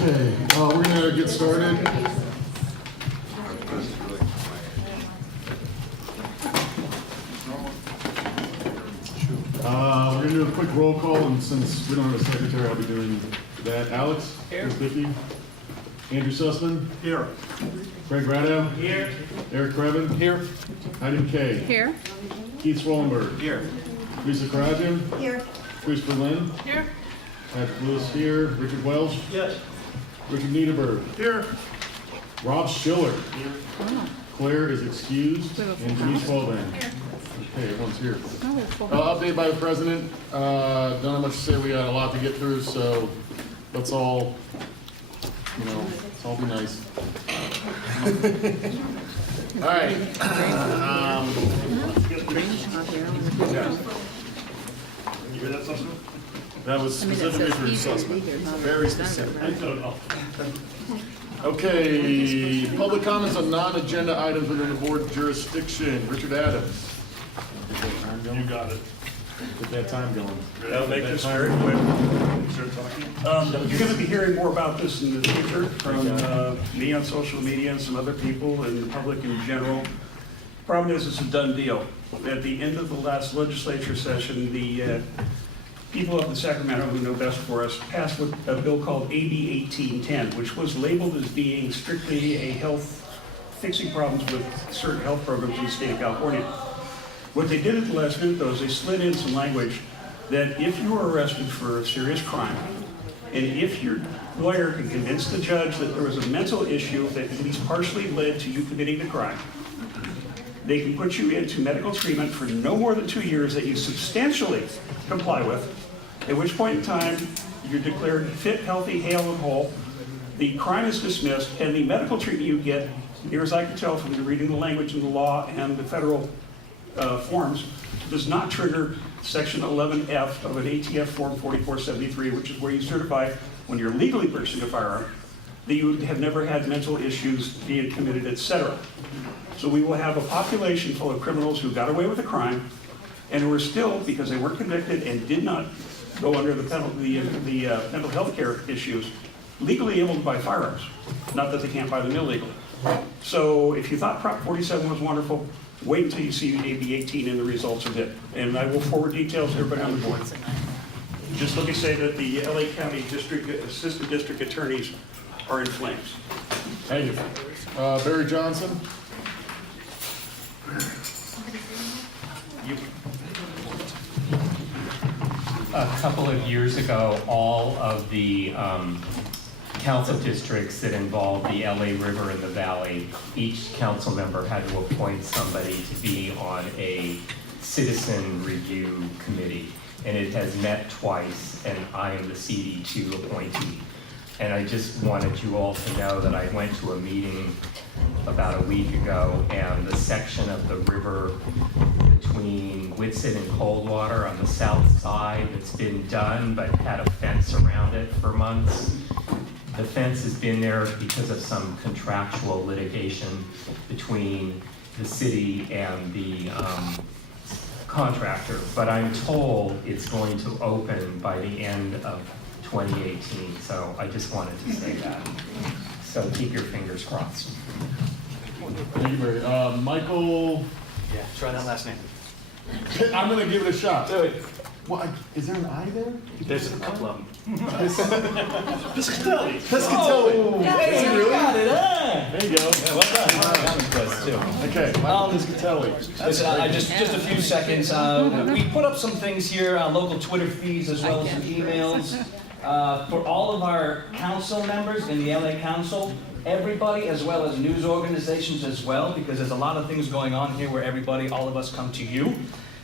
Okay, we're gonna get started. We're gonna do a quick roll call, and since we don't have a secretary, I'll be doing that. Alex? Here. Ms. Vicky? Andrew Sussman? Here. Craig Radow? Here. Eric Krevin? Here. Heidi McKay? Here. Keith Swallenberg? Here. Lisa Karajan? Here. Christopher Lynn? Here. Patrick Lewis here. Richard Welsh? Yes. Richard Niederberg? Here. Rob Schiller? Here. Claire is excused. We have a full And Denise house. Wellman? Here. Okay, everyone's here. Oh, we have a full house. Update by the president. Don't have much to say. We got a lot to get through, so let's all, let's all be nice. All right. You hear that, Sussman? That was I mean, it specifically says for easily be Sussman. here, not Very represented, specific. right? Okay, public comments on non-agenda items within the board jurisdiction. Richard Adams. Get that time You going. got it. Get that time going. I'll make this very quick. Start talking. You're going to be hearing more about this in the future from me on social media and some other people and the public in general. Problem is, it's a done deal. At the end of the last legislature session, the people up in Sacramento who know best for us passed a bill called AB 1810, which was labeled as being strictly a fixing problems with certain health programs in the state of California. What they did at the last minute, though, is they slid in some language that if you were arrested for a serious crime, and if your lawyer can convince the judge that there was a mental issue that at least partially led to you committing the crime, they can put you into medical treatment for no more than 2 years that you substantially comply with, at which point in time you're declared fit, healthy, hale, and whole. The crime is dismissed, and the medical treatment you get, near as I can tell from reading the language in the law and the federal forms, does not trigger Section 11F of an ATF Form 4473, which is where you certify, when you're legally purchasing a firearm, that you have never had mental issues being committed, etc. So we will have a population full of criminals who got away with a crime and who are still, because they weren't convicted and did not go under the mental health care issues, legally able to buy firearms. Not that they can't buy them illegally. So if you thought Prop 47 was wonderful, wait until you see AB 18 and the results of it. And I will forward details to everybody on the board. Just let me say that the LA County Assistant District Attorneys are in flames. Thank you. Barry Johnson. A couple of years ago, all of the council districts that involved the LA River and the Valley, each council member had to appoint somebody to be on a citizen review committee. And it has met twice, and I am the CD2 appointee. And I just wanted you all to know that I went to a meeting about a week ago, and the section of the river between Whitsett and Coldwater on the south side that's been done but had a fence around it for months. The fence has been there because of some contractual litigation between the city and the contractor, but I'm told it's going to open by the end of 2018, so I just wanted to say that. So keep your fingers crossed. Thank you, Barry. Michael. Yeah, try that last name. I'm gonna give it a shot. Do it. What? Is there an I there? There's a couple of them. Piscatelli. Piscatelli. Is he really? Got it, huh? There you go. Well done. I'm impressed too. Okay, Michael Piscatelli. Listen, just a few seconds. We put up some things here on local Twitter feeds as well as some emails. For all of our council members in the LA Council, everybody as well as news organizations as well, because there's a lot of things going on here where everybody, all of us come to you.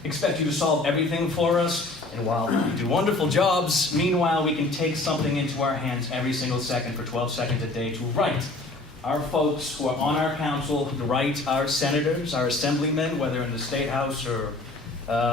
Expect you to solve everything for us, and while you do wonderful jobs, meanwhile we can take something into our hands every single second for 12 seconds a day to write. Our folks who are on our council, to write our senators, our assemblymen, whether in the State House or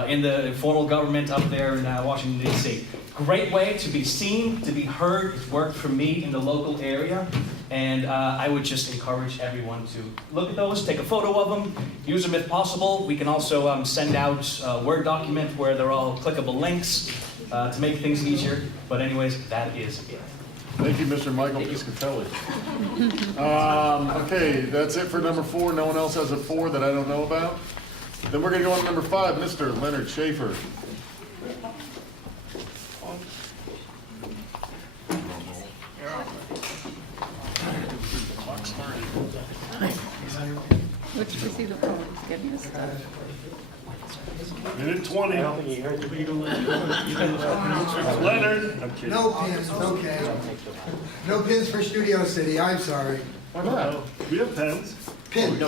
in the formal government up there in Washington, D.C. Great way to be seen, to be heard. It's worked for me in the local area. And I would just encourage everyone to look at those, take a photo of them, use them if possible. We can also send out a Word document where they're all clickable links to make things easier. But anyways, that is it. Thank you, Mr. Michael Piscatelli. Okay, that's it for number 4. No one else has a 4 that I don't know about. Then we're going to go on to number 5, Mr. Leonard Schaefer. Which is he the oh, he's getting his stuff. Minute 20. Leonard. I'm kidding. No pins, okay. No pins for Studio City, I'm sorry. Why not? We have pens. Pins.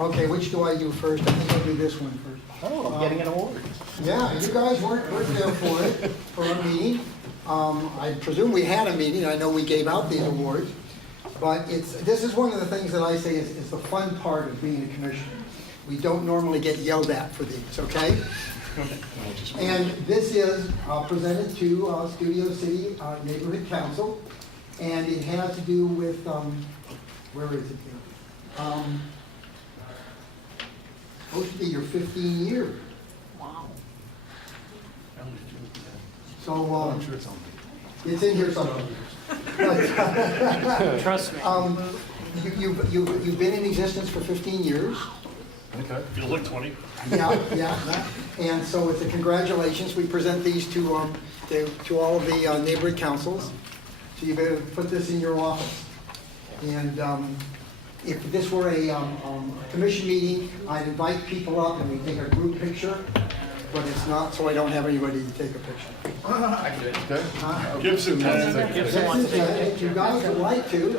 Okay, which do I do first? I think I'll do this one first. Oh, I'm getting an award. Yeah, you guys weren't there for it, for a meeting. I presume we had a meeting, I know we gave out these awards. But this is one of the things that I say is the fun part of being a commissioner. We don't normally get yelled at for these, okay? And this is presented to Studio City Neighborhood Council, and it has to do with, where is it here? Supposed to be your 15 year. Wow. So, it's in here somewhere. Trust me. You've been in existence for 15 years. Okay. You look 20. Yeah. And so it's a congratulations. We present these to all of the neighborhood councils. So you better put this in your office. And if this were a commission meeting, I'd invite people up and we take a group picture. But it's not, so I don't have anybody to take a picture. I can do it. Okay. Gibson, man. Gibson wants to take a If you guys would like to,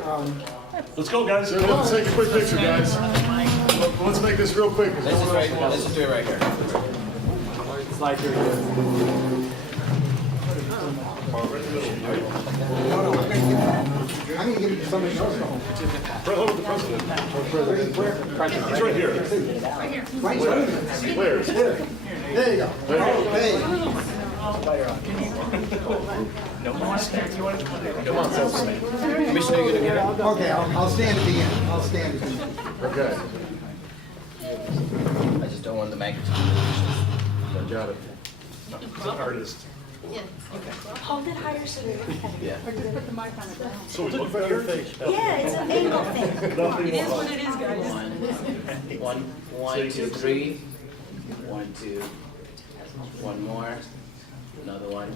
Let's go, guys. So let's take a quick picture, guys. Let's make this real quick. Let's just do it right here. I'm going to give it to somebody else. Hello, the president. He's right here. Right here. Where? There you go. Hey. Come on, Commissioner, you're gonna get it? Okay, I'll stand at the end. I'll stand at the end. Okay. I just don't want the magnitude. Got it. He's an artist. Hold it higher so they look at it. Yeah. Or just put the mic on it. So we look better. Yeah, it's an angle thing. Nothing It is more. what it is, guys. One, 2, 3. 1, 2. One more. Another one.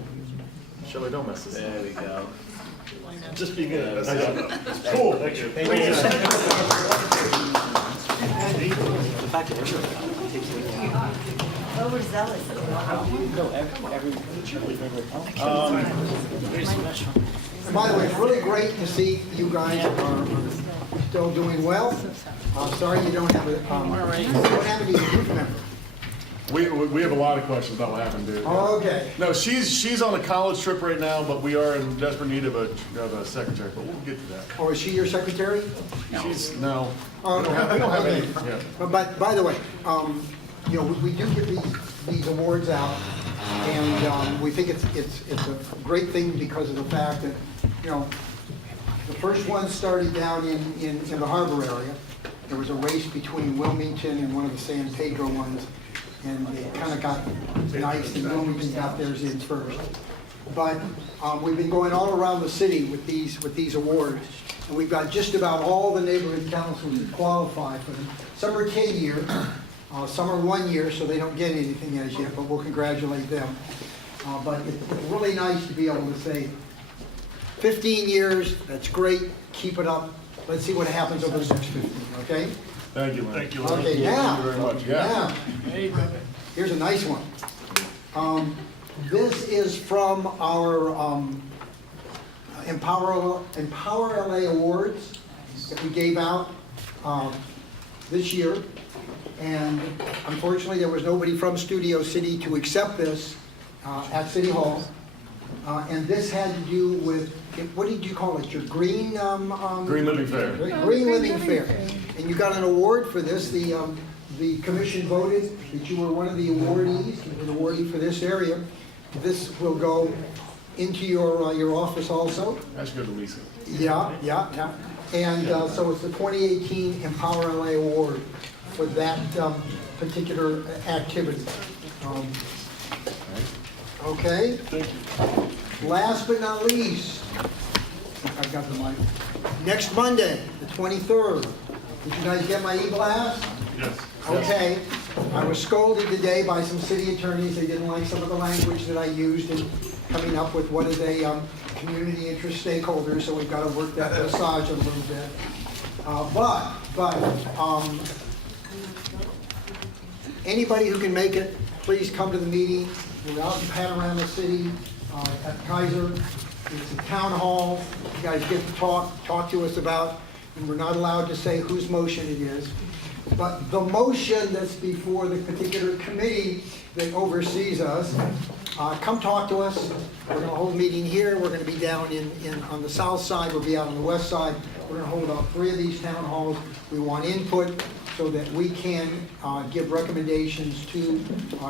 Shelley, don't mess this up. There we go. Just be good. Cool. Thank you. Overzealous. By the way, it's really great to see you guys are still doing well. I'm sorry you don't have any group member. We have a lot of questions about what happened, dude. Okay. No, she's on a college trip right now, but we are in desperate need of a secretary. But we'll get to that. Oh, is she your secretary? She's no. Oh, We don't have okay. any. Yeah. But by the way, you know, we do give these awards out, and we think it's a great thing because of the fact that, you know, the first one started down in the harbor area. There was a race between Wilmington and one of the San Pedro ones, and they kind of got nice, and Wilmington got theirs in first. But we've been going all around the city with these awards, and we've got just about all the neighborhood councils that qualify for them. Some are 10 year, some are 1 year, so they don't get anything as yet, but we'll congratulate them. But it's really nice to be able to say, 15 years, that's great, keep it up. Let's see what happens over the next 15, okay? Thank you, Lynn. Thank you. Okay, now. Thank you very much. Yeah. Here's a nice one. This is from our Empower LA Awards that we gave out this year. And unfortunately, there was nobody from Studio City to accept this at City Hall. And this had to do with, what did you call it, your green? Green Living Fair. Green Living Fair. And you got an award for this. The commission voted that you were one of the awardees, an awardee for this area. This will go into your office also. That's good to Lisa. Yeah. And so it's the 2018 Empower LA Award for that particular activity. Okay? Thank you. Last but not least, I've got the mic. Next Monday, the 23rd. Did you guys get my e-blast? Yes. Okay. I was scolded today by some city attorneys. They didn't like some of the language that I used in coming up with what is a community interest stakeholder, so we've got to work that massage a little bit. Anybody who can make it, please come to the meeting. We're out in Panorama City at Kaiser. It's a town hall. You guys get to talk to us about, and we're not allowed to say whose motion it is. But the motion that's before the particular committee that oversees us, come talk to us. We're going to hold a meeting here. We're going to be down on the south side. We'll be out on the west side. We're going to hold about 3 of these town halls. We want input so that we can give recommendations to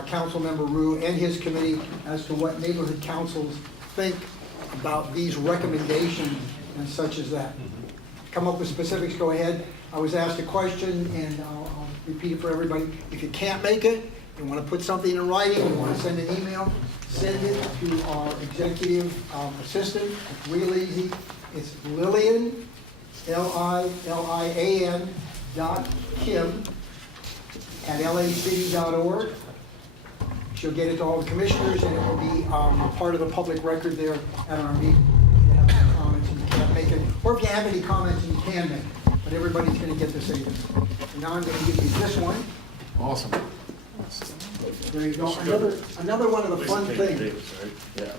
Councilmember Rue and his committee as to what neighborhood councils think about these recommendations and such as that. Come up with specifics, go ahead. I was asked a question, and I'll repeat it for everybody. If you can't make it, you want to put something in writing, you want to send an email, send it to our executive assistant. It's real easy. It's Lillian, Lilian .kim@lacity.org. She'll get it to all the commissioners, and it will be part of the public record there at our meeting. If you have any comments and you can't make it, or if you have any comments and you can make it. But everybody's going to get to say this. And now I'm going to give you this one. Awesome. There you go. Another one of the fun things. Yeah.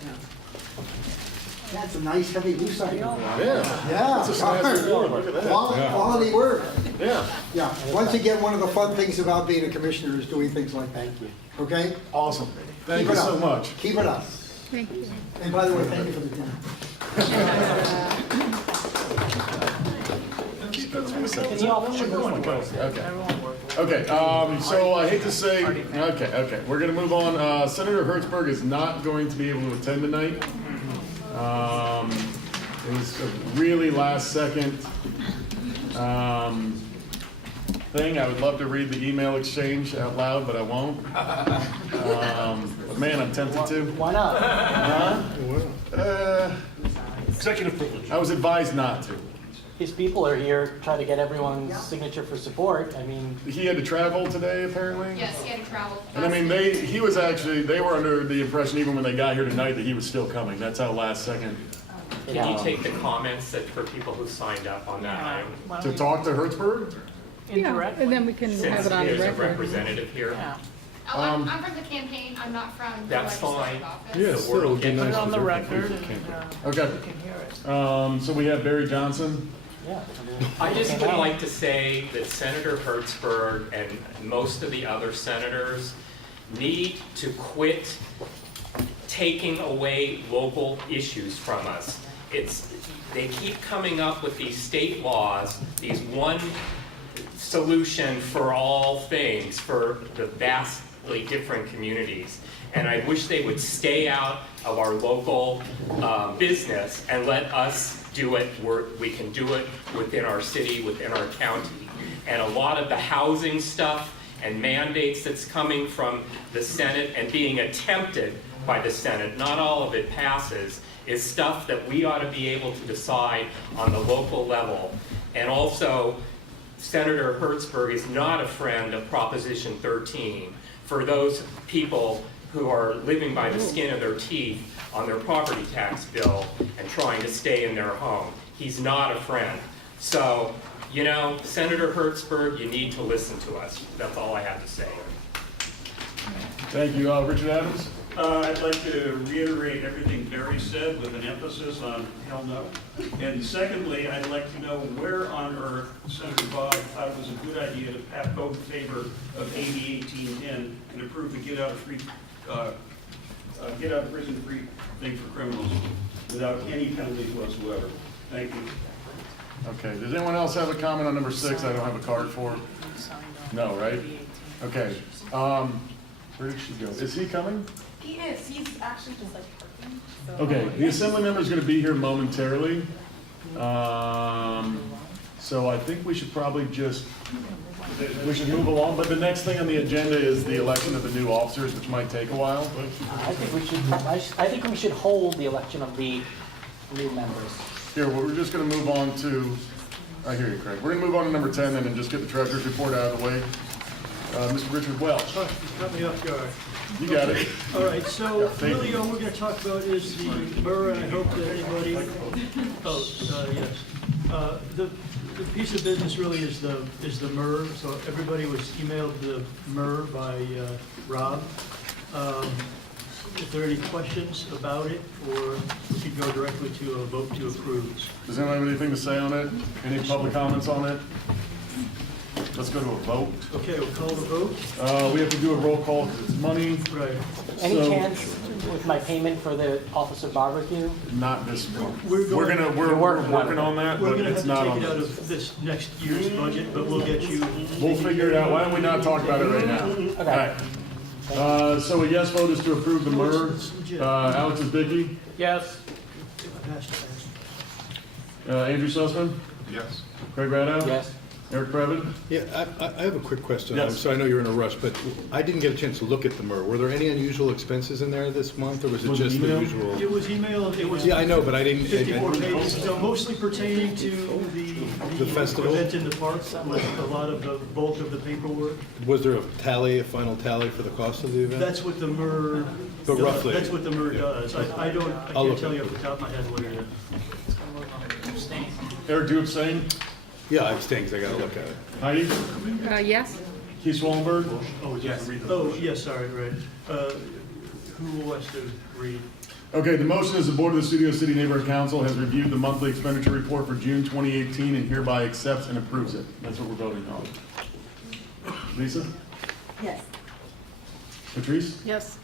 That's a nice heavy loose item. Yeah. Yeah. That's a size reward. Look at that. Quality work. Yeah. Yeah. Once again, one of the fun things about being a commissioner is doing things like that. Okay? Awesome. Thank Keep you it so up. much. Keep it up. Thank you. And by the way, thank you for the dinner. Okay, so I hate to say, okay, we're gonna move on. Senator Hertzberg is not going to be able to attend tonight. It was a really last second thing. I would love to read the email exchange out loud, but I won't. But man, I'm tempted to. Why not? Executive privilege. I was advised not to. His people are here trying to get everyone's signature for support. I mean, He had to travel today, apparently? Yes, he had to travel. And I mean, they were under the impression, even when they got here tonight, that he was still coming. That's how last second. Can you take the comments for people who signed up on that item? To talk to Hertzberg? Yeah, and then we can have Since it on the there's a record. representative here? Oh, I'm from the campaign, I'm not from the That's legislative fine. office. Yes. The word will get Put it to on the record and Okay. we can hear it. So we have Barry Johnson. yeah. I just would like to say that Senator Hertzberg and most of the other senators need to quit taking away local issues from us. They keep coming up with these state laws, these one solution for all things for the vastly different communities. And I wish they would stay out of our local business and let us do it where we can do it within our city, within our county. And a lot of the housing stuff and mandates that's coming from the Senate and being attempted by the Senate, not all of it passes, is stuff that we ought to be able to decide on the local level. And also, Senator Hertzberg is not a friend of Proposition 13 for those people who are living by the skin of their teeth on their property tax bill and trying to stay in their home. He's not a friend. So, you know, Senator Hertzberg, you need to listen to us. That's all I have to say. Thank you. Richard Adams? I'd like to reiterate everything Barry said with an emphasis on hell no. And secondly, I'd like to know where on earth Senator Bogg thought it was a good idea to vote in favor of AB 1810 and approve the get out of prison free thing for criminals without any penalties whatsoever. Thank you. Okay, does anyone else have a comment on number 6 I don't have a card for? No, right? Okay, where did she go? Is he coming? He is, he's actually just like parking. So. Okay, the assembly member is going to be here momentarily. So I think we should probably just we should move along, but the next thing on the agenda is the election of the new officers, which might take a while. I think we should hold the election of the new members. Here, we're just gonna move on to, I hear you, Craig. We're gonna move on to number 10 then and just get the treasurer's report out of the way. Mr. Richard Welch, Cut me off guard. you got it. All right, so Yeah, thank really you. all we're gonna talk about is the MER, and I hope that anybody, yes. The piece of business really is the MER, so everybody was emailed the MER by Rob. If there are any questions about it, or we could go directly to a vote to approve. Does anyone have anything to say on it? Any public comments on it? Let's go to a vote. Okay, we'll call the vote. We have to do a roll call because it's money. Right. Any So- chance with my payment for the officer barbecue? Not this one. We're We're working working on that, We're but gonna it's have to not on take it out this. of this next year's budget, but we'll get you. We'll figure it out. Why don't we not talk about it right now? All right. So a yes vote is to approve the MER. Alex Isbicki, Yes. Andrew Sussman, Yes. Craig Radow. Yes. Eric Previn. Yeah, I have a quick question. Yes. I'm sorry, I know you're in a rush, but I didn't get a chance to look at the MER. Were there any unusual expenses in there this month, or was it Was it just the emailed? usual? It was emailed, it was. Yeah, I know, but I didn't. 54 pages, so mostly pertaining to The festival? event in the park, with a lot of the bulk of the paperwork. Was there a final tally for the cost of the event? That's what the MER, But roughly. that's what the MER Yeah. does. I I'll can't look tell you at off the top of my head what it is. Eric, do you abstain? Yeah, I abstained because I got to look at it. Heidi? Yes? Keith Swallenberg? Oh, yes, sorry, right. Who wants to read? Okay, the motion is the Board of the Studio City Neighborhood Council has reviewed the monthly expenditure report for June 2018 and hereby accepts and approves it. That's what we're voting on. Lisa? Yes. Patrice? Yes.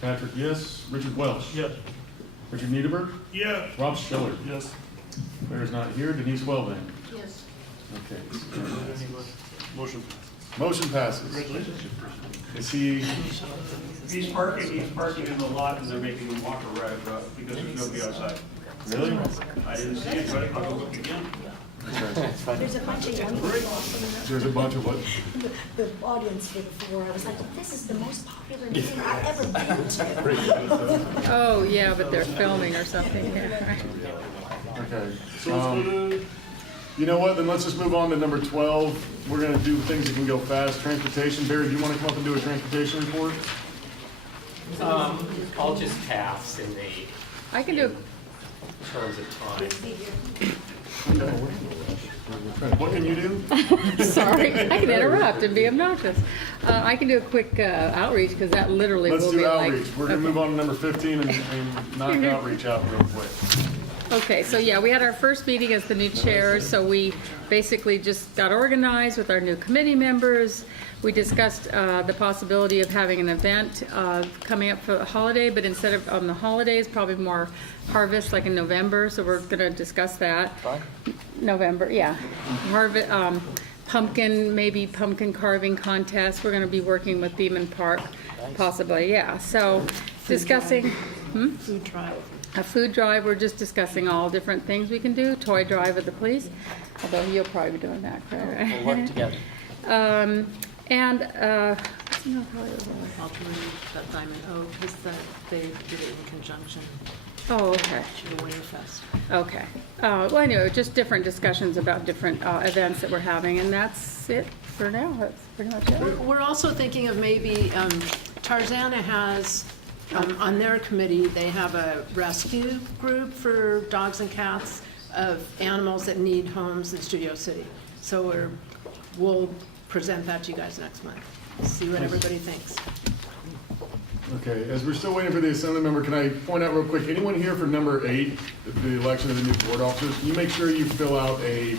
Patrick, yes. Richard Welch? Yes. Richard Niederberg? Yeah. Rob Schiller? Yes. Claire's not here. Denise Wellman? Yes. Okay. Motion. Motion passes. Is he, He's parking in the lot and they're making him walk around because there's nobody outside. really? I didn't see it, but I'll go look again. Okay. There's a bunch of young people There's a bunch of what? in the audience here before. I was like, this is the most popular meeting I've ever been to. Oh, yeah, but they're filming or something here. Okay. You know what, then let's just move on to number 12. We're gonna do things that can go fast. Transportation. Barry, do you wanna come up and do a transportation report? I'll just pass in the I can do, terms of time. What can you do? sorry, I can interrupt and be obnoxious. I can do a quick outreach, because that literally Let's will do be like. outreach. We're gonna move on to number 15 and knock outreach out real quick. Okay, so yeah, we had our first meeting as the new chairs, so we basically just got organized with our new committee members. We discussed the possibility of having an event coming up for the holiday, but instead of on the holidays, probably more harvest, like in November, so we're gonna discuss that. November, yeah. Harvest, maybe pumpkin carving contest. We're gonna be working with Beaman Park, possibly, yeah. So discussing. Food drive. A food drive, we're just discussing all different things we can do. Toy drive with the police, although you'll probably be doing that, Craig, right? We'll work together. That Diamond Oak, they did it in conjunction Oh, okay, to the Winterfest. okay. Well, anyway, just different discussions about different events that we're having, and that's it for now. That's pretty much it. We're also thinking of maybe, Tarzana has, on their committee, they have a rescue group for dogs and cats of animals that need homes in Studio City. So we'll present that to you guys next month, see what everybody thinks. Okay, as we're still waiting for the assembly member, can I point out real quick, anyone here for number 8, the election of the new board officers, can you make sure you fill out a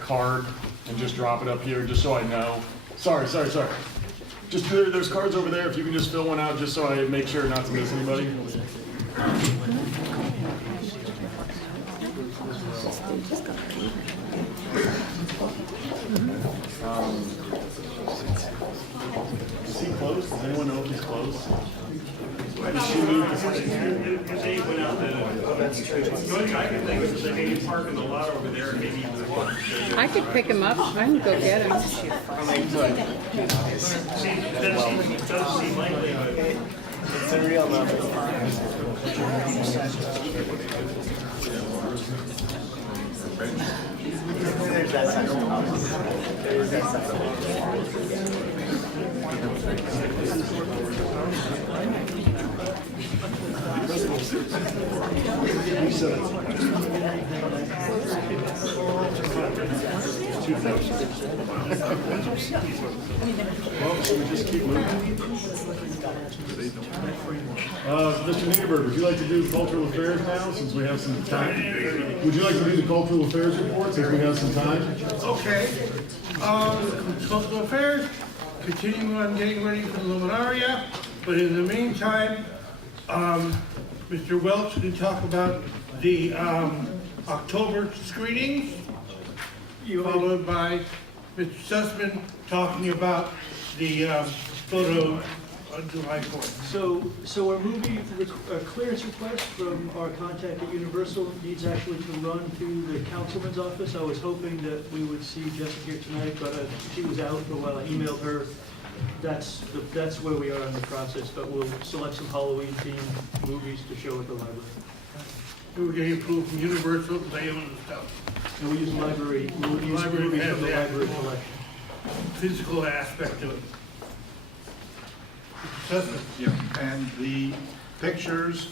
card and just drop it up here, just so I know? Sorry. Just there's cards over there, if you can just fill one out, just so I make sure not to miss anybody. Is he close? Does anyone know if he's close? Did she leave? His aide went out to The only thing I can think of is that maybe park in the lot over there and maybe even walk. I could pick him up, I can go get him. Does seem likely, but. It's a real number. There's that side of the house. There's that side of the Well, should we just keep moving? Mr. Niederberg, would you like to do cultural affairs now, since we have some time? Would you like to do the cultural affairs report, since we have some time? Okay. Cultural affairs, continuing on getting ready for the Luminaria, but in the meantime, Mr. Welch can talk about the October screenings, followed by Mr. Sussman talking about the photo on July 4th. So our movie clearance request from our contact at Universal needs actually to run through the councilman's office. I was hoping that we would see Jessica here tonight, but she was out for a while. I emailed her. That's where we are in the process, but we'll select some Halloween-themed movies to show at the library. We're getting approved from Universal, they own the stuff. And we use library, we'll use Library movies have from the that. library collection. Physical aspect of it. Mr. Sussman. Yeah, and the pictures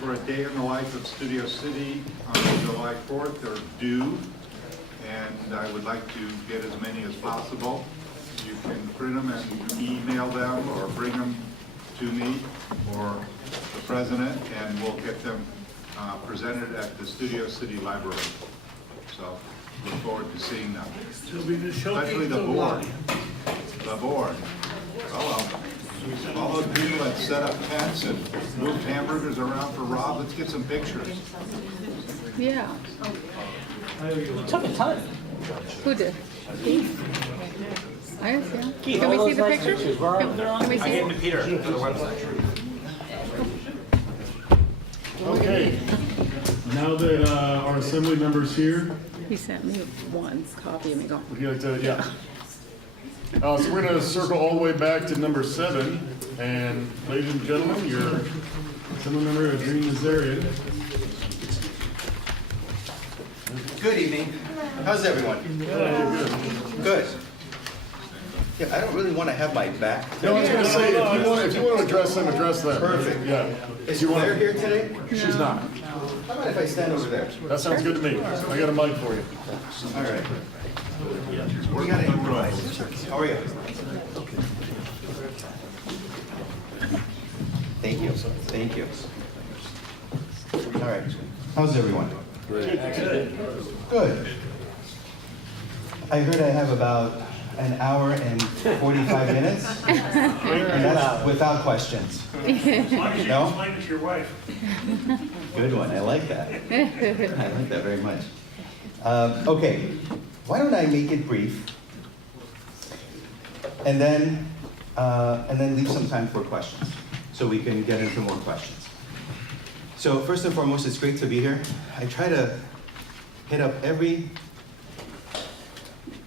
for a day in the life of Studio City on July 4th are due, and I would like to get as many as possible. You can print them and email them, or bring them to me or the president, and we'll get them presented at the Studio City Library. So look forward to seeing them. So we just showcase Especially the the board. lobby. The board. Oh, well. All those people that set up tents and moved hamburgers around for Rob, let's get some pictures. Yeah. Took a ton. Who did? I understand. Keith, Can all we see those the nice pictures? pictures, where are they on? Can we see? to Peter for the website. Okay. Now that our assembly member's here, He sent me one copy of me going. would you like to, yeah. So we're gonna circle all the way back to number 7, and ladies and gentlemen, your assembly member Adrien Nazarian. Good evening. How's everyone? Good. Yeah, I don't really want to have my back. No, I was gonna say, if you want to address them, address them. Perfect. Yeah. Is Claire here today? She's not. How about if I stand over there? That sounds good to me. I got a mic for you. All right. We gotta improvise. How are you? Thank you. Thank you. All right. How's everyone? Good. I heard I have about an hour and 45 minutes, and that's without questions. As long as you No? explain it to your wife. Good one, I like that. I like that very much. Okay, why don't I make it brief, and then leave some time for questions, so we can get into more questions. So first and foremost, it's great to be here. I try to hit up every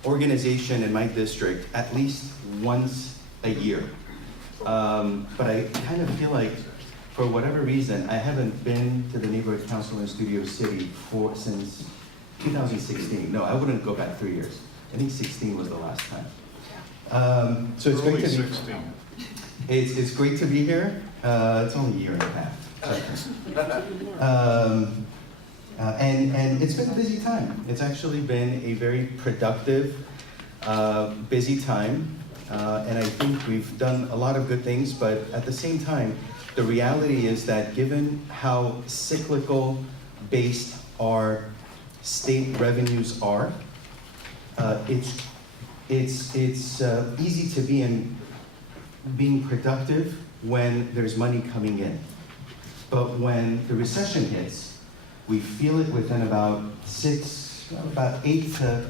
organization in my district at least once a year. But I kind of feel like, for whatever reason, I haven't been to the neighborhood council in Studio City since 2016. No, I wouldn't go back 3 years. I think 16 was the last time. So it's great to be. 16. It's great to be here. It's only a year and a half. And it's been a busy time. It's actually been a very productive, busy time. And I think we've done a lot of good things, but at the same time, the reality is that given how cyclical based our state revenues are, it's easy to be being productive when there's money coming in. But when the recession hits, we feel it within about 8 to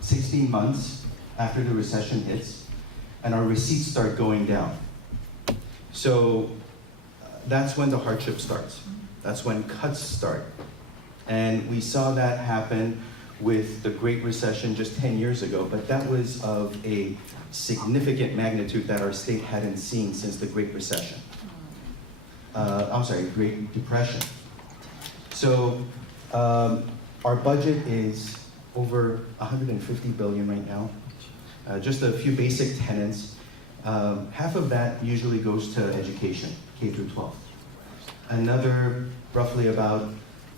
16 months after the recession hits, and our receipts start going down. So that's when the hardship starts. That's when cuts start. And we saw that happen with the Great Recession just 10 years ago, but that was of a significant magnitude that our state hadn't seen since the Great Recession. Great Depression. So our budget is over 150 billion right now. Just a few basic tenets. Half of that usually goes to education, K through 12. Another roughly about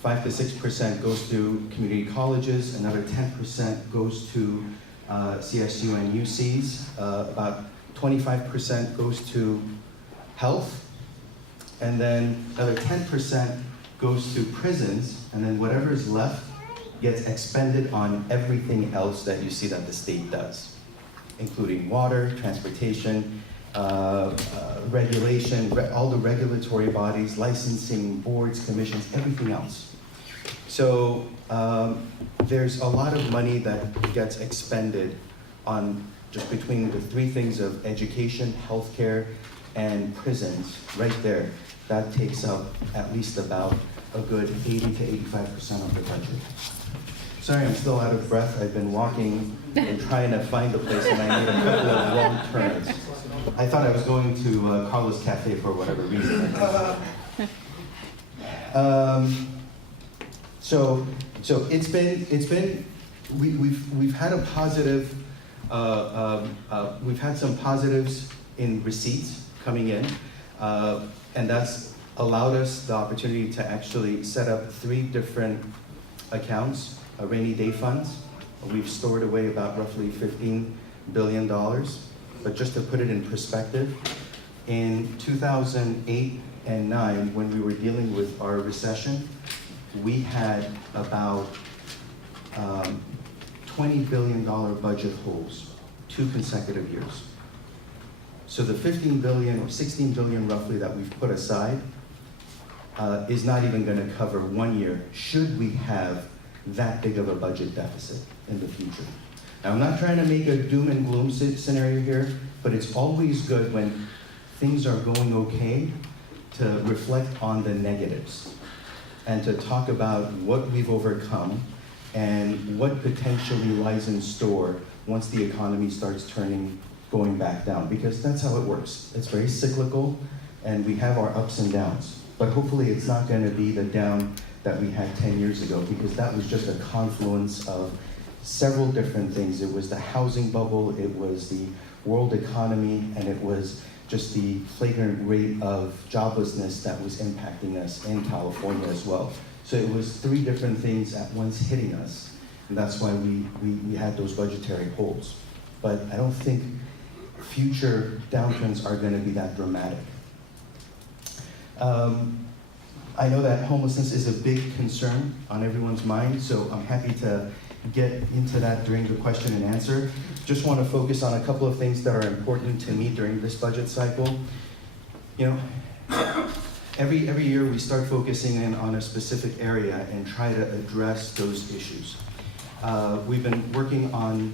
5 to 6% goes to community colleges. Another 10% goes to CSU and UCs. About 25% goes to health. And then another 10% goes to prisons. And then whatever is left gets expended on everything else that you see that the state does, including water, transportation, regulation, all the regulatory bodies, licensing, boards, commissions, everything else. So there's a lot of money that gets expended on just between the three things of education, healthcare, and prisons right there. That takes up at least about a good 80 to 85% of the budget. Sorry, I'm still out of breath. I've been walking and trying to find the place, and I made a couple of wrong turns. I thought I was going to Carlos Cafe for whatever reason. So we've had a positive. We've had some positives in receipts coming in, and that's allowed us the opportunity to actually set up 3 different accounts. Rainy day funds. We've stored away about roughly $15 billion. But just to put it in perspective, in 2008 and 9, when we were dealing with our recession, we had about $20 billion budget holes, 2 consecutive years. So the 15 billion or 16 billion roughly that we've put aside is not even going to cover 1 year, should we have that big of a budget deficit in the future. Now, I'm not trying to make a doom and gloom scenario here, but it's always good when things are going okay to reflect on the negatives and to talk about what we've overcome and what potentially lies in store once the economy starts going back down, because that's how it works. It's very cyclical, and we have our ups and downs, but hopefully it's not going to be the down that we had 10 years ago, because that was just a confluence of several different things. It was the housing bubble, it was the world economy, and it was just the flagrant rate of joblessness that was impacting us in California as well. So it was 3 different things at once hitting us, and that's why we had those budgetary holes. But I don't think future downturns are going to be that dramatic. I know that homelessness is a big concern on everyone's mind, so I'm happy to get into that during the question and answer. Just want to focus on a couple of things that are important to me during this budget cycle. You know, every year we start focusing in on a specific area and try to address those issues. We've been working on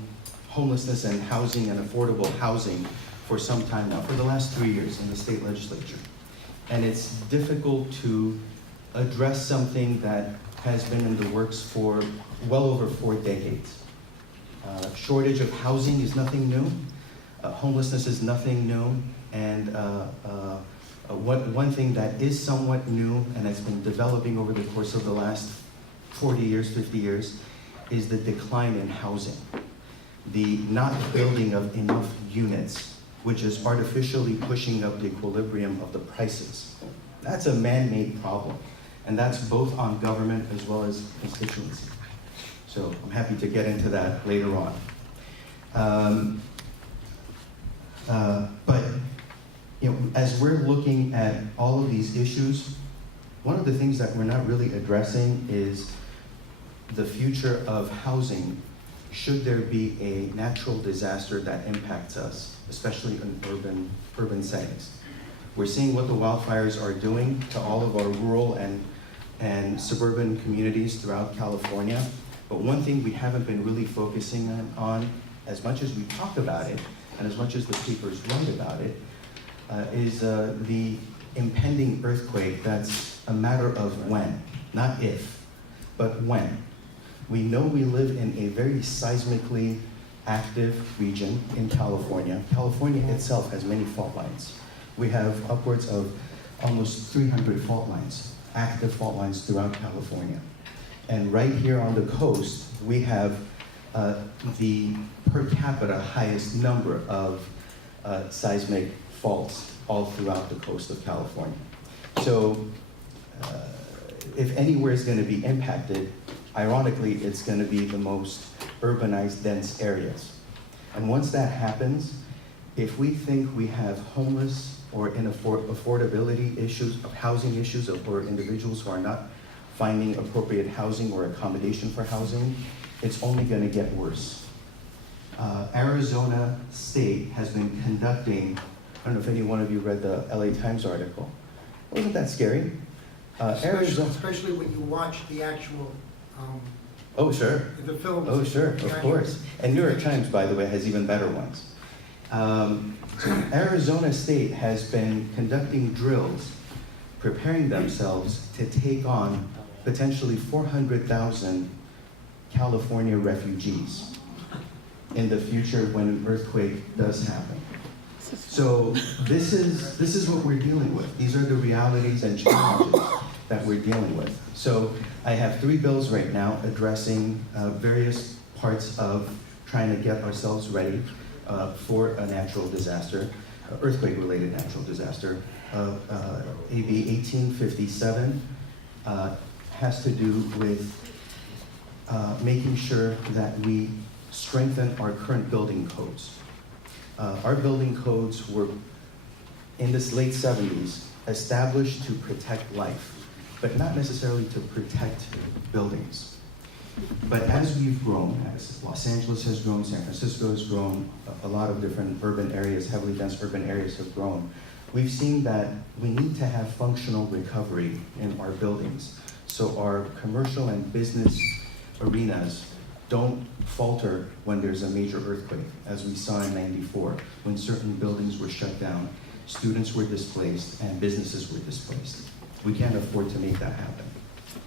homelessness and housing and affordable housing for some time now, for the last 3 years in the state legislature. And it's difficult to address something that has been in the works for well over 4 decades. Shortage of housing is nothing new. Homelessness is nothing new. And one thing that is somewhat new and has been developing over the course of the last 40 years, 50 years, is the decline in housing. The not building of enough units, which is artificially pushing up the equilibrium of the prices. That's a man-made problem. And that's both on government as well as constituency. So I'm happy to get into that later on. But you know, as we're looking at all of these issues, one of the things that we're not really addressing is the future of housing should there be a natural disaster that impacts us, especially in urban settings. We're seeing what the wildfires are doing to all of our rural and suburban communities throughout California. But one thing we haven't been really focusing on as much as we talk about it, and as much as the papers write about it, is the impending earthquake that's a matter of when, not if, but when. We know we live in a very seismically active region in California. California itself has many fault lines. We have upwards of almost 300 fault lines, active fault lines throughout California. And right here on the coast, we have the per capita highest number of seismic faults all throughout the coast of California. So if anywhere is going to be impacted, ironically, it's going to be the most urbanized, dense areas. And once that happens, if we think we have homeless or affordability issues, housing issues, or individuals who are not finding appropriate housing or accommodation for housing, it's only going to get worse. Arizona State has been conducting, I don't know if any one of you read the LA Times article. Wasn't that scary? Especially when you watch the actual, oh, sure. the films. Oh, sure, of course. And New York Times, by the way, has even better ones. Arizona State has been conducting drills, preparing themselves to take on potentially 400,000 California refugees in the future when an earthquake does happen. So this is what we're dealing with. These are the realities and challenges that we're dealing with. So I have 3 bills right now addressing various parts of trying to get ourselves ready for a natural disaster, earthquake-related natural disaster. AB 1857 has to do with making sure that we strengthen our current building codes. Our building codes were, in this late 70s, established to protect life, but not necessarily to protect buildings. But as we've grown, as Los Angeles has grown, San Francisco has grown, a lot of different urban areas, heavily dense urban areas have grown, we've seen that we need to have functional recovery in our buildings. So our commercial and business arenas don't falter when there's a major earthquake, as we saw in '94, when certain buildings were shut down, students were displaced, and businesses were displaced. We can't afford to make that happen.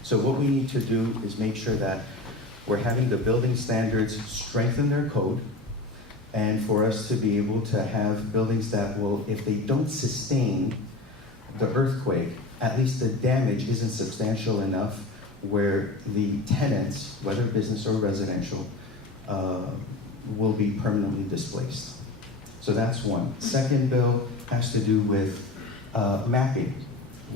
So what we need to do is make sure that we're having the building standards strengthen their code, and for us to be able to have buildings that will, if they don't sustain the earthquake, at least the damage isn't substantial enough where the tenants, whether business or residential, will be permanently displaced. So that's one. Second bill has to do with mapping.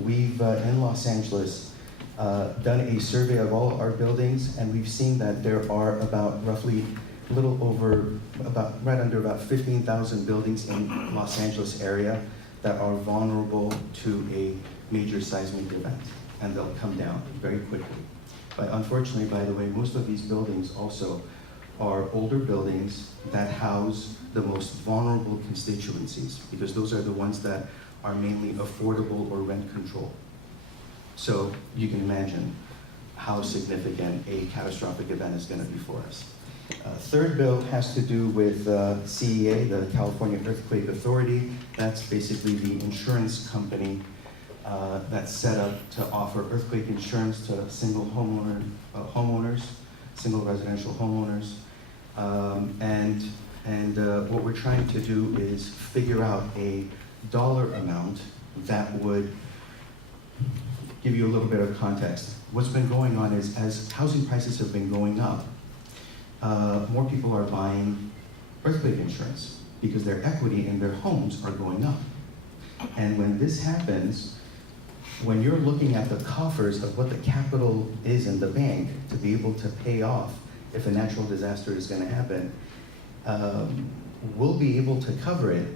We've, in Los Angeles, done a survey of all our buildings, and we've seen that there are about roughly a little over, right under about 15,000 buildings in Los Angeles area that are vulnerable to a major seismic event, and they'll come down very quickly. But unfortunately, by the way, most of these buildings also are older buildings that house the most vulnerable constituencies, because those are the ones that are mainly affordable or rent control. So you can imagine how significant a catastrophic event is going to be for us. Third bill has to do with CEA, the California Earthquake Authority. That's basically the insurance company that's set up to offer earthquake insurance to single homeowners, single residential homeowners. What we're trying to do is figure out a dollar amount that would give you a little bit of context. What's been going on is, as housing prices have been going up, more people are buying earthquake insurance because their equity in their homes are going up. And when this happens, when you're looking at the coffers of what the capital is in the bank to be able to pay off if a natural disaster is going to happen, we'll be able to cover it,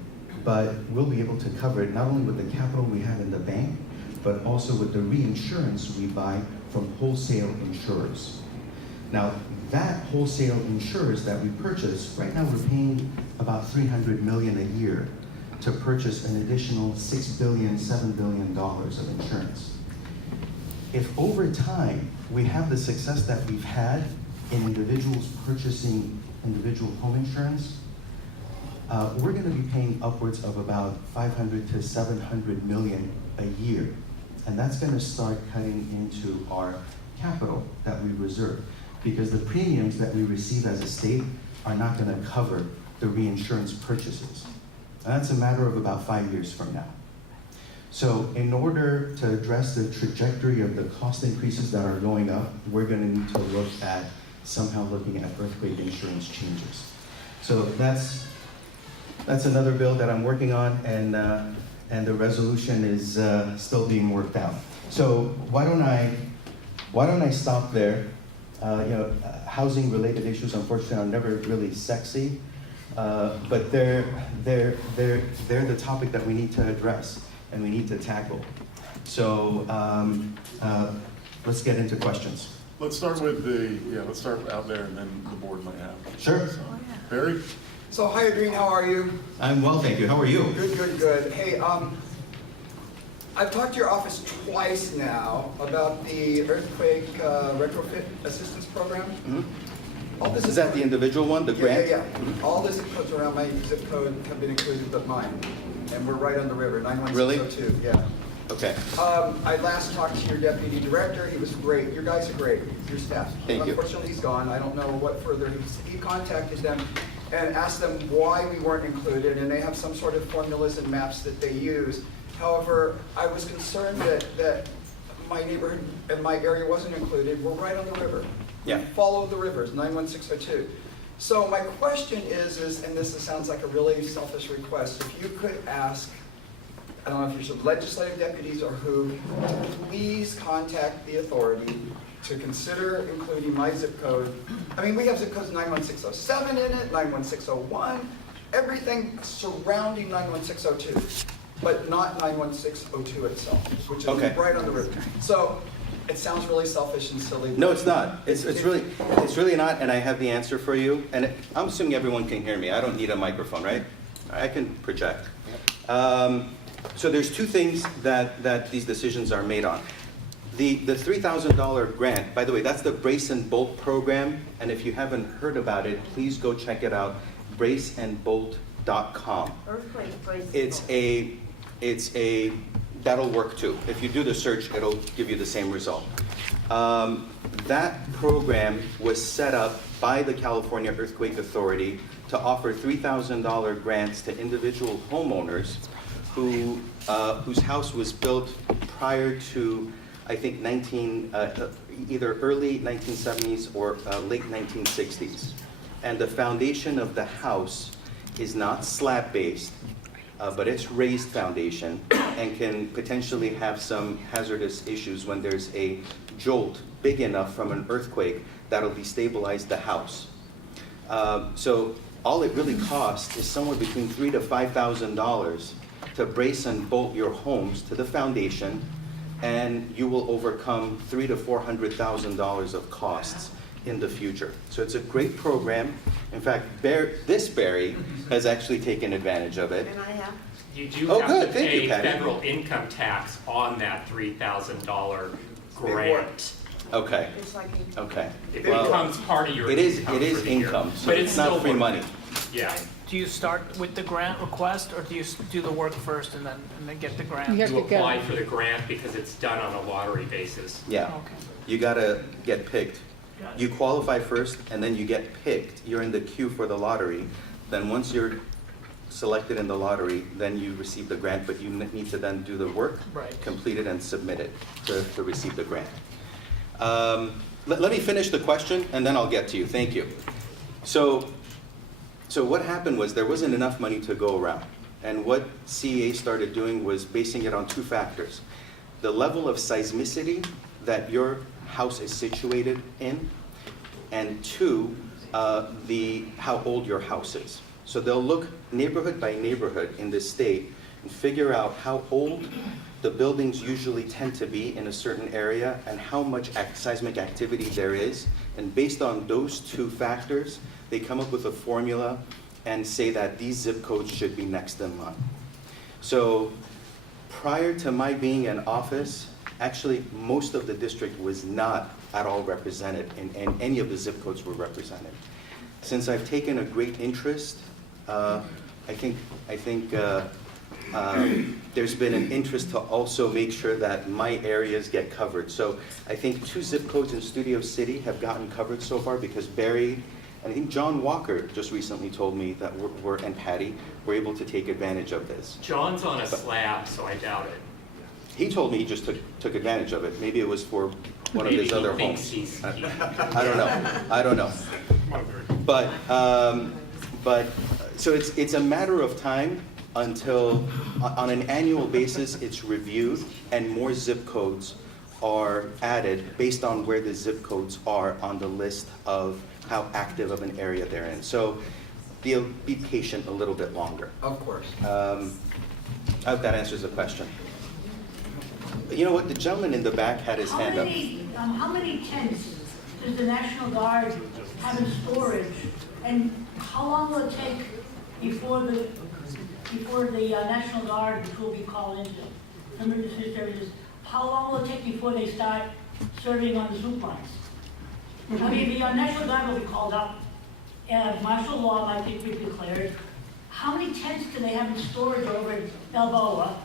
but we'll be able to cover it not only with the capital we have in the bank, but also with the reinsurance we buy from wholesale insurers. Now, that wholesale insurers that we purchase, right now we're paying about $300 million a year to purchase an additional $6 billion, $7 billion of insurance. If over time we have the success that we've had in individuals purchasing individual home insurance, we're going to be paying upwards of about $500 to $700 million a year and that's going to start cutting into our capital that we reserve, because the premiums that we receive as a state are not going to cover the reinsurance purchases. And that's a matter of about 5 years from now. So in order to address the trajectory of the cost increases that are going up, we're going to need to look at somehow looking at earthquake insurance changes. So that's another bill that I'm working on, and the resolution is still being worked out. So why don't I stop there? Housing-related issues, unfortunately, are never really sexy, but they're the topic that we need to address and we need to tackle. So let's get into questions. Let's start with let's start out there and then the board might have. Sure. So, Barry? So, hi, Adrien, how are you? I'm well, thank you. How are you? Good, good, good. Hey, I've talked to your office twice now about the earthquake retrofit assistance program. Mm-hmm. All this is that the individual one, the grant? Yeah. All the zip codes around my zip code have been included but mine. And we're right on the river, 91602. Really? Yeah. Okay. I last talked to your deputy director. He was great. Your guys are great. Your staff. Thank you. Unfortunately, he's gone. I don't know what further. He contacted them and asked them why we weren't included, and they have some sort of formulas and maps that they use. However, I was concerned that my neighborhood and my area wasn't included. We're right on the river. Yeah. Follow the rivers, 91602. So my question is, and this sounds like a really selfish request, if you could ask, I don't know if you're some legislative deputies or who, please contact the authority to consider including my zip code. I mean, we have zip codes 91607 in it, 91601, everything surrounding 91602, but not 91602 itself, which is right on the river. So it sounds really selfish and silly. No, it's not. It's really not, and I have the answer for you. And I'm assuming everyone can hear me. I don't need a microphone, right? I can project. So there's two things that these decisions are made on. The $3,000 grant, by the way, that's the Brace and Bolt program, and if you haven't heard about it, please go check it out, braceandbolt.com. Earthquake brace. It's a that'll work too. If you do the search, it'll give you the same result. That program was set up by the California Earthquake Authority to offer $3,000 grants to individual homeowners whose house was built prior to, I think, either early 1970s or late 1960s. And the foundation of the house is not slab-based, but it's raised foundation and can potentially have some hazardous issues when there's a jolt big enough from an earthquake that'll destabilize the house. So all it really costs is somewhere between $3,000 to $5,000 to brace and bolt your homes to the foundation, and you will overcome $300,000 to $400,000 of costs in the future. So it's a great program. In fact, Barry has actually taken advantage of it. And I have. You do have to pay federal income tax on that $3,000 grant. Okay. It's like Okay. It becomes part of your income. It is income, so but it's not free money. Yeah. Do you start with the grant request, or do you do the work first and then get the grant? You apply for the grant because it's done on a lottery basis. Yeah. Okay. You gotta get picked. You qualify first, and then you get picked. You're in the queue for the lottery. Then once you're selected in the lottery, then you receive the grant, but you need to then do the work, complete it, and submit it to receive the grant. Let me finish the question, and then I'll get to you. Thank you. So what happened was there wasn't enough money to go around. And what CEA started doing was basing it on two factors. The level of seismicity that your house is situated in, and two, how old your house is. So they'll look neighborhood by neighborhood in this state and figure out how old the buildings usually tend to be in a certain area and how much seismic activity there is. And based on those two factors, they come up with a formula and say that these zip codes should be next in line. So prior to my being in office, actually most of the district was not at all represented, and any of the zip codes were represented. Since I've taken a great interest, I think there's been an interest to also make sure that my areas get covered. So I think 2 zip codes in Studio City have gotten covered so far because Barry, and I think John Walker just recently told me that and Patty were able to take advantage of this. John's on a slab, so I doubt it. He told me he just took advantage of it. Maybe it was for one of his other homes. I don't know. But so it's a matter of time until on an annual basis it's reviewed and more zip codes are added based on where the zip codes are on the list of how active of an area they're in. So be patient a little bit longer. Of course. I hope that answers the question. You know what? The gentleman in the back had his hand up. How many tents does the National Guard have in storage? And how long will it take before the National Guard, which will be called into emergency services, how long will it take before they start serving on the soup lines? I mean, the National Guard will be called up, and martial law might be declared. How many tents do they have in storage over in Balboa?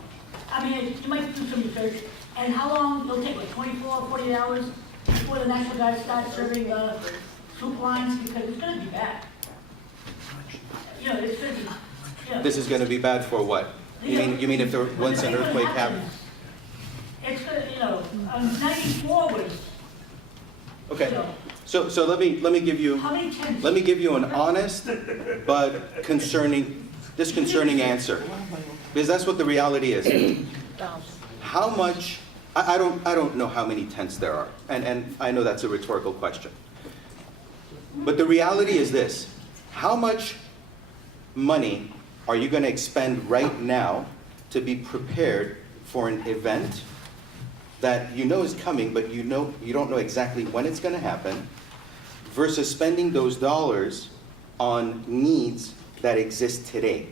I mean, you might do some research. And how long it'll take, like 24 or 48 hours before the National Guard starts serving soup lines? Because it's going to be bad. You know, it's going to be. You know, This is going to be bad for what? You mean if there once an earthquake happens? It's going to, 94 was. Okay. So let me give you an honest but concerning answer, because that's what the reality is. How much? I don't know how many tents there are, and I know that's a rhetorical question. But the reality is this: how much money are you going to expend right now to be prepared for an event that you know is coming, but you don't know exactly when it's going to happen, versus spending those dollars on needs that exist today?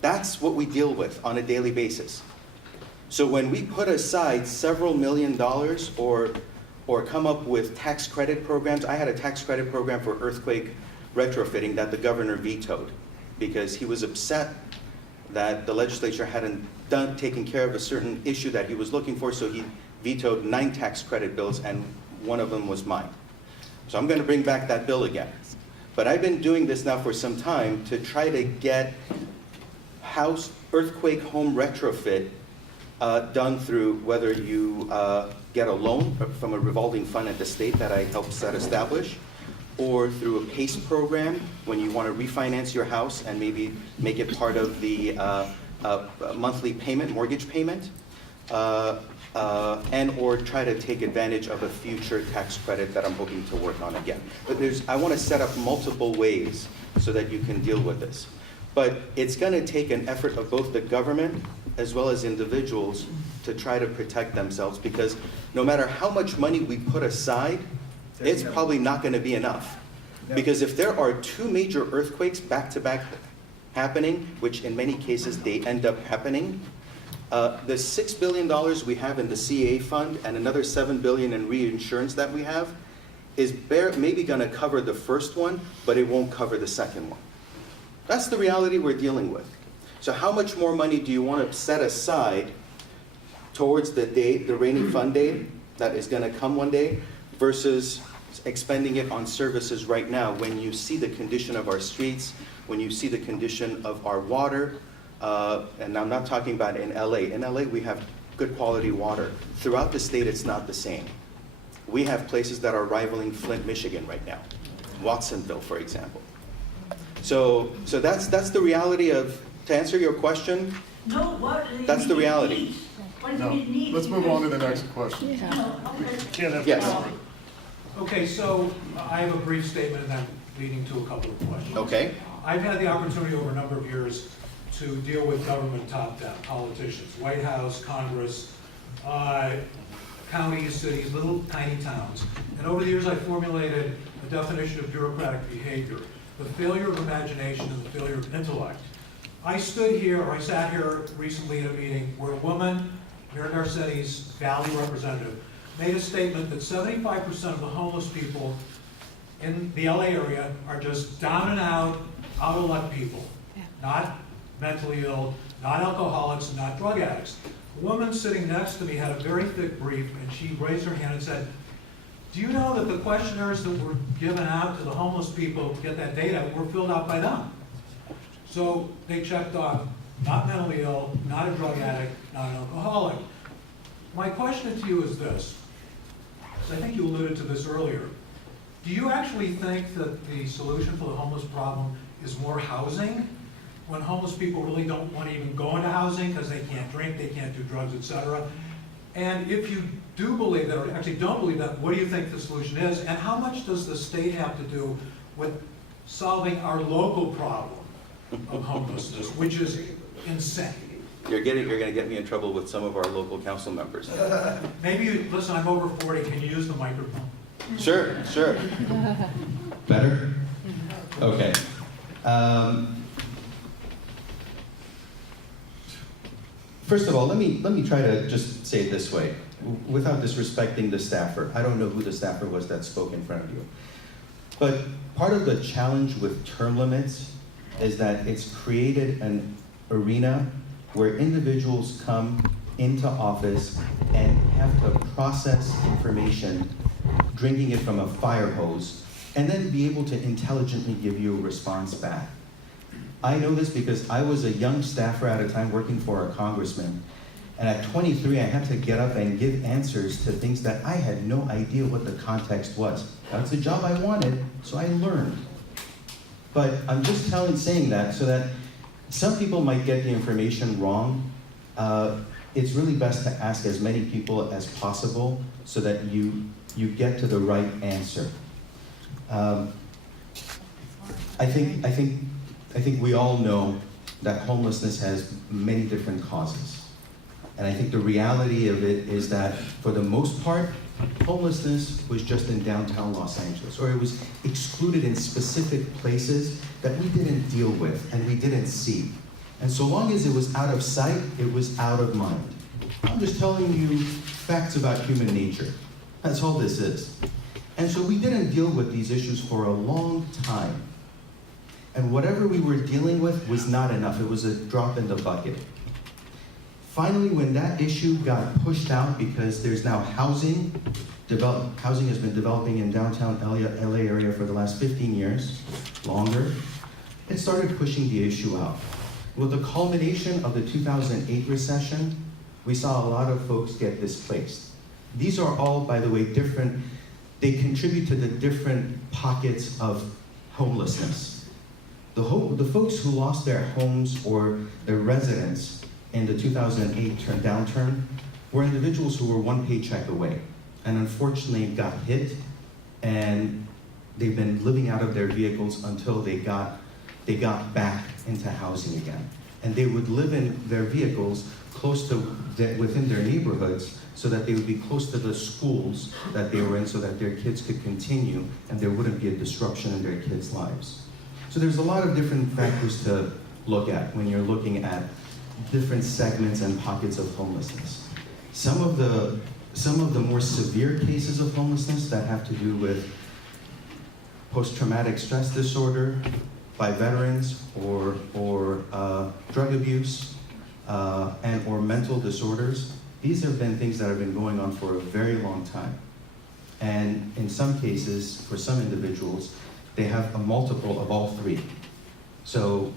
That's what we deal with on a daily basis. So when we put aside several $1 million or come up with tax credit programs, I had a tax credit program for earthquake retrofitting that the governor vetoed because he was upset that the legislature hadn't taken care of a certain issue that he was looking for, so he vetoed 9 tax credit bills, and one of them was mine. So I'm going to bring back that bill again. But I've been doing this now for some time to try to get house earthquake home retrofit done through whether you get a loan from a revolving fund at the state that I helped establish, or through a PACE program when you want to refinance your house and maybe make it part of the monthly payment, mortgage payment, and or try to take advantage of a future tax credit that I'm hoping to work on again. But I want to set up multiple ways so that you can deal with this. But it's going to take an effort of both the government as well as individuals to try to protect themselves, because no matter how much money we put aside, it's probably not going to be enough. Because if there are 2 major earthquakes back to back happening, which in many cases they end up happening, the $6 billion we have in the CA fund and another $7 billion in reinsurance that we have is maybe going to cover the first one, but it won't cover the second one. That's the reality we're dealing with. So how much more money do you want to set aside towards the rainy fund day that is going to come one day, versus expending it on services right now when you see the condition of our streets, when you see the condition of our water, and I'm not talking about in LA. In LA we have good quality water. Throughout the state it's not the same. We have places that are rivaling Flint, Michigan right now. Watsonville, for example. So that's the reality of, to answer your question, that's the reality. No, let's move on to the next question. Yes. Okay, so I have a brief statement and then leading to a couple of questions. Okay. I've had the opportunity over a number of years to deal with government top-down, politicians, White House, Congress, counties, cities, little tiny towns. And over the years I formulated a definition of bureaucratic behavior: the failure of imagination and the failure of intellect. I sat here recently at a meeting where a woman, Mayor Garcetti's Valley representative, made a statement that 75% of the homeless people in the LA area are just down and out of luck people. Not mentally ill, not alcoholics, and not drug addicts. A woman sitting next to me had a very thick brief, and she raised her hand and said, do you know that the questionnaires that were given out to the homeless people to get that data were filled out by them? So they checked off, not mentally ill, not a drug addict, not an alcoholic. My question to you is this, because I think you alluded to this earlier. Do you actually think that the solution for the homeless problem is more housing, when homeless people really don't want to even go into housing because they can't drink, they can't do drugs, etc.? And if you do believe that, or actually don't believe that, what do you think the solution is? And how much does the state have to do with solving our local problem of homelessness, which is insane? You're gonna get me in trouble with some of our local council members. Maybe, listen, I'm over 40, can you use the microphone? Sure. Better? Okay. First of all, let me try to just say it this way, without disrespecting the staffer. I don't know who the staffer was that spoke in front of you. But part of the challenge with term limits is that it's created an arena where individuals come into office and have to process information, drinking it from a fire hose, and then be able to intelligently give you a response back. I know this because I was a young staffer at a time working for a congressman, and at 23 I had to get up and give answers to things that I had no idea what the context was. That's the job I wanted, so I learned. But I'm just saying that so that some people might get the information wrong. It's really best to ask as many people as possible so that you get to the right answer. I think we all know that homelessness has many different causes. And I think the reality of it is that for the most part, homelessness was just in downtown Los Angeles, or it was excluded in specific places that we didn't deal with and we didn't see. And so long as it was out of sight, it was out of mind. I'm just telling you facts about human nature. That's all this is. And so we didn't deal with these issues for a long time. And whatever we were dealing with was not enough. It was a drop in the bucket. Finally, when that issue got pushed out because there's now housing has been developing in downtown LA area for the last 15 years, longer, it started pushing the issue out. With the culmination of the 2008 recession, we saw a lot of folks get displaced. These are all, by the way, different, they contribute to the different pockets of homelessness. The folks who lost their homes or their residence in the 2008 downturn were individuals who were one paycheck away and unfortunately got hit, and they've been living out of their vehicles until they got back into housing again. And they would live in their vehicles close to, within their neighborhoods, so that they would be close to the schools that they were in so that their kids could continue and there wouldn't be a disruption in their kids' lives. So there's a lot of different factors to look at when you're looking at different segments and pockets of homelessness. Some of the more severe cases of homelessness that have to do with post-traumatic stress disorder by veterans or drug abuse and or mental disorders, these have been things that have been going on for a very long time. And in some cases, for some individuals, they have a multiple of all three. So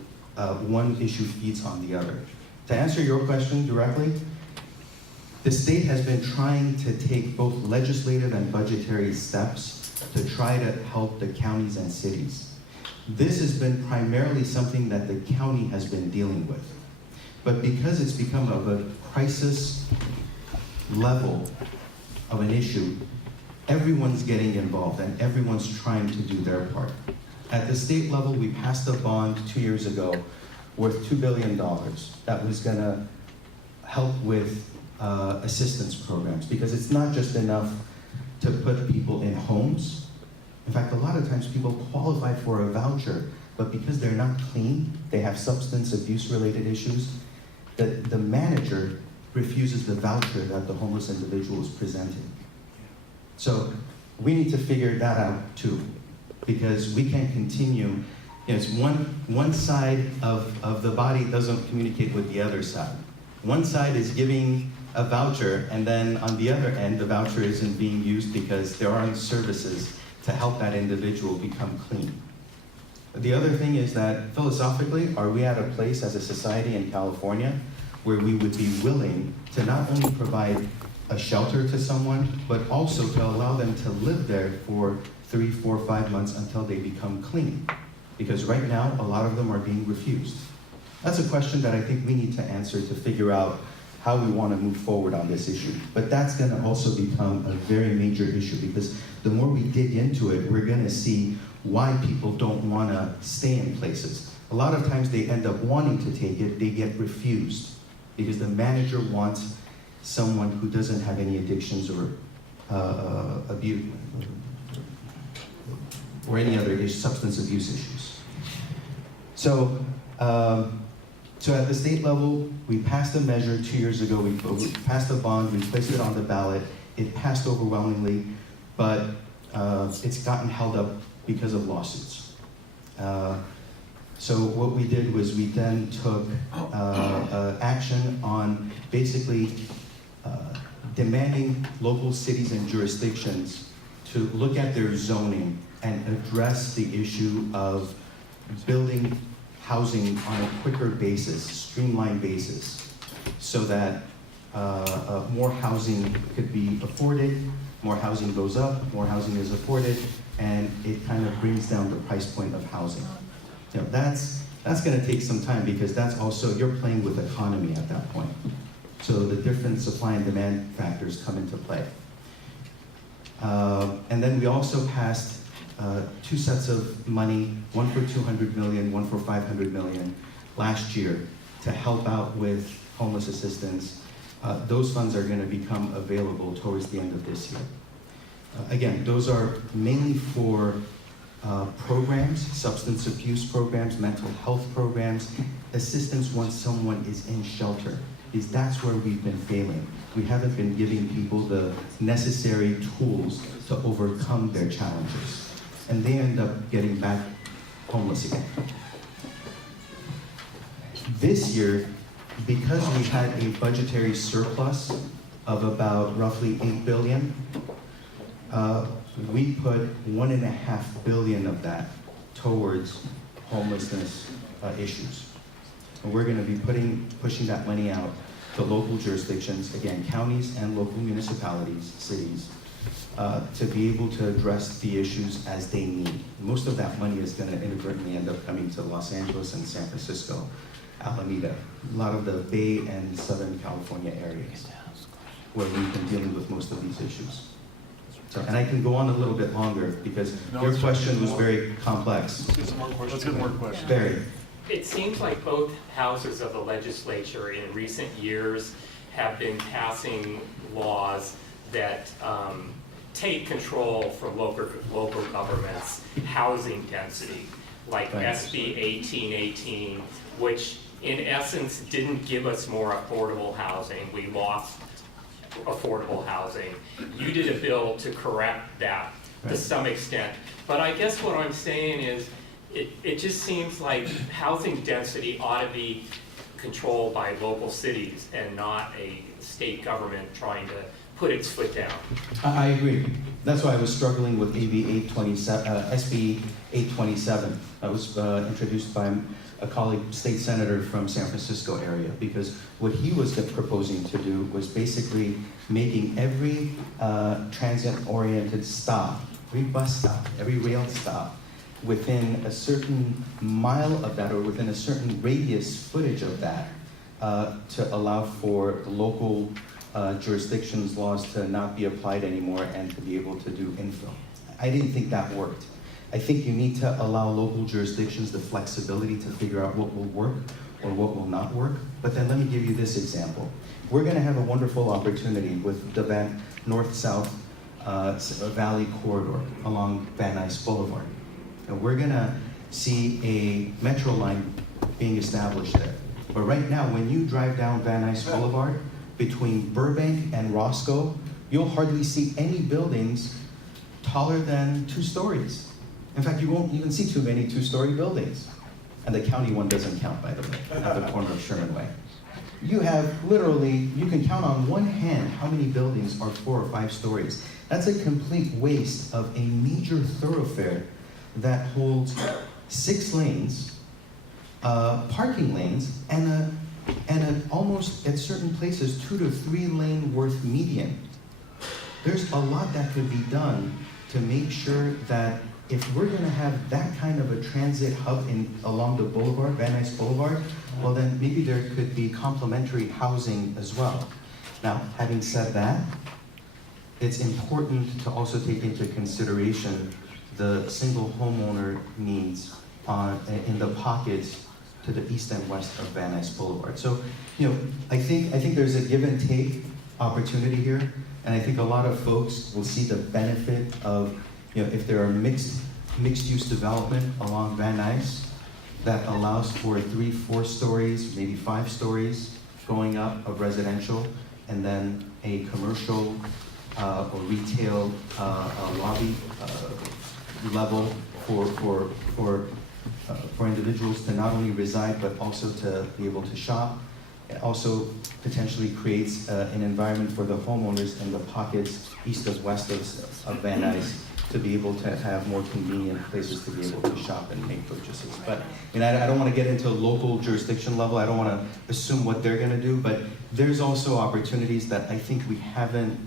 one issue feeds on the other. To answer your question directly, the state has been trying to take both legislative and budgetary steps to try to help the counties and cities. This has been primarily something that the county has been dealing with. But because it's become of a crisis level of an issue, everyone's getting involved and everyone's trying to do their part. At the state level, we passed a bond 2 years ago worth $2 billion that was gonna help with assistance programs, because it's not just enough to put people in homes. In fact, a lot of times people qualify for a voucher, but because they're not clean, they have substance abuse related issues, the manager refuses the voucher that the homeless individual is presenting. So we need to figure that out too, because we can't continue, It's one side of the body doesn't communicate with the other side. One side is giving a voucher, and then on the other end, the voucher isn't being used because there aren't services to help that individual become clean. The other thing is that philosophically, are we at a place as a society in California where we would be willing to not only provide a shelter to someone, but also to allow them to live there for 3, 4, 5 months until they become clean? Because right now, a lot of them are being refused. That's a question that I think we need to answer to figure out how we want to move forward on this issue. But that's going to also become a very major issue, because the more we dig into it, we're going to see why people don't want to stay in places. A lot of times they end up wanting to take it, they get refused, because the manager wants someone who doesn't have any addictions or abuse or any other substance abuse issues. So at the state level, we passed a measure 2 years ago. We passed a bond, we placed it on the ballot. It passed overwhelmingly, but it's gotten held up because of lawsuits. So what we did was we then took action on basically demanding local cities and jurisdictions to look at their zoning and address the issue of building housing on a quicker basis, streamlined basis, so that more housing could be afforded, more housing goes up, more housing is afforded, and it kind of brings down the price point of housing. You know, that's going to take some time, because that's also, you're playing with economy at that point. So the different supply and demand factors come into play. And then we also passed 2 sets of money, one for $200 million, one for $500 million last year to help out with homeless assistance. Those funds are going to become available towards the end of this year. Again, those are mainly for programs, substance abuse programs, mental health programs, assistance once someone is in shelter, because that's where we've been failing. We haven't been giving people the necessary tools to overcome their challenges, and they end up getting back homeless again. This year, because we had a budgetary surplus of about roughly $8 billion, we put $1.5 billion of that towards homelessness issues. And we're going to be pushing that money out to local jurisdictions, again, counties and local municipalities, cities, to be able to address the issues as they need. Most of that money is going to inadvertently end up coming to Los Angeles and San Francisco, Alameda, a lot of the Bay and Southern California areas, where we've been dealing with most of these issues. So, and I can go on a little bit longer, because your question was very complex. Let's get some more questions. Let's get more questions. Barry. It seems like both houses of the legislature in recent years have been passing laws that take control from local governments' housing density, like SB 1818, which in essence didn't give us more affordable housing. We lost affordable housing. You did a bill to correct that to some extent. But I guess what I'm saying is, it just seems like housing density ought to be controlled by local cities and not a state government trying to put its foot down. I agree. That's why I was struggling with SB 827. That was introduced by a colleague, state senator from San Francisco area, because what he was proposing to do was basically making every transit-oriented stop, every bus stop, every rail stop, within a certain mile of that, or within a certain radius footage of that, to allow for the local jurisdictions' laws to not be applied anymore and to be able to do infill. I didn't think that worked. I think you need to allow local jurisdictions the flexibility to figure out what will work or what will not work. But then let me give you this example. We're going to have a wonderful opportunity with the north-south Valley corridor along Van Nuys Boulevard. And we're going to see a metro line being established there. But right now, when you drive down Van Nuys Boulevard, between Burbank and Roscoe, you'll hardly see any buildings taller than 2 stories. In fact, you won't even see too many two-story buildings. And the county one doesn't count, by the way, at the corner of Sherman Way. You have literally, you can count on one hand how many buildings are 4 or 5 stories. That's a complete waste of a major thoroughfare that holds 6 lanes, parking lanes, and almost at certain places 2 to 3 lane worth median. There's a lot that could be done to make sure that if we're going to have that kind of a transit hub along the boulevard, Van Nuys Boulevard, well then maybe there could be complementary housing as well. Now, having said that, it's important to also take into consideration the single homeowner needs in the pockets to the east and west of Van Nuys Boulevard. So, I think there's a give and take opportunity here, and I think a lot of folks will see the benefit of, if there are mixed-use development along Van Nuys that allows for 3, 4 stories, maybe 5 stories going up of residential, and then a commercial or retail lobby level for individuals to not only reside but also to be able to shop. It also potentially creates an environment for the homeowners in the pockets east as west of Van Nuys to be able to have more convenient places to be able to shop and make purchases. But I don't want to get into local jurisdiction level. I don't want to assume what they're going to do, but there's also opportunities that I think we haven't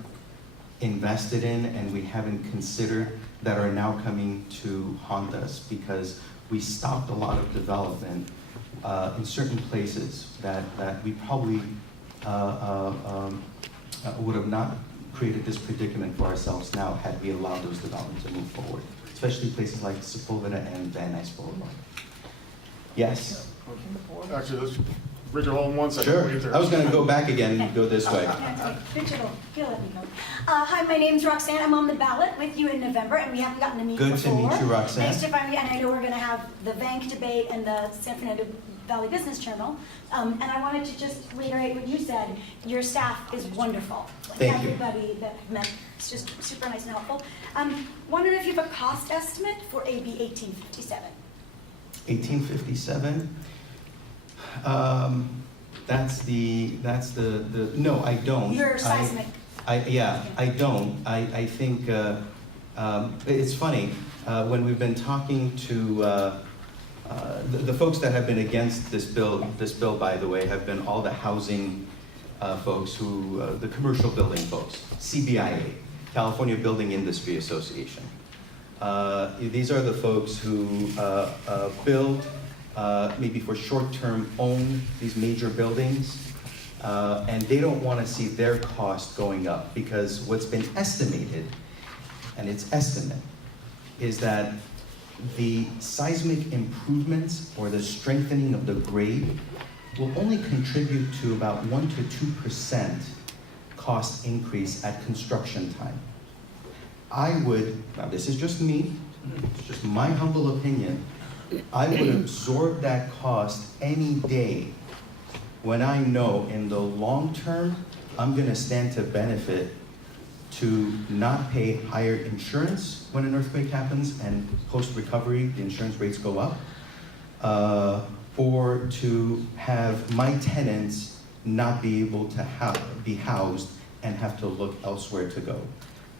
invested in and we haven't considered that are now coming to haunt us because we stopped a lot of development in certain places that we probably would have not created this predicament for ourselves now had we allowed those developments to move forward, especially places like Sepulveda and Van Nuys Boulevard. Yes? Actually, let's, Richard, hold on one second. Sure. I was going to go back again and go this way. Richard, he'll let me know. Hi, my name's Roxanne. I'm on the ballot with you in November, and we haven't gotten to meet Good before. to meet you, Roxanne. Thanks to finally, and I know we're going to have the bank debate and the San Fernando Valley Business Terminal. And I wanted to just reiterate what you said. Your staff is wonderful. Thank you. Everybody that I've met, it's just super nice and helpful. Wondering if you have a cost estimate for AB 1857. 1857. That's the no, I don't. Your seismic. I don't. I think it's funny when we've been talking to the folks that have been against this bill, by the way, have been all the housing folks the commercial building folks, CBIA, California Building Industry Association. These are the folks who build, maybe for short-term own these major buildings, and they don't want to see their cost going up because what's been estimated, and it's estimate, is that the seismic improvements or the strengthening of the grade will only contribute to about 1 to 2% cost increase at construction time. I would, now this is just me, it's just my humble opinion, I would absorb that cost any day when I know in the long term I'm going to stand to benefit to not pay higher insurance when an earthquake happens and post-recovery the insurance rates go up, or to have my tenants not be able to be housed and have to look elsewhere to go.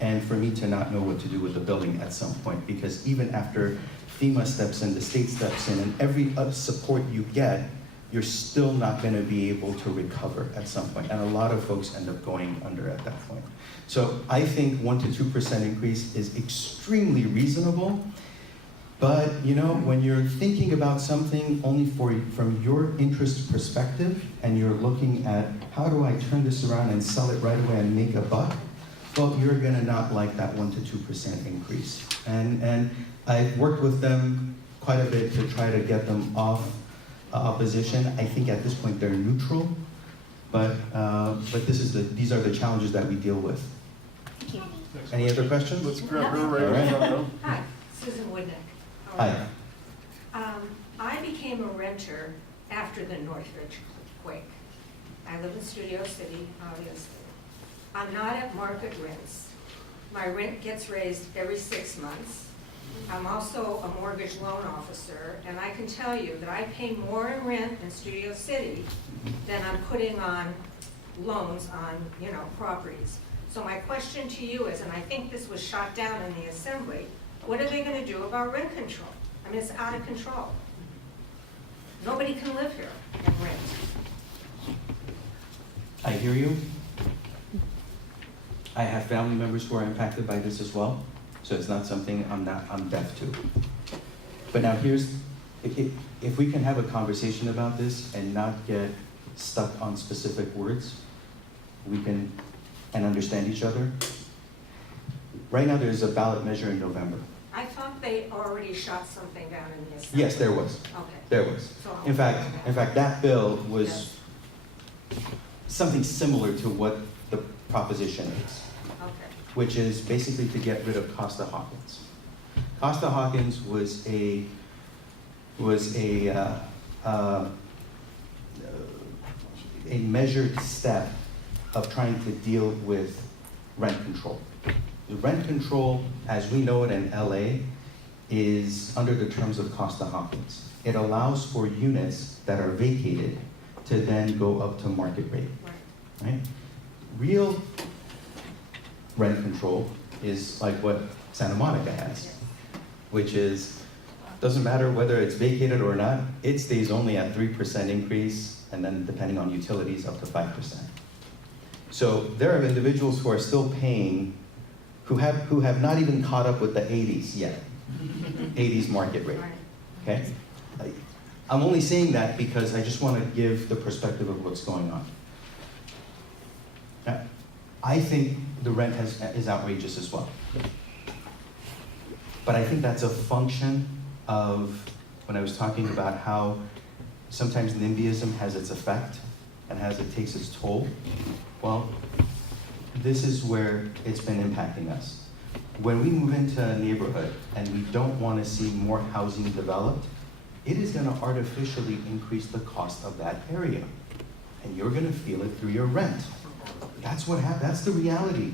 And for me to not know what to do with the building at some point, because even after FEMA steps in, the state steps in, and every support you get, you're still not going to be able to recover at some point. And a lot of folks end up going under at that point. So I think 1 to 2% increase is extremely reasonable. But when you're thinking about something only from your interest perspective, and you're looking at how do I turn this around and sell it right away and make a buck, well, you're going to not like that 1 to 2% increase. And I've worked with them quite a bit to try to get them off opposition. I think at this point they're neutral, but these are the challenges that we deal with. Thank you. Any other questions? Let's grab her right in front row. Hi, Susan Woodnick. Hi. I became a renter after the Northridge quake. I live in Studio City, obviously. I'm not at market rents. My rent gets raised every 6 months. I'm also a mortgage loan officer, and I can tell you that I pay more in rent in Studio City than I'm putting on loans on, you know, properties. So my question to you is, and I think this was shot down in the assembly, what are they gonna do about rent control? I mean, it's out of control. Nobody can live here and rent. I hear you. I have family members who are impacted by this as well, so it's not something I'm deaf to. But now if we can have a conversation about this and not get stuck on specific words, we can and understand each other. Right now, there's a ballot measure in November. I thought they already shot something down in the assembly. Yes, there was. Okay. There was. So In fact, that bill was something similar to what the proposition is, Okay. which is basically to get rid of Costa-Hawkins. Costa-Hawkins was a measured step of trying to deal with rent control. The rent control, as we know it in LA, is under the terms of Costa-Hawkins. It allows for units that are vacated to then go up to market rate. Right? Real rent control is like what Santa Monica has, which is, doesn't matter whether it's vacated or not, it stays only at 3% increase, and then depending on utilities, up to 5%. So there are individuals who are still paying, who have not even caught up with the 80s yet, 80s market rate, okay? I'm only saying that because I just want to give the perspective of what's going on. Now, I think the rent is outrageous as well. But I think that's a function of, when I was talking about how sometimes NIMBYism has its effect and takes its toll, well, this is where it's been impacting us. When we move into a neighborhood and we don't want to see more housing developed, it is going to artificially increase the cost of that area. And you're going to feel it through your rent. That's what happened. That's the reality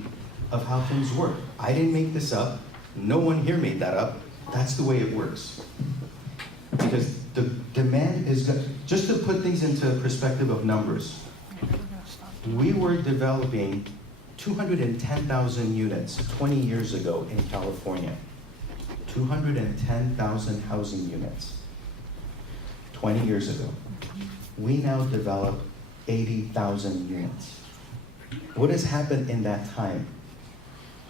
of how things work. I didn't make this up. No one here made that up. That's the way it works. Because the demand is, just to put things into perspective of numbers, we were developing 210,000 units 20 years ago in California. 210,000 housing units 20 years ago. We now develop 80,000 units. What has happened in that time?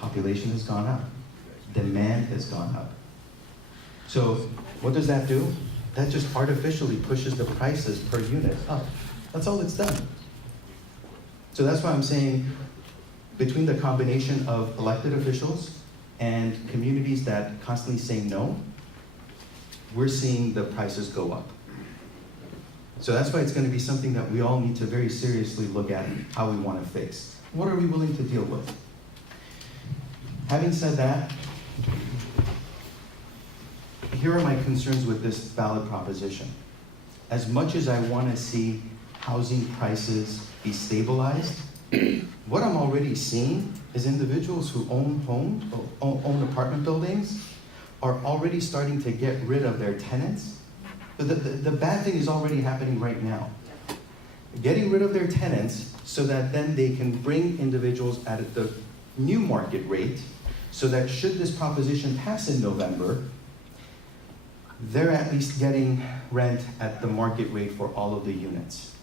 Population has gone up. Demand has gone up. So what does that do? That just artificially pushes the prices per unit up. That's all it's done. So that's why I'm saying, between the combination of elected officials and communities that constantly say no, we're seeing the prices go up. So that's why it's going to be something that we all need to very seriously look at how we want to fix. What are we willing to deal with? Having said that, here are my concerns with this ballot proposition. As much as I want to see housing prices be stabilized, what I'm already seeing is individuals who own homes, own apartment buildings, are already starting to get rid of their tenants. The bad thing is already happening right now. Getting rid of their tenants so that then they can bring individuals at the new market rate, so that should this proposition pass in November, they're at least getting rent at the market rate for all of the units.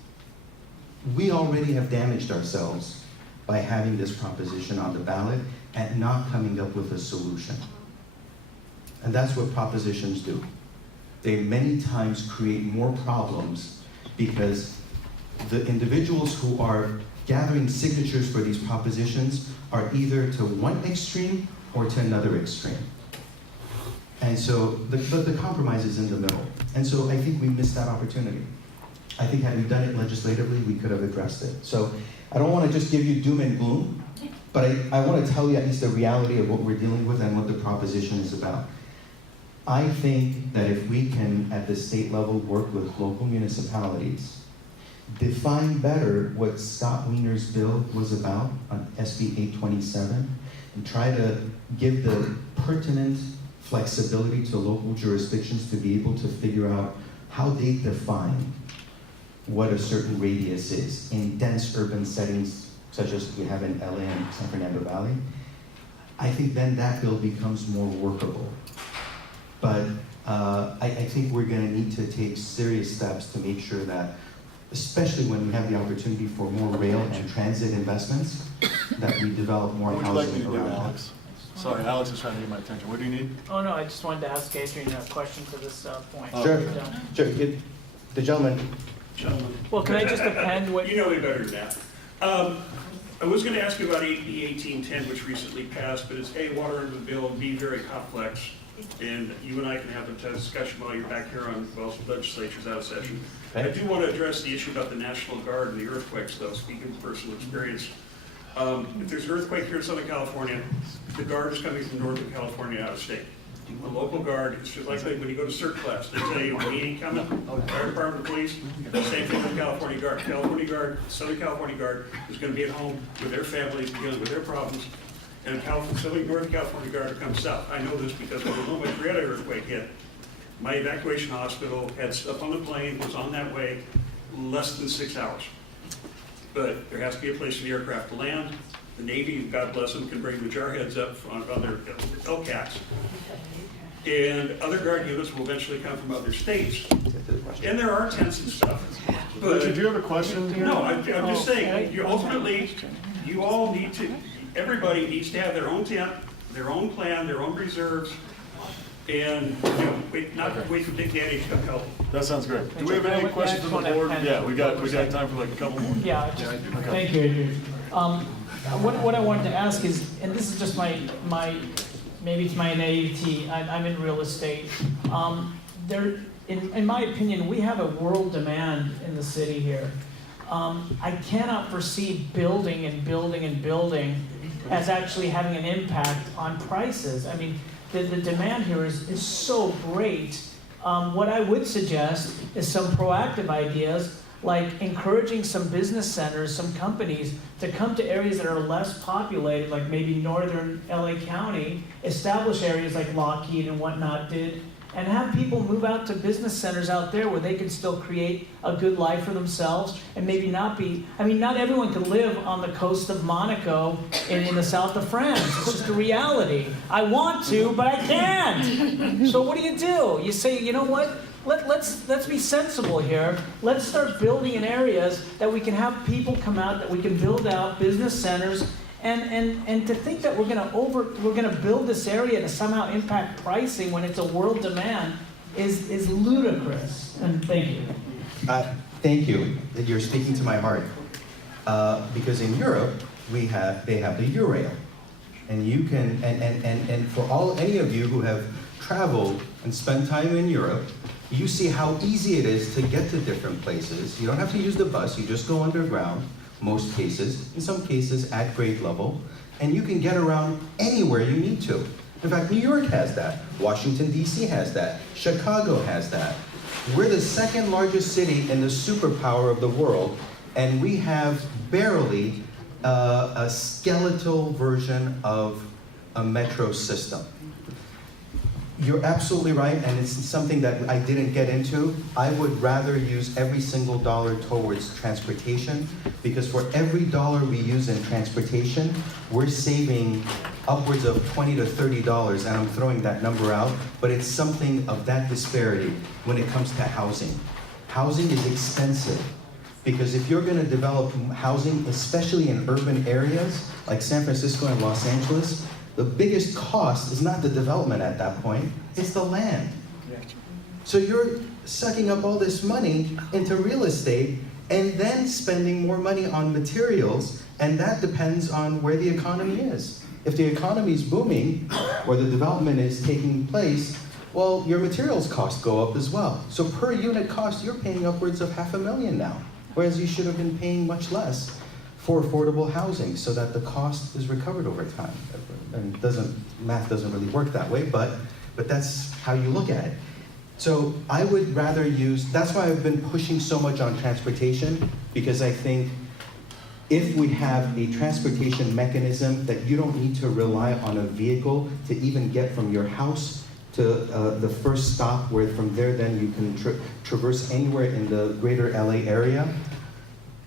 We already have damaged ourselves by having this proposition on the ballot and not coming up with a solution. And that's what propositions do. They many times create more problems because the individuals who are gathering signatures for these propositions are either to one extreme or to another extreme. And so the compromise is in the middle. And so I think we missed that opportunity. I think had we done it legislatively, we could have addressed it. So I don't want to just give you doom and gloom, but I want to tell you at least the reality of what we're dealing with and what the proposition is about. I think that if we can, at the state level, work with local municipalities, define better what Scott Wiener's bill was about on SB 827, and try to give the pertinent flexibility to local jurisdictions to be able to figure out how they define what a certain radius is in dense urban settings such as we have in LA and San Fernando Valley, I think then that bill becomes more workable. But I think we're going to need to take serious steps to make sure that, especially when we have the opportunity for more rail and transit investments, that we develop more What would you like me housing to do, around that. Alex? Sorry, Alex is trying to get my attention. What do you need? Oh, no, I just wanted to ask Adrian a question to this point. Sure, sure. The gentleman. Well, can I just append what? You know me better than that. I was going to ask you about AB 1810, which recently passed, but it's A, water under the bill, and B, very complex. And you and I can have a discussion while you're back here on, well, legislature's out of session. Okay. I do want to address the issue about the National Guard and the earthquakes, though, speaking from personal experience. If there's an earthquake here in Southern California, the Guard is coming from Northern California out of state. The local Guard, it's just like when you go to CERT class, they tell you, we ain't coming, Fire Department, police, same thing with California Guard. California Guard, Southern California Guard is going to be at home with their families, dealing with their problems. And Southern Northern California Guard will come south. I know this because when the Loma Prieta earthquake hit, my evacuation hospital had stuff on the plane, was on that way, less than 6 hours. But there has to be a place for the aircraft to land. The Navy, God bless them, can bring the jarheads up on their LCATs. And other Guard units will eventually come from other states. And there are tents and stuff. But Richard, do you have a question here? no, I'm just saying, you ultimately, you all need to, everybody needs to have their own tent, their own plan, their own reserves, and, not wait for Dick Daddy to come help. That sounds great. Do we have any questions from the board? Yeah, we got time for like a couple more. Yeah, thank you, Adrian. What I wanted to ask is, and this is just my maybe it's my naivety, I'm in real estate. In my opinion, we have a world demand in the city here. I cannot foresee building and building and building as actually having an impact on prices. I mean, the demand here is so great. What I would suggest is some proactive ideas, like encouraging some business centers, some companies to come to areas that are less populated, like maybe northern LA County, establish areas like Lockheed and whatnot did, and have people move out to business centers out there where they can still create a good life for themselves and maybe not be, not everyone can live on the coast of Monaco in the south of France. It's just a reality. I want to, but I can't. So what do? You say, you know what? Let's be sensible here. Let's start building in areas that we can have people come out, that we can build out business centers, and to think that we're gonna build this area to somehow impact pricing when it's a world demand is ludicrous. And thank you. Thank you. You're speaking to my heart. Because in Europe, they have the Eurail, and you can and for any of you who have traveled and spent time in Europe, you see how easy it is to get to different places. You don't have to use the bus, you just go underground, most cases, in some cases at grade level, and you can get around anywhere you need to. In fact, New York has that, Washington, DC has that, Chicago has that. We're the second largest city in the superpower of the world, and we have barely a skeletal version of a metro system. You're absolutely right, and it's something that I didn't get into. I would rather use every single dollar towards transportation, because for every dollar we use in transportation, we're saving upwards of $20 to $30, and I'm throwing that number out, but it's something of that disparity when it comes to housing. Housing is expensive, because if you're going to develop housing, especially in urban areas like San Francisco and Los Angeles, the biggest cost is not the development at that point, it's the land. So you're sucking up all this money into real estate and then spending more money on materials, and that depends on where the economy is. If the economy is booming, or the development is taking place, well, your materials costs go up as well. So per unit cost, you're paying upwards of $500,000 now, whereas you should have been paying much less for affordable housing, so that the cost is recovered over time. And math doesn't really work that way, but that's how you look at it. So I would rather that's why I've been pushing so much on transportation, because I think if we have a transportation mechanism that you don't need to rely on a vehicle to even get from your house to the first stop, where from there then you can traverse anywhere in the greater LA area.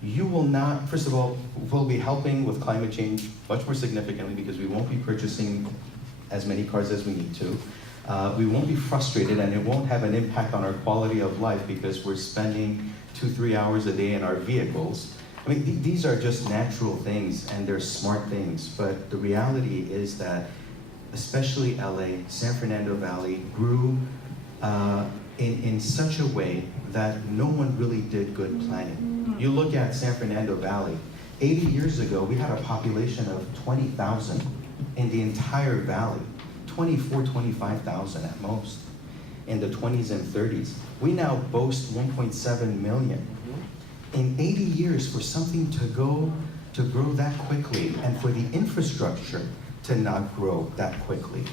You will not, first of all, we'll be helping with climate change much more significantly because we won't be purchasing as many cars as we need to. We won't be frustrated, and it won't have an impact on our quality of life because we're spending 2-3 hours a day in our vehicles. I mean, these are just natural things, and they're smart things, but the reality is that especially LA, San Fernando Valley grew in such a way that no one really did good planning. You look at San Fernando Valley, 80 years ago, we had a population of 20,000 in the entire valley, 25,000 at most in the 20s and 30s. We now boast 1.7 million. In 80 years, for something to grow that quickly, and for the infrastructure to not grow that quickly,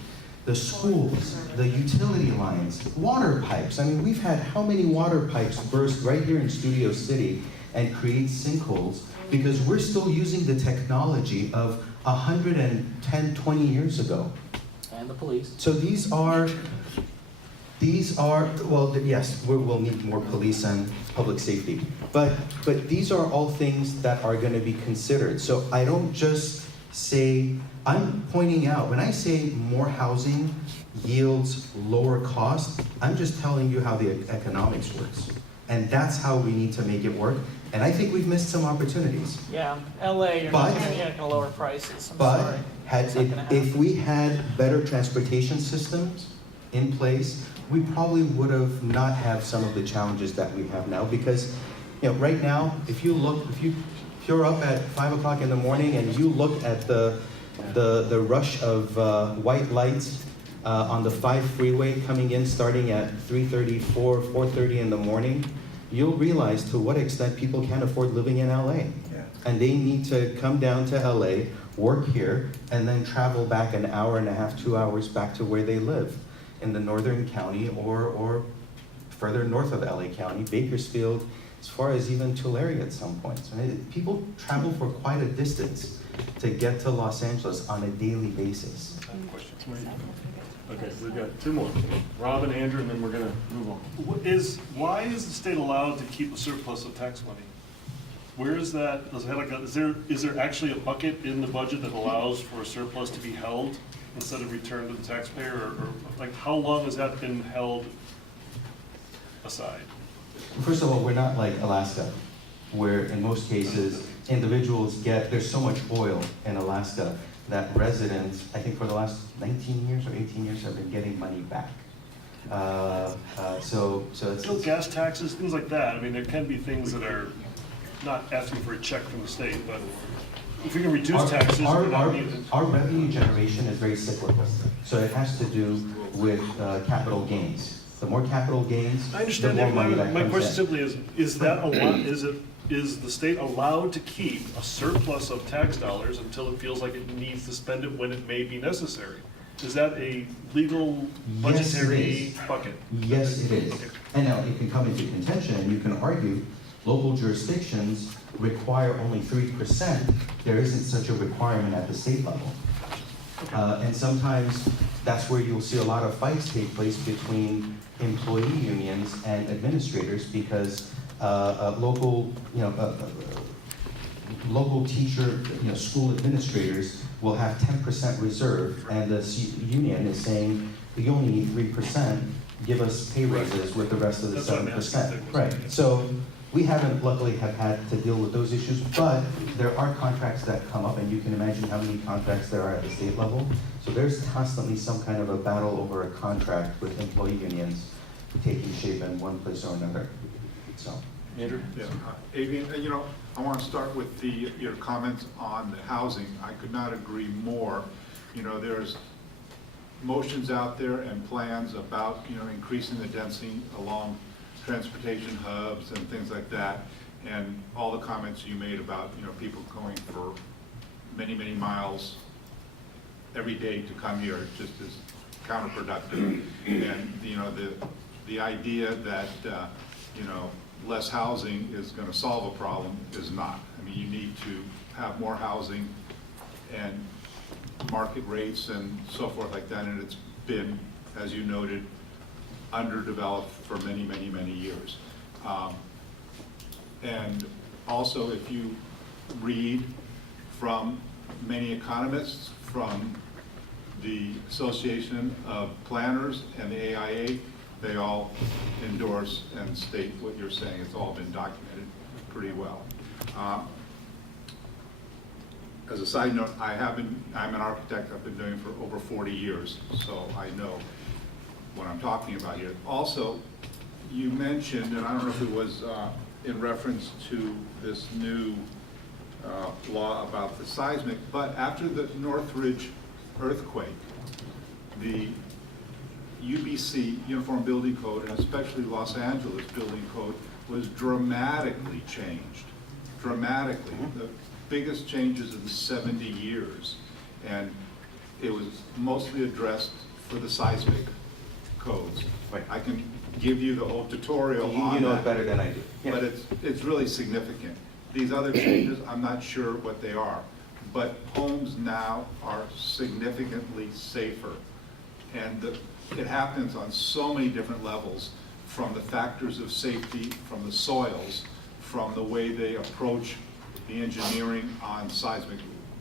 the schools, the utility lines, water pipes. I mean, we've had how many water pipes burst right here in Studio City and create sinkholes because we're still using the technology of 110, 20 years ago. And the police. So these are, well, yes, we'll need more police and public safety. But these are all things that are going to be considered. So I don't just say, I'm pointing out, when I say more housing yields lower cost, I'm just telling you how the economics works. And that's how we need to make it work. And I think we've missed some opportunities. Yeah, LA, you're not gonna lower prices, I'm But sorry. if we had better transportation systems in place, we probably would have not have some of the challenges that we have now. Because, you know, right now, if you're up at 5 o'clock in the morning and you look at the rush of white lights on the 5 freeway coming in starting at 3:30, 4:30 in the morning, you'll realize to what extent people can't afford living in LA. Yeah. And they need to come down to LA, work here, and then travel back an hour and a half, 2 hours back to where they live in the northern county or further north of LA County, Bakersfield, as far as even Tulare at some points. I mean, people travel for quite a distance to get to Los Angeles on a daily basis. Okay, we've got 2 more. Rob and Andrew, and then we're gonna move on. Why is the state allowed to keep a surplus of tax money? Where is that, is there actually a bucket in the budget that allows for a surplus to be held instead of returned to the taxpayer? Or like, how long has that been held aside? First of all, we're not like Alaska, where in most cases, individuals there's so much oil in Alaska that residents, I think for the last 19 years or 18 years, have been getting money back. So it's... Still gas taxes, things like that. I mean, there can be things that are not asking for a check from the state, but if we can reduce taxes... Our revenue generation is very cyclical. So it has to do with capital gains. The more capital gains, I understand the more that. money that My comes question in. simply is the state allowed to keep a surplus of tax dollars until it feels like it needs to spend it when it may be necessary? Is that a legal budgetary bucket? Yes, it is. Okay. And now it can come into contention, and you can argue local jurisdictions require only 3%. There isn't such a requirement at the state level. And sometimes that's where you'll see a lot of fights take place between employee unions and administrators because local teacher, school administrators will have 10% reserve, and the union is saying, we only need 3%, give us pay raises with the rest of the 7%. Right, so we haven't luckily have had to deal with those issues, but there are contracts that come up, and you can imagine how many contracts there are at the state level. So there's constantly some kind of a battle over a contract with employee unions taking shape in one place or another. So, Andrew? Yeah, Avian, I want to start with your comments on the housing. I could not agree more. There's motions out there and plans about, increasing the density along transportation hubs and things like that. And all the comments you made about, people going for many, many miles every day to come here just is counterproductive. And, the idea that, less housing is going to solve a problem is not. I mean, you need to have more housing and market rates and so forth like that, and it's been as you noted, underdeveloped for many, many, many years. And also, if you read from many economists, from the Association of Planners and the AIA, they all endorse and state what you're saying. It's all been documented pretty well. As a side note, I'm an architect. I've been doing it for over 40 years, so I know what I'm talking about here. Also, you mentioned, and I don't know if it was in reference to this new law about the seismic, but after the Northridge earthquake, the UBC, Uniform Building Code, and especially Los Angeles Building Code, was dramatically changed. Dramatically. The biggest changes in 70 years. And it was mostly addressed for the seismic codes. Right. I can give you the whole tutorial on that. You know it better than I do. Yeah. But it's really significant. These other changes, I'm not sure what they are. But homes now are significantly safer. And it happens on so many different levels, from the factors of safety, from the soils, from the way they approach the engineering on seismic.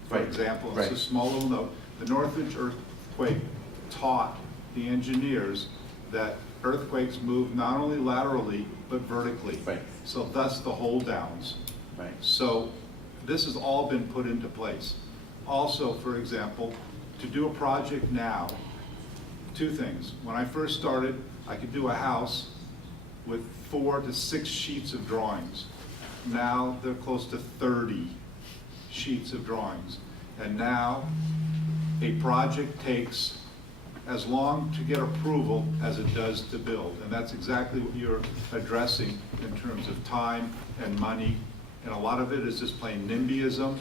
For example, it's a small little note, the Northridge earthquake taught the engineers that earthquakes move not only laterally, but vertically. So thus the hold downs. So this has all been put into place. Also, for example, to do a project now, two things. When I first started, I could do a house with 4 to 6 sheets of drawings. Now they're close to 30 sheets of drawings. And now a project takes as long to get approval as it does to build. And that's exactly what you're addressing in terms of time and money. And a lot of it is just plain NIMBYism,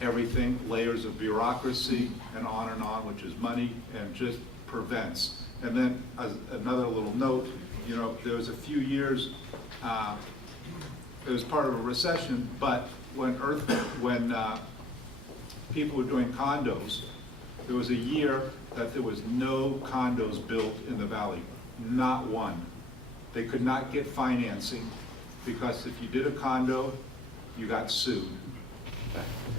everything, layers of bureaucracy, and on, which is money, and just prevents. And then as another little note, you know, there was a few years, it was part of a recession, but when people were doing condos, there was a year that there was no condos built in the valley, not one. They could not get financing because if you did a condo, you got sued.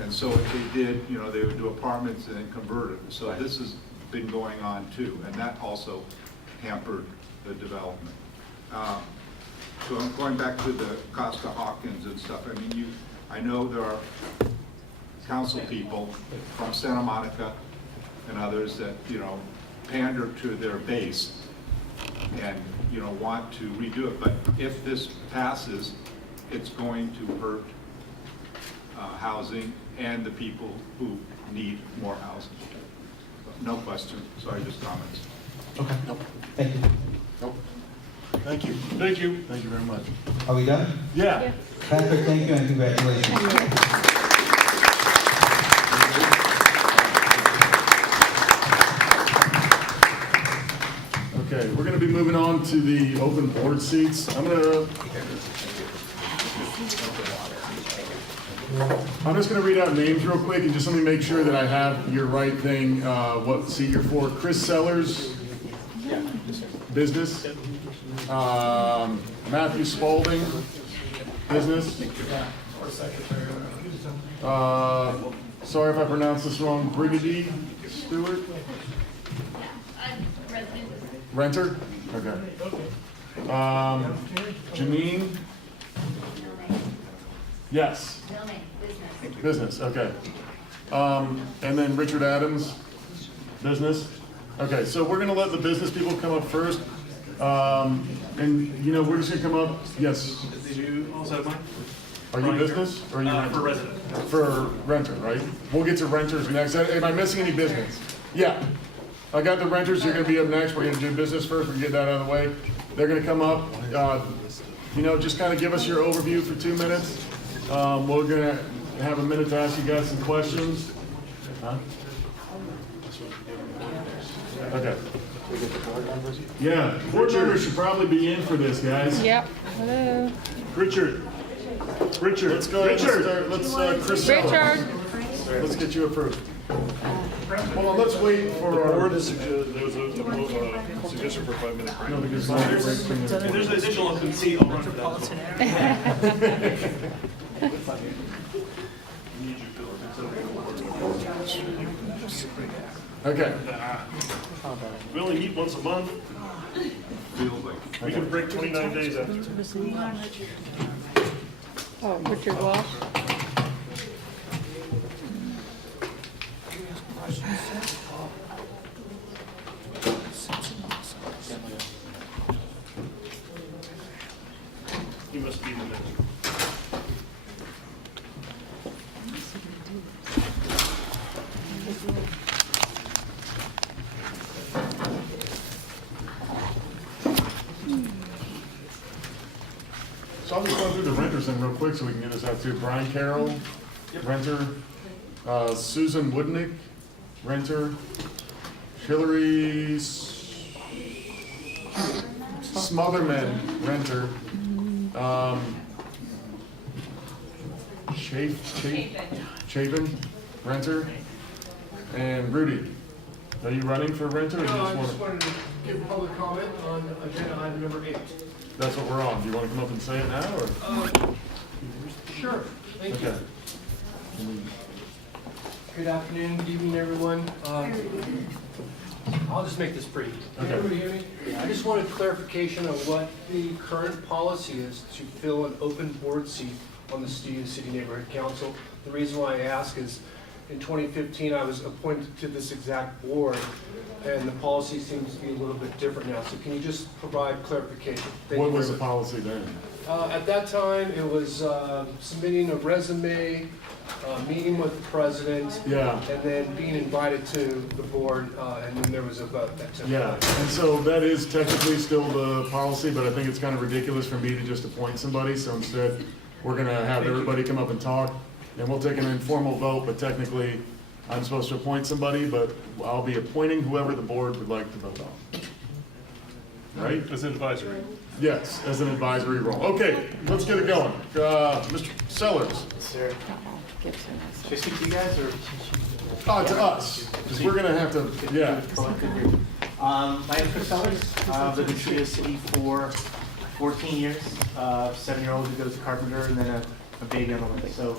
And so if they did, you know, they would do apartments and then convert it. So this has been going on too, and that also hampered the development. So I'm going back to the Costa Hawkins and stuff. I mean, I know there are council people from Santa Monica and others that, you know, pander to their base and, you know, want to redo it. But if this passes, it's going to hurt housing and the people who need more housing. No question. Sorry, just comments. Okay. Nope. Thank you. Nope. Thank you. Thank you. Thank you very much. Are we done? Yeah. Patrick, thank you and congratulations. Okay, we're going to be moving on to the open board seats. I'm just going to read out names real quick and just let me make sure that I have your right thing, what seat you're for. Chris Sellers, business. Matthew Spalding, business. Sorry if I pronounced this wrong. Brigadier Stewart? Renter? Okay. Janine? Yes. Business, okay. And then Richard Adams, business. Okay, so we're gonna let the business people come up first. And you know, we're just gonna come up, yes. Did you also have mine? Are you business or are you renter? For resident. For renter, right? We'll get to renters next. Am I missing any business? Yeah. I got the renters, you're gonna be up next. We're gonna do business first, we can get that out of the way. They're gonna come up, you know, just kind of give us your overview for 2 minutes. We're gonna have a minute to ask you guys some questions. Huh? Okay. Yeah, board members should probably be in for this, guys. Yep. Hello. Richard, let's go ahead. Let's Chris Sellers. Richard. Let's get you approved. Hold on, let's wait for our... There's a just for a 5-minute break. No, because it's not a break between the- There's an additional open seat, I'll run for that. Okay. We only meet once a month. We can break 29 days after. Oh, Richard Walsh? You must be the next. So I'll just go through the renters thing real quick so we can get this out too. Brian Carroll, renter. Susan Woodnick, renter. Hillary Smotherman, renter. Chapin, renter. And Rudy, are you running for renter? Or No, I you just wanna- wanted to give public comment on agenda item number 8. That's what we're on. Do you want to come up and say it now, or? Sure, thank you. Okay. Good afternoon, good evening, everyone. I'll just make this brief. Can Okay. everybody hear me? I just wanted clarification on what the current policy is to fill an open board seat on the Studio City Neighborhood Council. The reason why I ask is in 2015, I was appointed to this exact board, and the policy seems to be a little bit different now. So can you just provide clarification? Thank What you was very the much. policy then? At that time, it was submitting a resume, meeting with the president, Yeah. and then being invited to the board, and then there was a vote that took Yeah, place. and so that is technically still the policy, but I think it's kind of ridiculous for me to just appoint somebody, so instead, we're gonna have everybody come up and talk, and we'll take an informal vote, but technically, I'm supposed to appoint somebody, but I'll be appointing whoever the board would like to vote on. Right? As an advisory. Yes, as an advisory role. Okay, let's get it going. Mr. Sellers. Sir, should I speak to you guys or? To us, because we're gonna have to, yeah. My name is Chris Sellers. I've lived in Studio City for 14 years. 7-year-old who goes to Carpenter, and then a baby on the way. So,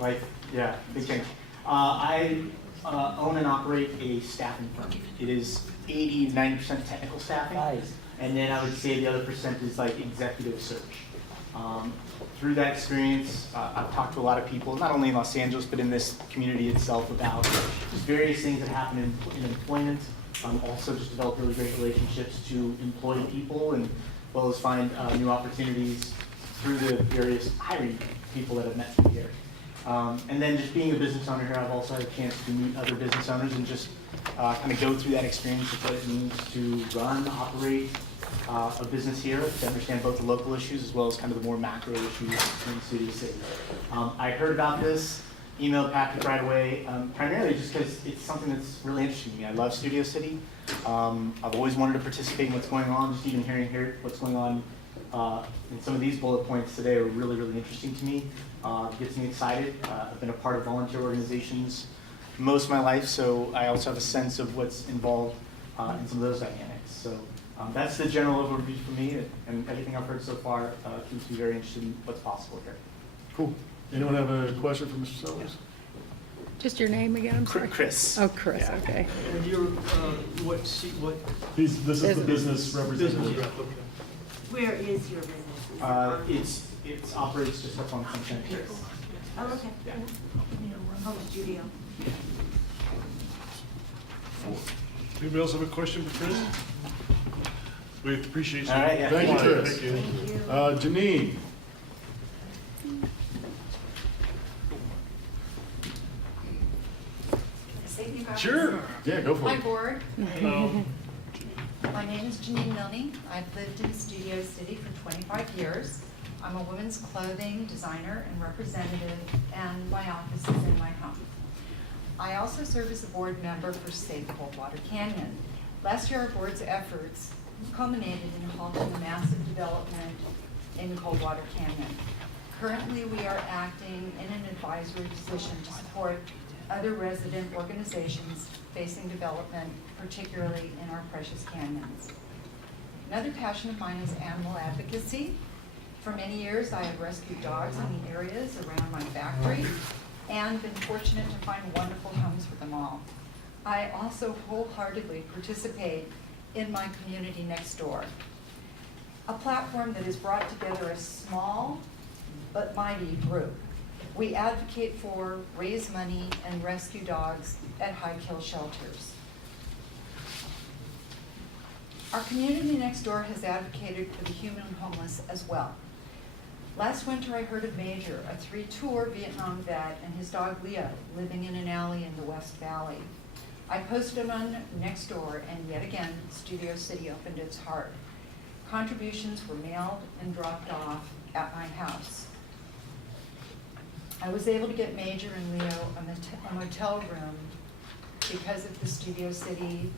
life, yeah, big change. I own and operate a staffing firm. It is 80-90% technical staffing, and then I would say the other percent is like executive search. Through that experience, I've talked to a lot of people, not only in Los Angeles, but in this community itself, about just various things that happen in employment. Also just develop really great relationships to employ people, and as well as find new opportunities through the various hiring people that I've met through here. And then just being a business owner here, I've also had a chance to meet other business owners and just kind of go through that experience of what it means to run, operate a business here, to understand both the local issues as well as kind of the more macro issues in Studio City. I heard about this, emailed Patrick right away, primarily just because it's something that's really interesting to me. I love Studio City. I've always wanted to participate in what's going on, just even hearing here what's going on and some of these bullet points today are really, really interesting to me. It gets me excited. I've been a part of volunteer organizations most of my life, so I also have a sense of what's involved in some of those dynamics. So that's the general overview for me, and everything I've heard so far keeps me very interested in what's possible here. Cool. Anyone have a question for Mr. Sellers? Just your name again, I'm sorry? Chris. Oh, Chris, Yeah. okay. And you're, what seat, what? This is the business Business representative. rep, okay. Where is your business? It operates just up on Sunshine Terrace. Oh, okay. Yeah. Home studio. Anybody else have a question for Chris? We appreciate you. All right, yeah. Thank you, Chris. Thank you. Janine. Sure. Yeah, go for Hi, it. board. Hello. My name is Janine Milne. I've lived in Studio City for 25 years. I'm a women's clothing designer and representative, and my office is in my home. I also serve as a board member for Save Coldwater Canyon. Last year, our board's efforts culminated in halting the massive development in Coldwater Canyon. Currently, we are acting in an advisory position to support other resident organizations facing development, particularly in our precious canyons. Another passion of mine is animal advocacy. For many years, I have rescued dogs in the areas around my factory and been fortunate to find wonderful homes for them all. I also wholeheartedly participate in my community next door, a platform that has brought together a small but mighty group. We advocate for, raise money, and rescue dogs at high-kill shelters. Our community next door has advocated for the human homeless as well. Last winter, I heard of Major, a 3-tour Vietnam vet, and his dog Leo living in an alley in the West Valley. I posted on Nextdoor, and yet again, Studio City opened its heart. Contributions were mailed and dropped off at my house. I was able to get Major and Leo a motel room because of the Studio City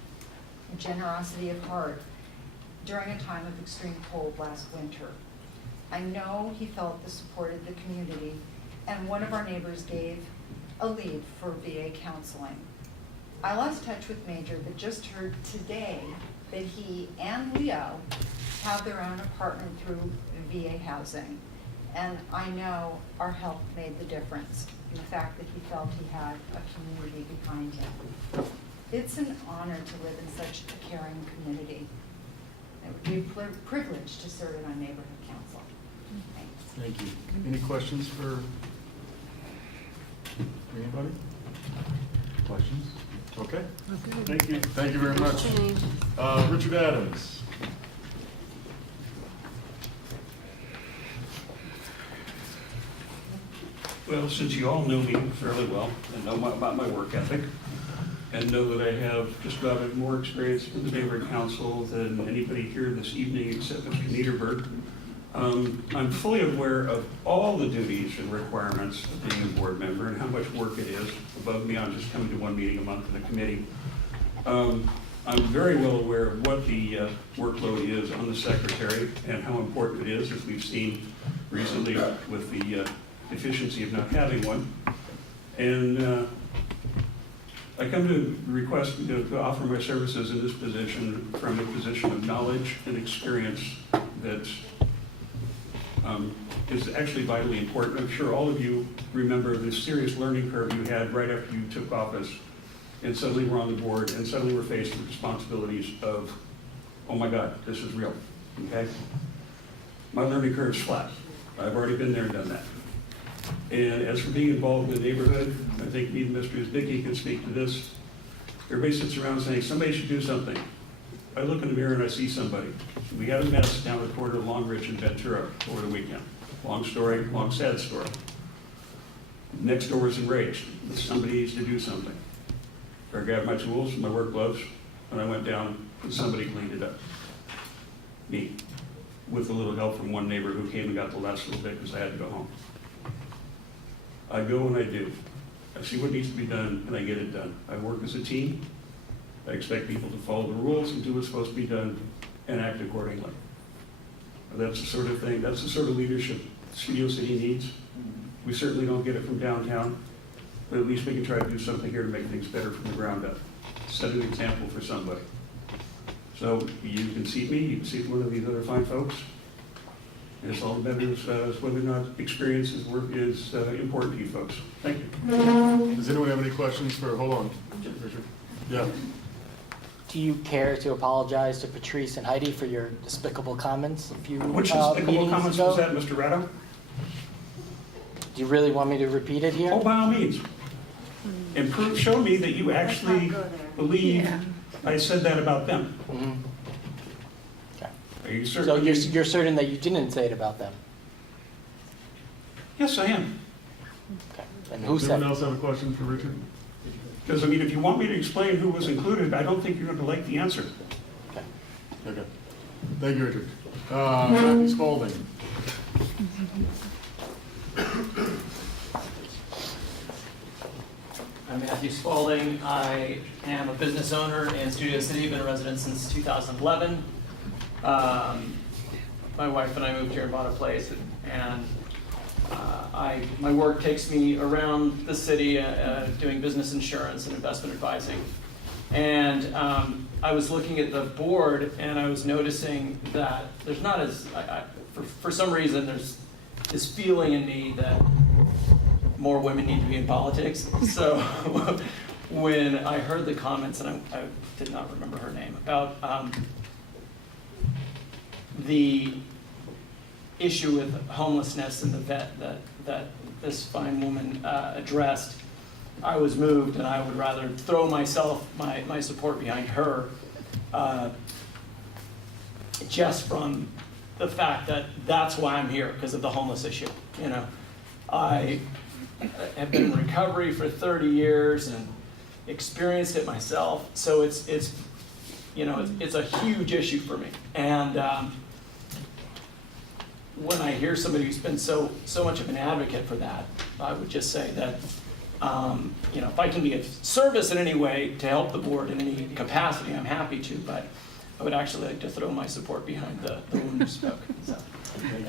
generosity of heart during a time of extreme cold last winter. I know he felt the support of the community, and one of our neighbors gave a lead for VA counseling. I lost touch with Major, but just heard today that he and Leo have their own apartment through VA housing. And I know our help made the difference in the fact that he felt he had a community behind him. It's an honor to live in such a caring community. It would be a privilege to serve in our neighborhood council. Thanks. Thank you. Any questions for anybody? Questions? Okay. Thank you. Thank you very much. Richard Adams. Well, since you all know me fairly well and know about my work ethic, and know that I have just about more experience in the neighborhood council than anybody here this evening except Mr. Niederberg, I'm fully aware of all the duties and requirements of being a board member and how much work it is above and beyond just coming to one meeting a month in a committee. I'm very well aware of what the workload is on the secretary and how important it is, as we've seen recently with the efficiency of not having one. And I come to request to offer my services in this position from a position of knowledge and experience that is actually vitally important. I'm sure all of you remember the serious learning curve you had right after you took office and suddenly were on the board and suddenly were faced with responsibilities of, oh my God, this is real, okay? My learning curve is flat. I've already been there and done that. And as for being involved in the neighborhood, I think me and Mr. Zbicki can speak to this. Everybody sits around saying, somebody should do something. I look in the mirror and I see somebody. We had a mess down the corner of Longridge and Ventura over the weekend. Long story, long sad story. Next door was enraged. Somebody needs to do something. I grabbed my tools, my work gloves, and I went down and somebody cleaned it up. Me. With a little help from one neighbor who came and got the last little bit because I had to go home. I go and I do. I see what needs to be done and I get it done. I work as a team. I expect people to follow the rules and do what's supposed to be done and act accordingly. That's the sort of thing, that's the sort of leadership Studio City needs. We certainly don't get it from downtown, but at least we can try to do something here to make things better from the ground up. Set an example for somebody. So you can seat me, you can seat one of these other fine folks. And it's all the better as whether or not experience is important to you folks. Thank you. Does anyone have any questions for, hold on, Richard? Yeah. Do you care to apologize to Patrice and Heidi for your despicable comments a few Which despicable meetings comments ago? was that, Mr. Ratto? Do you really want me to repeat it here? Oh, by all means. And show me that you actually believe I said that about them. Mm-hmm. Okay. Are you So certain? you're certain that you didn't say it about them? Yes, I am. Okay. And who Does said anyone it? else have a question for Richard? Because, I mean, if you want me to explain who was included, I don't think you're going to like the answer. Okay. Okay. Thank you, Richard. Matthew Spalding. I'm Matthew Spalding. I am a business owner in Studio City. Been a resident since 2011. My wife and I moved here and bought a place, and My work takes me around the city doing business insurance and investment advising. And I was looking at the board and I was noticing that there's not as, for some reason, there's this feeling in me that more women need to be in politics. So when I heard the comments, and I did not remember her name, about the issue with homelessness and the vet that this fine woman addressed, I was moved, and I would rather throw my support behind her, just from the fact that that's why I'm here, because of the homeless issue. You know, I have been in recovery for 30 years and experienced it myself, so it's a huge issue for me. And when I hear somebody who's been so much of an advocate for that, I would just say that if I can be of service in any way to help the board in any capacity, I'm happy to, but I would actually like to throw my support behind the woman who spoke. So.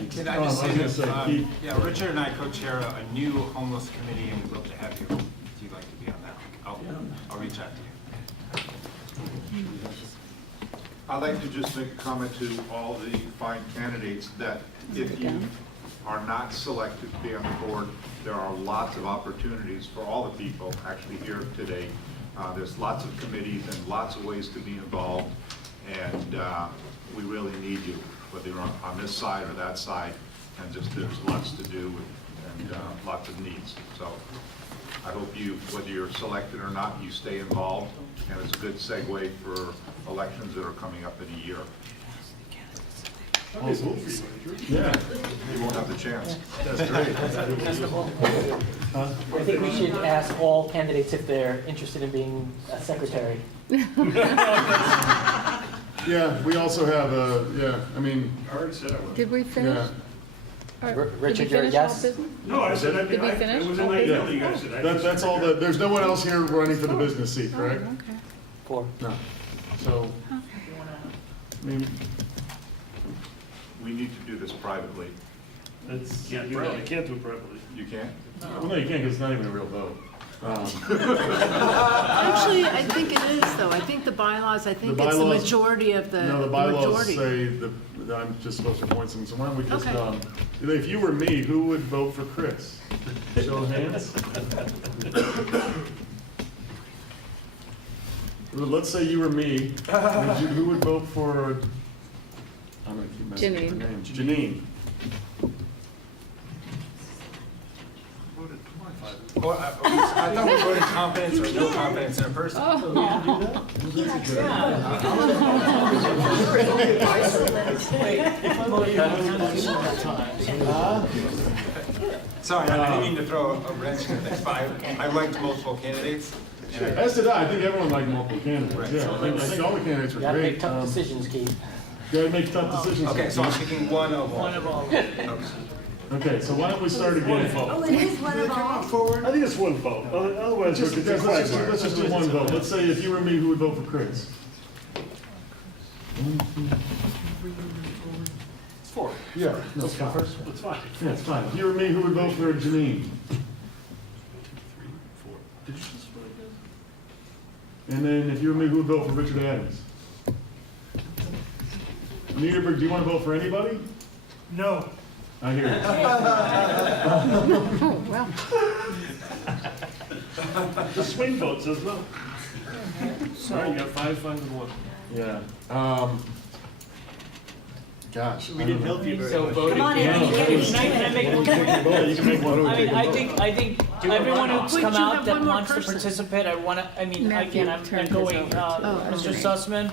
Can I just say that, Richard and I co-chair a new homeless committee, and we'd love to have you if you'd like to be on that. I'll reach out to you. I'd like to just make a comment to all the fine candidates that if you are not selected to be on the board, there are lots of opportunities for all the people actually here today. There's lots of committees and lots of ways to be involved, and we really need you, whether you're on this side or that side, and just there's lots to do and lots of needs. So I hope you, whether you're selected or not, you stay involved, and it's a good segue for elections that are coming up in a year. Yeah, you won't have the chance. That's great. I think we should ask all candidates if they're interested in being a secretary. Yeah, we also have I already said I would. Did we finish? Richard, you're a yes? No, I said Did we finish? it was in my email to you guys. That's all there's no one else here running for the business seat, correct? Okay. 4. No. So, I mean, We need to do this privately. You can't do that. You can't do it privately. You can't? well, no, you can't, because it's not even a real vote. Actually, I think it is, though. I think the bylaws, I think it's the majority of the No, the bylaws majority. say that I'm just supposed to appoint someone. So why don't we just, Okay. if you were me, who would vote for Chris? Show of hands. Well, let's say you were me. Who would vote for? I'm gonna keep messing with her name. Janine. Well, I thought we voted confidence or no confidence in a person. Sorry, I didn't mean to throw a wrench in things, but I liked multiple candidates. As did I. I think everyone liked multiple candidates. Right, Yeah, so I think all the candidates were You gotta great. make tough decisions, Keith. You gotta make tough decisions. Okay, so I'm picking one of all. Okay, so why don't we start again? Oh, it is one of all? I think it's one vote. Otherwise, Let's we're just do one vote. Let's say if you were me, who would vote for Chris? 1, 2, 3, 4. It's 4. Yeah, no, it's fine. It's fine. Yeah, it's fine. If you were me, who would vote for Janine? 2, 3, 4. Did you just vote again? And then if you were me, who would vote for Richard Adams? Niederberg, do you want to vote for anybody? No. I hear it. Oh, well. The swing vote says no. Sorry, you got 5, 5, and 1. Yeah. Gosh. We didn't help you very So much. voting. Come on, Aaron, you get it. Can I make one point? You can make one. I mean, I think everyone who's Wait, come you out have that one more wants to person. participate, Matthew again, I'm turned his echoing over. Oh, Mr. okay. Sussman.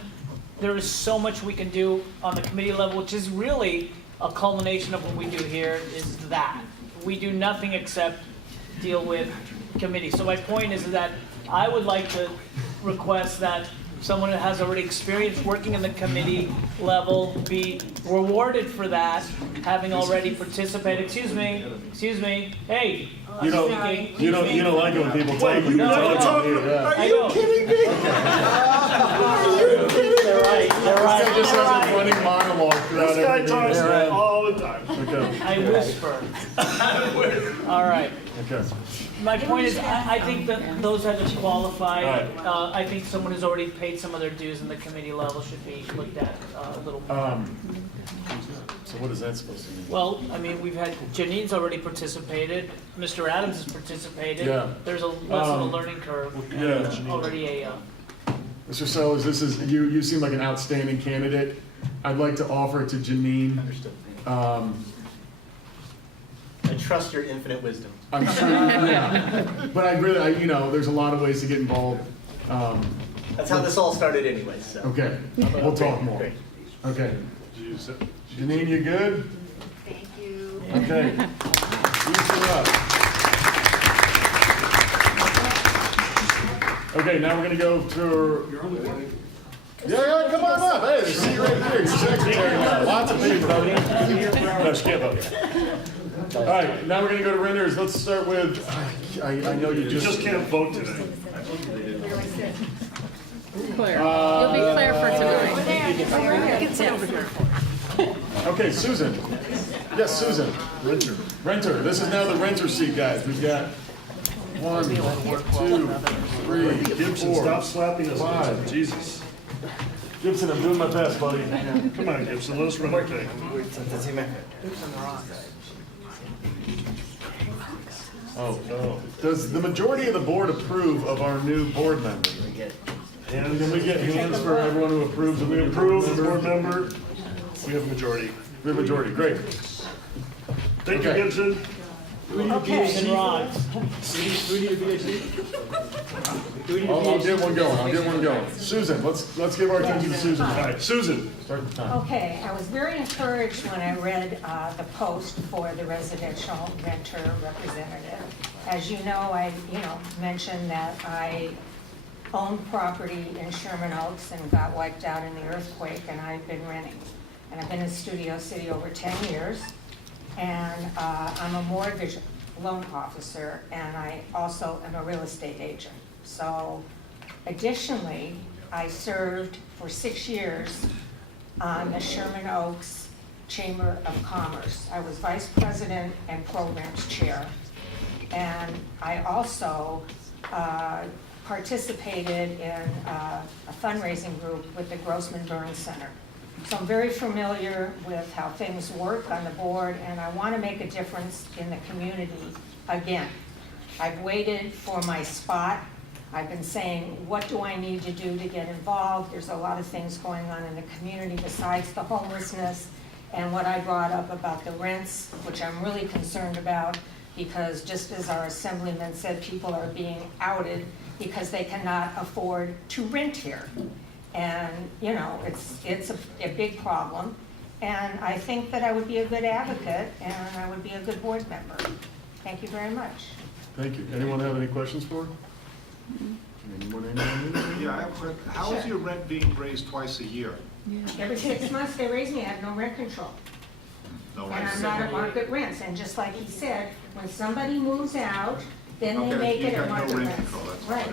There is so much we can do on the committee level, which is really a culmination of what we do here, is that. We do nothing except deal with committees. So my point is that I would like to request that someone that has already experience working in the committee level be rewarded for that, having already participated. Excuse me, hey. You don't like it when people talk. You No. Are you kidding me? They're right. This guy just has a running monologue throughout This guy every talks meeting. all the time. Okay. I whisper. All right. Okay. My point is, I think that those that are qualified, All I think someone who's already paid some of their dues in the committee level should be looked at a little more. So what is that supposed to mean? Well, I mean, we've had, Janine's already participated, Mr. Adams has participated. Yeah. There's a less of a learning curve. Yeah. And already a, Mr. Sellers, this is, you seem like an outstanding candidate. I'd like to offer to Janine. Understood. I trust your infinite wisdom. I'm sure, yeah. But I really, you know, there's a lot of ways to get involved. That's how this all started anyway, so. Okay, we'll talk more. Great. Okay. Janine, you good? Thank you. Okay. You two up. Okay, now we're gonna go to. Yeah, come on up. Hey, see you right here. You're secretary now. Lots of people. No, she can't vote. All right, now we're gonna go to renters. Let's start with. I know you just can't vote today. Claire. You'll be Claire for tonight. Get sit over here. Okay, Susan. Yes, Susan. Renter. This is now the renter seat, guys. We've got 1, 2, 3, Gibson, 4, stop slapping us. 5. Jesus. Gibson, I'm doing my best, buddy. Come on, Gibson, let us run the thing. Oh, no. Does the majority of the board approve of our new board member? And can we get hands for everyone who approves? We approve the board member. We have a majority. We have a majority, great. Thank you, Okay. Gibson. Keys and rods. Do we need a VAC? I'll get one going. Susan, let's give our attention to Susan. All right, Susan, start the time. Okay, I was very encouraged when I read the post for the residential renter representative. As you know, I mentioned that I own property in Sherman Oaks and got wiped out in the earthquake, and I've been renting. And I've been in Studio City over 10 years, and I'm a mortgage loan officer, and I also am a real estate agent. So additionally, I served for 6 years on the Sherman Oaks Chamber of Commerce. I was vice president and programs chair. And I also participated in a fundraising group with the Grossman Burn Center. So I'm very familiar with how things work on the board, and I want to make a difference in the community again. I've waited for my spot. I've been saying, what do I need to do to get involved? There's a lot of things going on in the community besides the homelessness and what I brought up about the rents, which I'm really concerned about, because just as our assemblyman said, people are being outed because they cannot afford to rent here. And, it's a big problem. And I think that I would be a good advocate and I would be a good board member. Thank you very much. Thank you. Anyone have any questions for her? Anyone? Yeah, I have a question. How is your rent being raised twice a year? Every 6 months they raise me, I have no rent control. No, And I'm not at market rents. And just like he said, when somebody moves out, then they make it at market rents. Right,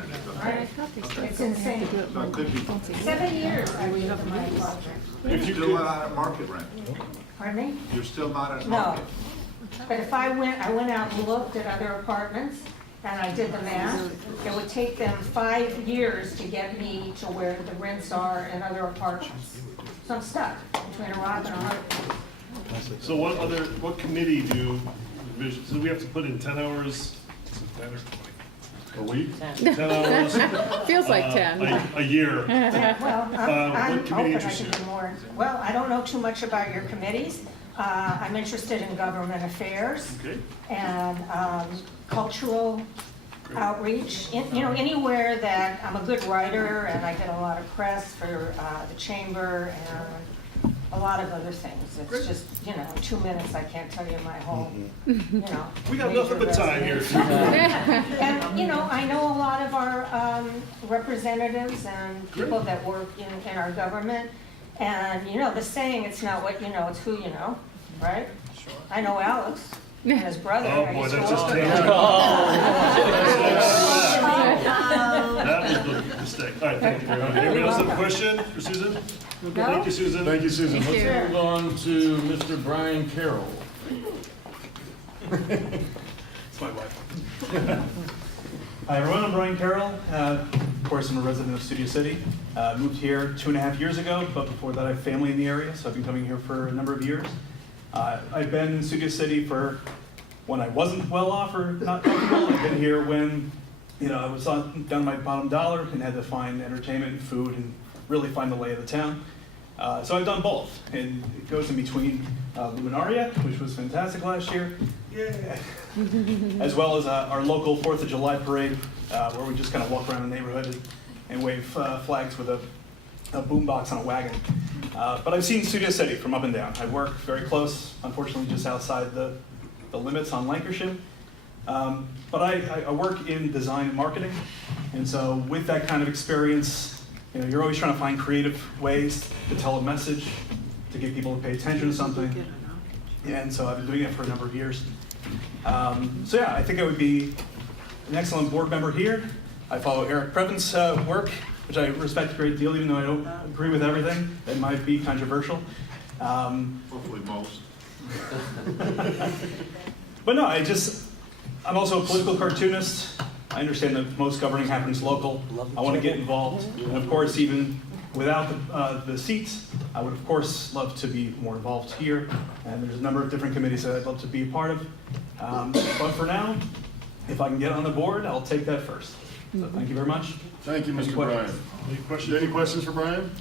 right. It's insane. So it could be. 7 years I was of my project. If you're still not at market rent, Pardon me? you're still not at No. market. But if I went out and looked at other apartments, and I did the math, it would take them 5 years to get me to where the rents are in other apartments. So I'm stuck between a rock and a hard place. So what committee do you envision? So we have to put in 10 hours, a week? 10 hours? Feels like 10. A year. Well, I'm What committee open, I interests can you? do more. Well, I don't know too much about your committees. I'm interested in government affairs Okay. and cultural outreach. Anywhere that, I'm a good writer and I get a lot of press for the chamber and a lot of other things. It's just, 2 minutes, I can't tell you my whole, We got nothing but time here. And, I know a lot of our representatives and people that work in our government. And, the saying, it's not what you know, it's who you know, right? Sure. I know Alex and his brother. Oh, I boy, used to that's just work with terrible. them. That was the mistake. All right, thank you very much. Anybody else have a question for Susan? No? Thank you, Susan. Thank you, Susan. Thank Let's you. move on to Mr. Brian Carroll. It's my wife. Hi everyone, I'm Brian Carroll. Of course, I'm a resident of Studio City. Moved here 2.5 years ago, but before that I have family in the area, so I've been coming here for a number of years. I've been in Studio City for when I wasn't well off or not comfortable. I've been here when I was down to my bottom dollar and had to find entertainment and food and really find the lay of the town. So I've done both, and it goes in between Luminaria, which was fantastic last year, yeah, as well as our local 4th of July parade, where we just kind of walk around the neighborhood and wave flags with a boombox on a wagon. But I've seen Studio City from up and down. I work very close, unfortunately just outside the limits on Lancashire. But I work in design and marketing, and so with that kind of experience, you're always trying to find creative ways to tell a message, to get people to pay attention to something. And so I've been doing it for a number of years. So yeah, I think I would be an excellent board member here. I follow Eric Previn's work, which I respect a great deal, even though I don't agree with everything. It might be controversial. Hopefully most. But no, I'm also a political cartoonist. I understand that most governing happens local. I want to get involved. And of course, even without the seats, I would of course love to be more involved here. And there's a number of different committees that I'd love to be a part of. But for now, if I can get on the board, I'll take that first. So thank you very much. Thank you, Mr. Bryan. Any questions for Brian?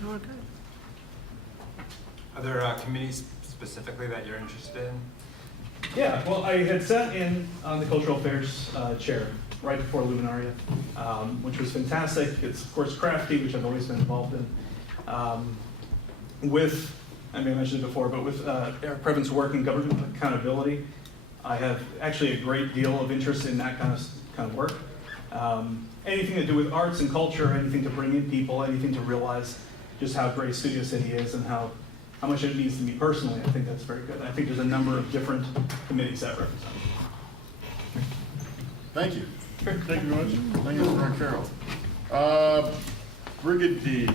Are there committees specifically that you're interested in? Yeah, well, I had sat in on the Cultural Affairs chair right before Luminaria, which was fantastic. It's, of course, crafty, which I've always been involved in. I mentioned it before, but with Eric Previn's work in government accountability, I have actually a great deal of interest in that kind of work. Anything to do with arts and culture, anything to bring in people, anything to realize just how great Studio City is and how much it means to me personally, I think that's very good. I think there's a number of different committees that represent. Thank you. Thank you very much. Thank you, Mr. Carroll. Brigady.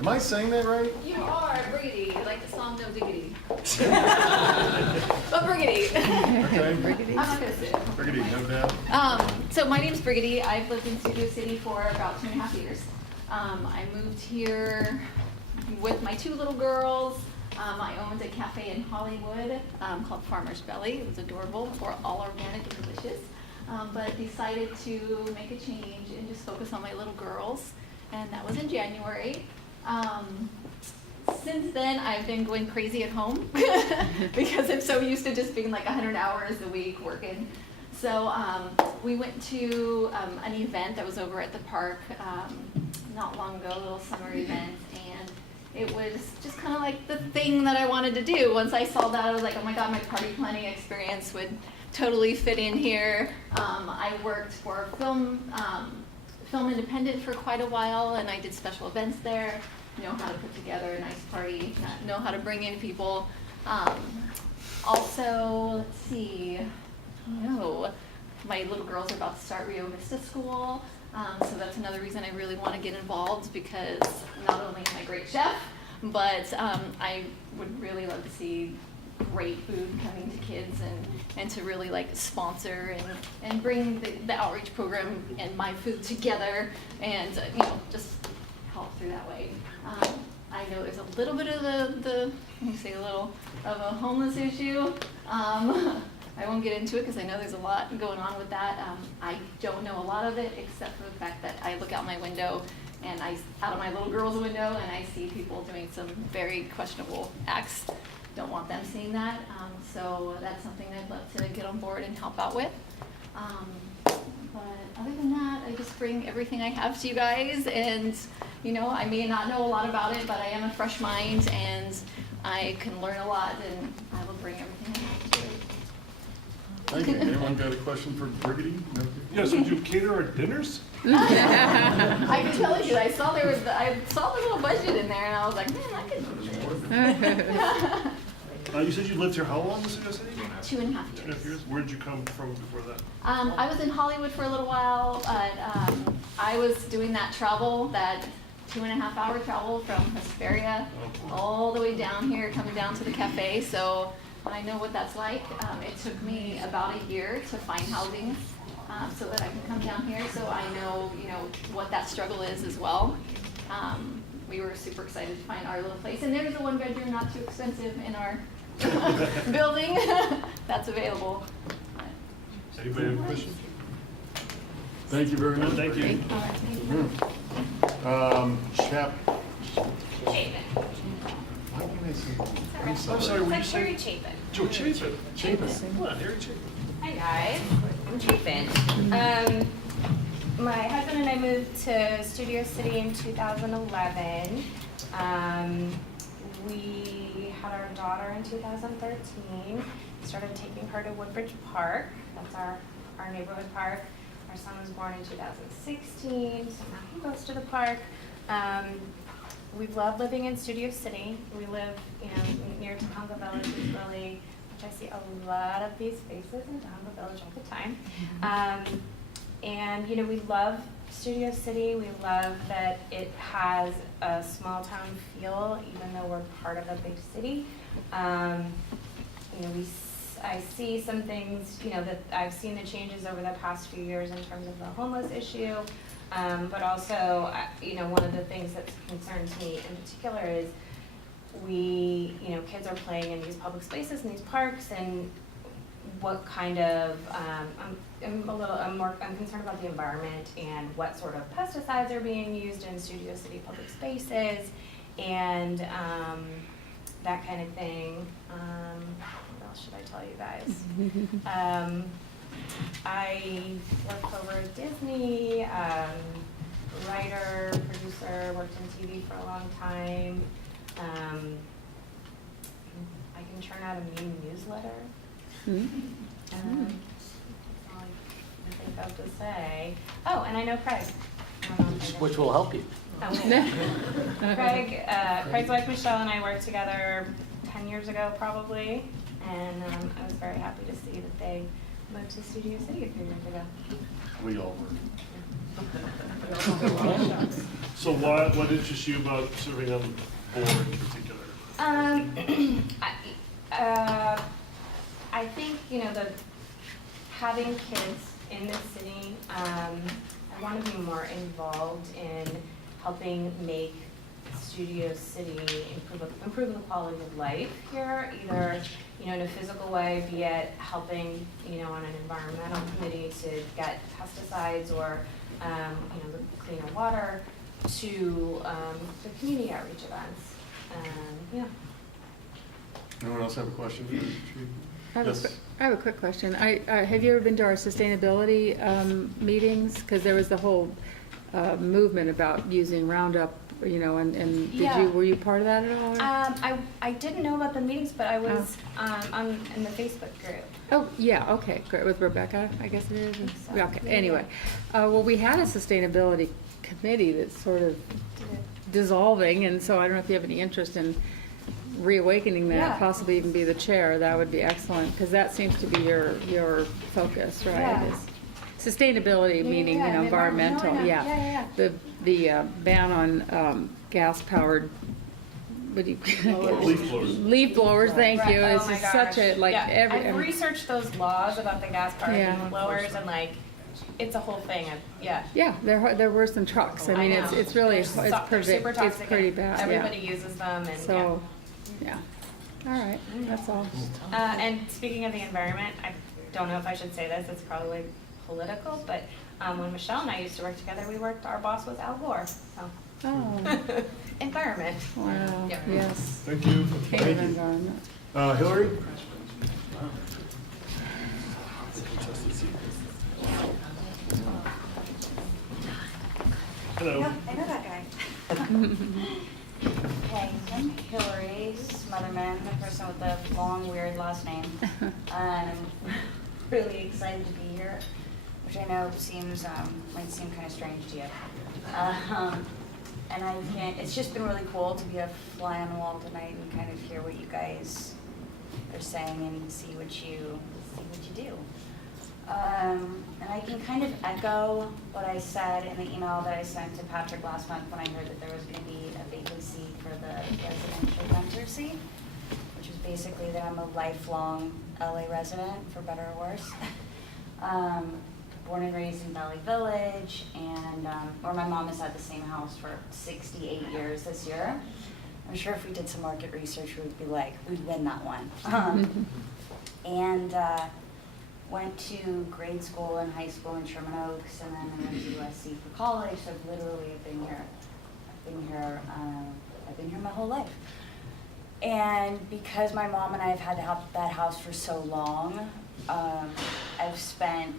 Am I saying that right? You are Brigady, like the song No Diggity. But Brigady. Okay. I'm not gonna say it. Brigady, no doubt. So my name's Brigady. I've lived in Studio City for about 2.5 years. I moved here with my 2 little girls. I owned a cafe in Hollywood called Farmer's Belly. It was adorable. We're all organic and delicious. But decided to make a change and just focus on my little girls. And that was in January. Since then, I've been going crazy at home because I'm so used to just being like 100 hours a week working. So we went to an event that was over at the park not long ago, a little summer event, and it was just kind of like the thing that I wanted to do. Once I saw that, I was like, oh my God, my party planning experience would totally fit in here. I worked for Film Independent for quite a while, and I did special events there, know how to put together a nice party, know how to bring in people. Also, let's see, my little girls are about to start Rio Vista School, so that's another reason I really want to get involved, because not only am I a great chef, but I would really love to see great food coming to kids and to really like sponsor and bring the outreach program and my food together and just help through that way. I know there's a little bit of a homeless issue. I won't get into it because I know there's a lot going on with that. I don't know a lot of it except for the fact that I look out my window and out of my little girl's window, and I see people doing some very questionable acts. Don't want them seeing that. So that's something I'd love to get on board and help out with. But other than that, I just bring everything I have to you guys, and I may not know a lot about it, but I am a fresh mind and I can learn a lot, and I will bring everything I have to it. Thank you. Anyone got a question for Brigady? No? Yeah, so do you cater our dinners? I can tell you, I saw the little budget in there, and I was like, man, I could do this. You said you lived here how long in Studio City? 2.5 years. 2.5 years. Where did you come from before that? I was in Hollywood for a little while, but I was doing that travel, that 2.5-hour travel from Hesperia all the way down here, coming down to the cafe. So I know what that's like. It took me about a year to find housing so that I can come down here. So I know, what that struggle is as well. We were super excited to find our little place. And there's a one bedroom, not too expensive in our building that's available. Does anybody have a question? Thank you very much. Thank you. All right, thank you. Chap. Chapin. Why can't I say? I'm sorry, were you It's like Harry saying? Chapin. Joe Chapin. Chapin. Come on, Harry Chapin. Hi guys, I'm Chapin. My husband and I moved to Studio City in 2011. We had our daughter in 2013. Started taking her to Woodbridge Park. That's our neighborhood park. Our son was born in 2016, so now he goes to the park. We've loved living in Studio City. We live, near Tahonga Village, is really, which I see a lot of these faces in Tahonga Village all the time. And we love Studio City. We love that it has a small town feel, even though we're part of a big city. I see some things, that I've seen the changes over the past few years in terms of the homeless issue. But also, one of the things that concerns me in particular is kids are playing in these public spaces, in these parks, and what kind of, I'm concerned about the environment and what sort of pesticides are being used in Studio City public spaces, and that kind of thing. What else should I tell you guys? I worked over at Disney, writer, producer, worked in TV for a long time. I can churn out a mean newsletter. That's all I think of to say. Oh, and I know Craig. Which will help you. Craig's wife Michelle and I worked together 10 years ago probably, and I was very happy to see that they moved to Studio City a few years ago. We all were. So what interests you about serving on the board in particular? I think, having kids in this city, I want to be more involved in helping make Studio City improve the quality of life here, either in a physical way, be it helping on an environmental committee to get pesticides or the cleaner water, to the community outreach events. Anyone else have a question? I have a quick question. Have you ever been to our sustainability meetings? Because there was the whole movement about using Roundup, and were you part of that at all? I didn't know about the meetings, but I was in the Facebook group. Oh, yeah, okay, great, with Rebecca, I guess it is. So, Okay, anyway. Well, we had a sustainability committee that's sort of dissolving, and so I don't know if you have any interest in reawakening that, Yeah. possibly even be the chair. That would be excellent, because that seems to be your focus, right? Yeah. Is sustainability, meaning, the environmental, yeah. The ban on gas-powered, what do you? Leaf blowers. Leaf blowers, thank you. Right. It's Oh my just such a, gosh. every. I've researched those laws about the gas powered Yeah. leaf blowers, and it's a whole thing. Yeah, there were some trucks. I mean, know. it's really, They're super toxic, it's pretty and bad, everybody uses them, and So, yeah. All right, that's all. And speaking of the environment, I don't know if I should say this, it's probably political, but when Michelle and I used to work together, our boss was Al Gore, so. Oh, Environment. wow, Yep. yes. Thank you. King of Thank you. environment. Hillary? Hello. I know that guy. Hey, I'm Hillary Smotherman, the person with the long, weird last name. And I'm really excited to be here, which I know might seem kind of strange to you. And it's just been really cool to be a fly on the wall tonight and kind of hear what you guys are saying and see what you do. And I can kind of echo what I said in the email that I sent to Patrick last month when I heard that there was going to be a vacancy for the residential renter seat, which was basically that I'm a lifelong LA resident, for better or worse. Born and raised in Valley Village, and or my mom has had the same house for 68 years this year. I'm sure if we did some market research, we would be like, we'd win that one. And went to grade school and high school in Sherman Oaks, and then I went to USC for college. So I've literally been here. I've been here my whole life. And because my mom and I have had that house for so long, I've spent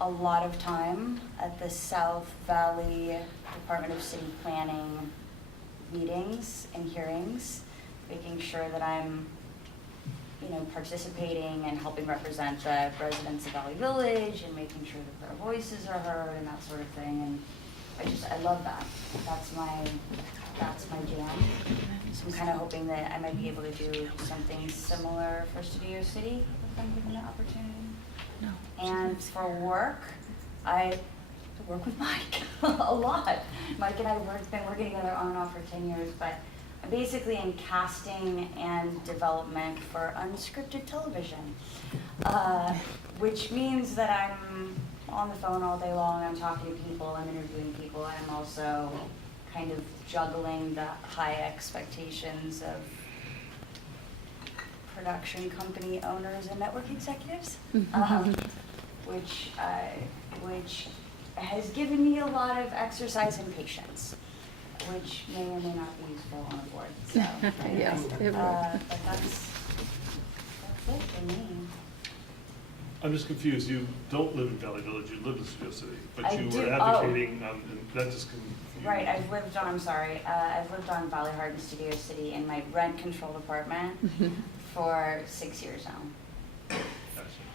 a lot of time at the South Valley Department of City Planning meetings and hearings, making sure that I'm, participating and helping represent the residents of Valley Village and making sure that their voices are heard and that sort of thing. And I love that. That's my jam. So I'm kind of hoping that I might be able to do something similar for Studio City if I'm given the opportunity. No. And for work, I work with Mike a lot. Mike and I have been working together on and off for 10 years, but I'm basically in casting and development for unscripted television, which means that I'm on the phone all day long, I'm talking to people, I'm interviewing people, and I'm also kind of juggling the high expectations of production company owners and network executives, which has given me a lot of exercise and patience, which may or may not be useful on a board. So, Yes, it would. but that's it for me. I'm just confused. You don't live in Valley Village. You live in Studio City, but I you do. were advocating. And that just confused. Right, I've lived on Valley Hard in Studio City in my rent-controlled apartment for 6 years now.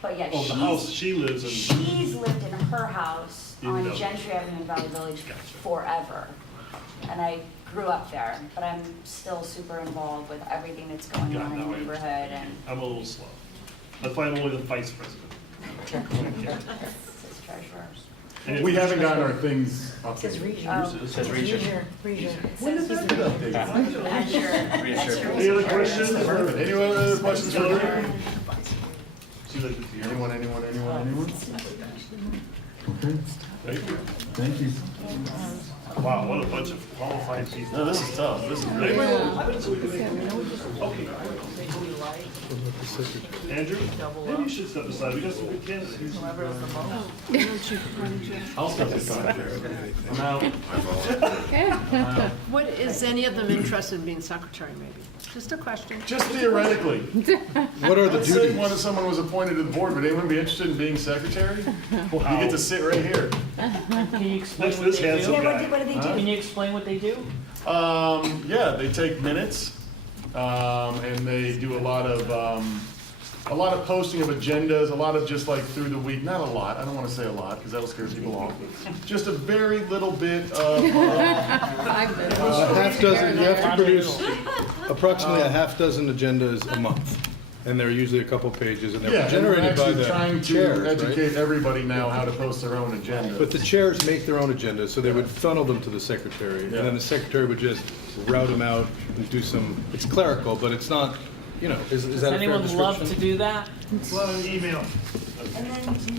But yeah, the house she lives in. She's lived in her house In on Valley. Gentry Avenue in Valley Village forever. And I grew up there, but I'm still super involved with everything that's going on in the neighborhood. And I'm a little slow. That's why I'm only the vice president. says treasurer. And We haven't gotten our things updated. Says When did that get updated? Any other questions? Perfect. Any other questions for Larry? Anyone? Anyone? Okay. Thank you. Thank you. Wow, what a bunch of qualified people. No, this is tough. This is great. Okay. Andrew, maybe you should step aside. We got some good candidates. I'll step aside. I'm out. What, is any of them interested in being secretary, maybe? Just a question. Just theoretically. What are the Let's say duties? someone was appointed to the board, would anyone be interested in being secretary? You get to sit right here. Can you explain Next to what this they do? handsome guy. What do they do? Can you explain what they do? Yeah, they take minutes, and they do a lot of posting of agendas, a lot of just like through the week, not a lot, I don't wanna say a lot, because that'll scare people off. Just a very little bit of, A half dozen, you have to produce approximately a half dozen agendas a month. And they're usually a couple pages, and yeah, they're and we're generated by actually the trying chairs, to right? educate everybody now how to post their own agenda. But the chairs make their own agendas, so they would funnel them to the secretary, and then the secretary would just route them out and do some, it's clerical, but it's not, is that Does a fair anyone love to description? do that? Well, an email. And then do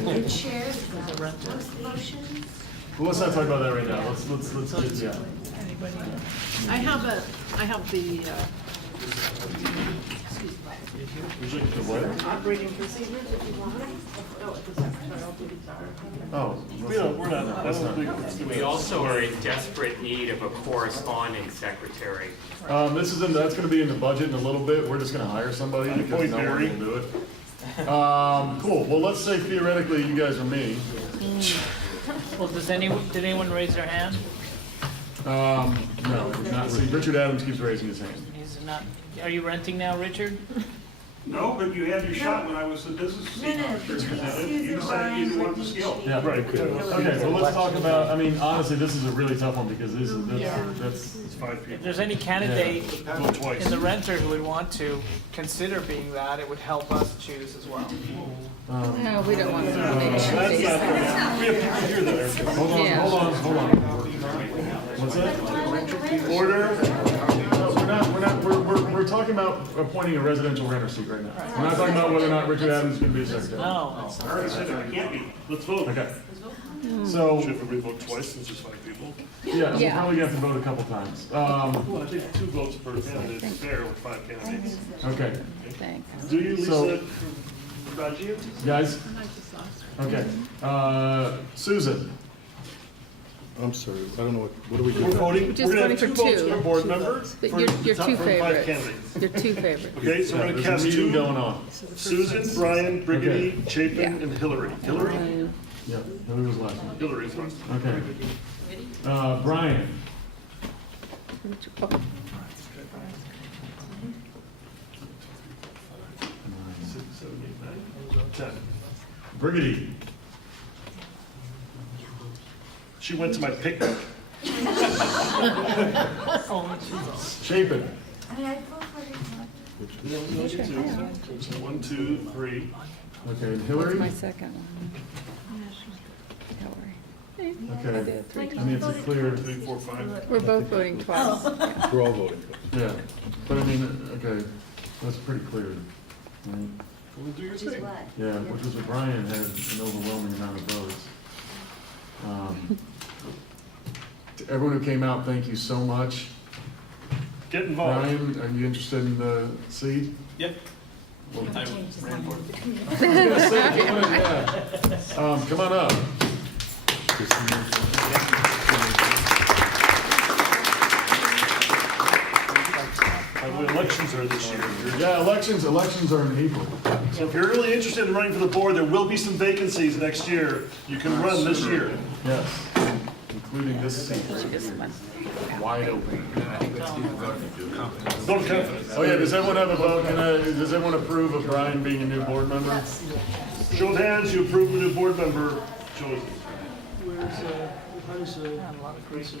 the chairs post motions? Well, let's not talk about that right now, let's get, yeah. I have the, Would you like the what? operating procedures if you want. Oh. We're not, I don't think it's gonna be. We also are in desperate need of a corresponding secretary. That's gonna be in the budget in a little bit, we're just gonna hire somebody because no one will do it. Cool, well, let's say theoretically you guys are me. Well, did anyone raise their hand? No, not, see, Richard Adams keeps raising his hand. He's not, are you renting now, Richard? No, but you had your shot when I was the business representative. You decided you didn't want the skill. Yeah, right. Okay, well, let's talk about, honestly, this is a really tough one because that's It's 5 people. If there's any candidate Go twice. in the renter who would want to consider being that, it would help us choose as well. No, we don't want to nominate We have people here that are. Hold on. What's that? Order. No, we're not. we're talking about appointing a residential renter seat right now. We're not talking about whether or not Richard Adams is gonna be a secretary. No. All right, so it can't be. Let's vote. Okay. So, Should we vote twice since there's 5 people? yeah, we're Yeah. probably gonna have to vote a couple times. Well, I think 2 votes per candidate is fair with 5 candidates. Okay, Thanks. Do you, So- Lisa Rajiv? guys? Okay, Susan? I'm sorry, I don't know, what do we We're do? voting, We're we're just gonna have voting 2 for votes two. per board member. But for your the top- two for 5 favorites. candidates. Your two favorites. Okay, so we're gonna There's cast a meeting 2, going on. Susan, Brian, Brittany, Chapin, Yeah. and Hillary. Hillary? Yeah, who was last one? Hillary's last. Okay. Brian? Okay. 6, 7, 8, 9, 10. Briggity? She went to my picnic. Chapin? I mean, I vote for everyone. No, you two. 1, 2, 3. Okay, and What's Hillary? my second one? Hillary. Okay, I did it 3 I mean, times. it's clear, 3, 4, 5. We're both voting twice. We're all voting. yeah, but I mean, okay, that's pretty clear. Right? Well, do your Which is thing. what? Yeah, which was what Brian had an overwhelming amount of votes. To everyone who came out, thank you so much. Get involved. Brian, are you interested in the seat? Yep. Well, I ran for it. I was gonna say, if you wanna- yeah. Come on up. By the way, elections are this year. Yeah, elections are in April. So if you're really interested in running for the board, there will be some vacancies next year. You can run this year. Yes, including this seat right This here. one. Wide open. Vote of confidence. Oh yeah, does everyone have a vote? Does everyone approve of Brian being a new board member? Show of hands, you approve the new board member chosen. Where's, how does,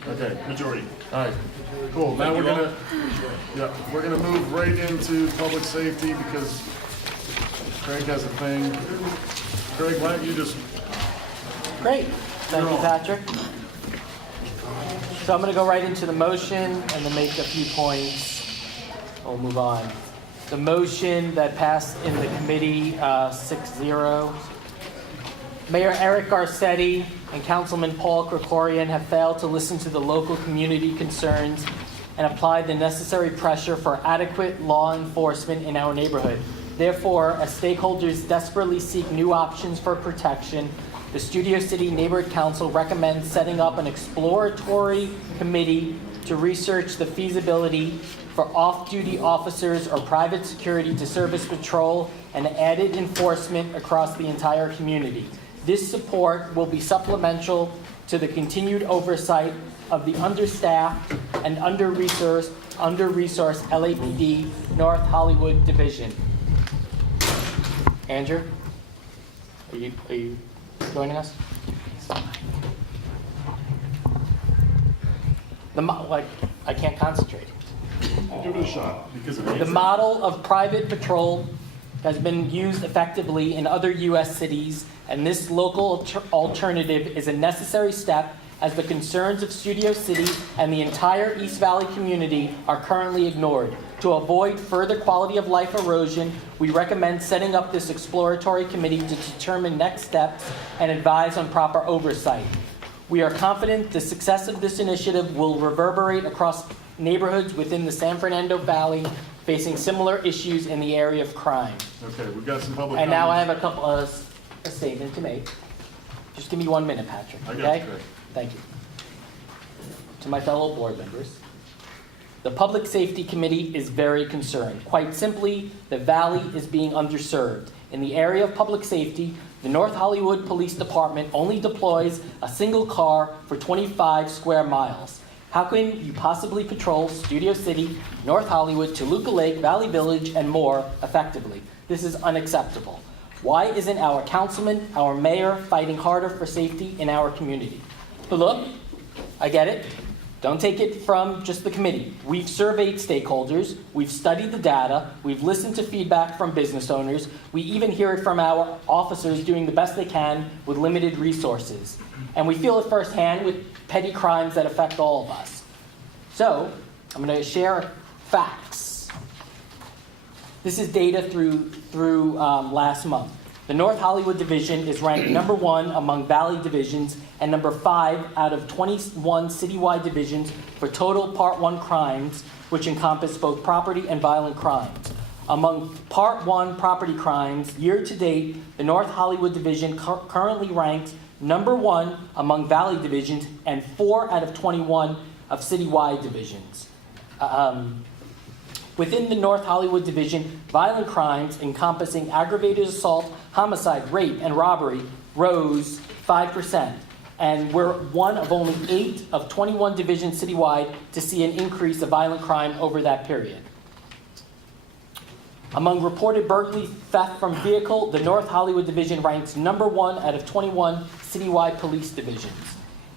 Okay, Majority. all right, cool. Now we're gonna move right into public safety because Craig has a thing. Craig, why don't you just, Great, thank you, Patrick. So I'm going to go right into the motion and then make a few points. We'll move on. The motion that passed in the committee, 6-0. Mayor Eric Garcetti and Councilman Paul Krikorian have failed to listen to the local community concerns and apply the necessary pressure for adequate law enforcement in our neighborhood. Therefore, as stakeholders desperately seek new options for protection, the Studio City Neighborhood Council recommends setting up an exploratory committee to research the feasibility for off-duty officers or private security to service patrol and added enforcement across the entire community. This support will be supplemental to the continued oversight of the understaffed and under-resourced LAPD North Hollywood Division. Andrew, are you joining us? I can't concentrate. Give it a shot. The model of private patrol has been used effectively in other U.S. cities, and this local alternative is a necessary step as the concerns of Studio City and the entire East Valley community are currently ignored. To avoid further quality of life erosion, we recommend setting up this exploratory committee to determine next steps and advise on proper oversight. We are confident the success of this initiative will reverberate across neighborhoods within the San Fernando Valley facing similar issues in the area of crime. okay, we've got some public And now I comments. have a statement to make. Just give me 1 minute, Patrick, I got you, okay? Craig. Thank you. To my fellow board members, the Public Safety Committee is very concerned. Quite simply, the Valley is being underserved. In the area of public safety, the North Hollywood Police Department only deploys a single car for 25 square miles. How can you possibly patrol Studio City, North Hollywood, Toluca Lake, Valley Village, and more effectively? This is unacceptable. Why isn't our councilman, our mayor, fighting harder for safety in our community? But look, I get it. Don't take it from just the committee. We've surveyed stakeholders, we've studied the data, we've listened to feedback from business owners, we even hear it from our officers doing the best they can with limited resources. And we feel it firsthand with petty crimes that affect all of us. So, I'm going to share Facts. This is data through last month. The North Hollywood Division is ranked number 1 among Valley divisions and number 5 out of 21 citywide divisions for total Part 1 crimes, which encompass both property and violent crimes. Among Part 1 property crimes, year to date, the North Hollywood Division currently ranks number 1 among Valley divisions and 4 out of 21 of citywide divisions. Within the North Hollywood Division, violent crimes encompassing aggravated assault, homicide, rape, and robbery rose 5%. And we're one of only 8 of 21 divisions citywide to see an increase of violent crime over that period. Among reported burglary theft from vehicle, the North Hollywood Division ranks number 1 out of 21 citywide police divisions.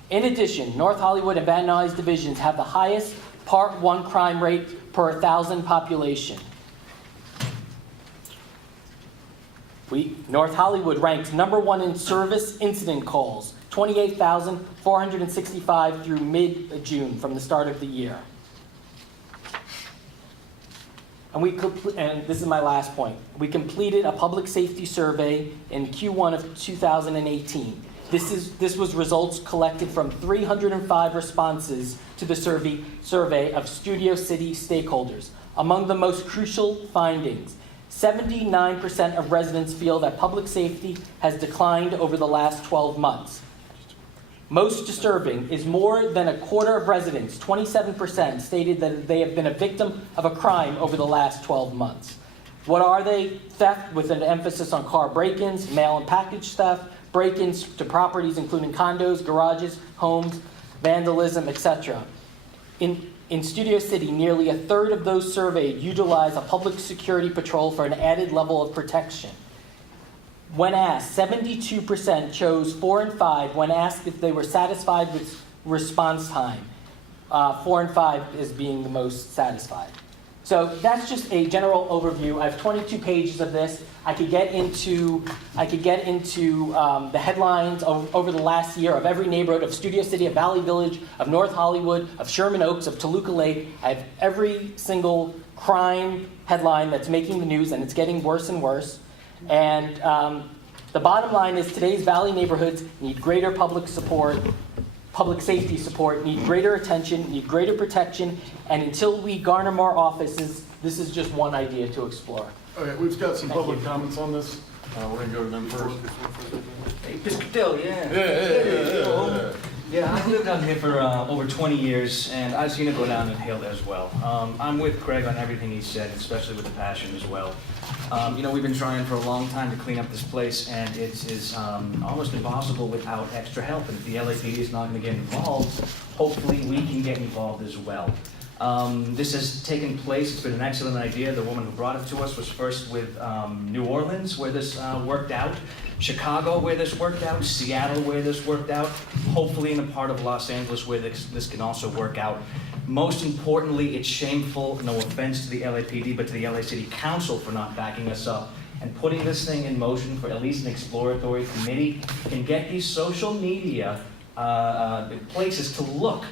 In addition, North Hollywood and Van Nuys divisions have the highest Part 1 crime rate per 1,000 population. North Hollywood ranks number 1 in service incident calls, 28,465 through mid-June from the start of the year. And this is my last point. We completed a public safety survey in Q1 of 2018. This was results collected from 305 responses to the survey of Studio City stakeholders. Among the most crucial findings, 79% of residents feel that public safety has declined over the last 12 months. Most disturbing is more than a quarter of residents, 27%, stated that they have been a victim of a crime over the last 12 months. What are they? Theft with an emphasis on car break-ins, mail and package theft, break-ins to properties including condos, garages, homes, vandalism, etc. In Studio City, nearly a third of those surveyed utilize a public security patrol for an added level of protection. When asked, 72% chose 4 and 5 when asked if they were satisfied with response time. 4 and 5 is being the most satisfied. So that's just a general overview. I have 22 pages of this. I could get into the headlines over the last year of every neighborhood of Studio City, of Valley Village, of North Hollywood, of Sherman Oaks, of Toluca Lake. I have every single crime headline that's making the news, and it's getting worse and worse. And the bottom line is today's Valley neighborhoods need greater public support, public safety support, need greater attention, need greater protection, and until we garner more offices, this is just one idea to explore. Okay, we've got some public comments on this. We're going to go to them first. Hey, Mr. Dill, yeah. Yeah. Yeah, I've lived out here for over 20 years, and I've seen it go down the hill as well. I'm with Craig on everything he said, especially with the passion as well. We've been trying for a long time to clean up this place, and it is almost impossible without extra help. And if the LAPD is not going to get involved, hopefully we can get involved as well. This has taken place. It's been an excellent idea. The woman who brought it to us was first with New Orleans, where this worked out, Chicago, where this worked out, Seattle, where this worked out, hopefully in a part of Los Angeles where this can also work out. Most importantly, it's shameful, no offense to the LAPD, but to the LA City Council for not backing us up and putting this thing in motion for at least an exploratory committee and get these social media places to look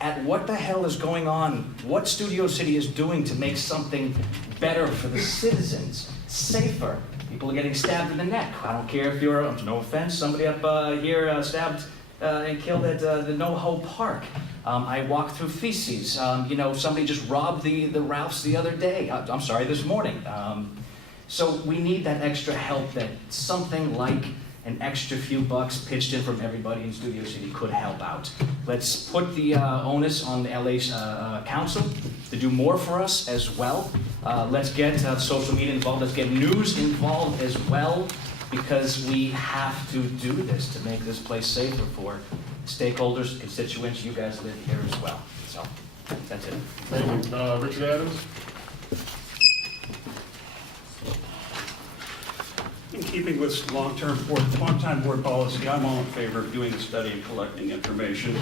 at what the hell is going on, what Studio City is doing to make something better for the citizens, safer. People are getting stabbed in the neck. I don't care if you're, no offense, somebody up here stabbed and killed at the NoHo Park. I walked through feces. Somebody just robbed the Ralphs the other day. I'm sorry, this morning. So we need that extra help that something like an extra few bucks pitched in from everybody in Studio City could help out. Let's put the onus on the LA Council to do more for us as well. Let's get social media involved. Let's get news involved as well, because we have to do this to make this place safer for stakeholders, constituents. You guys live here as well. So that's it. Thank you. Richard Adams? In keeping with long-time board policy, I'm all in favor of doing a study and collecting information.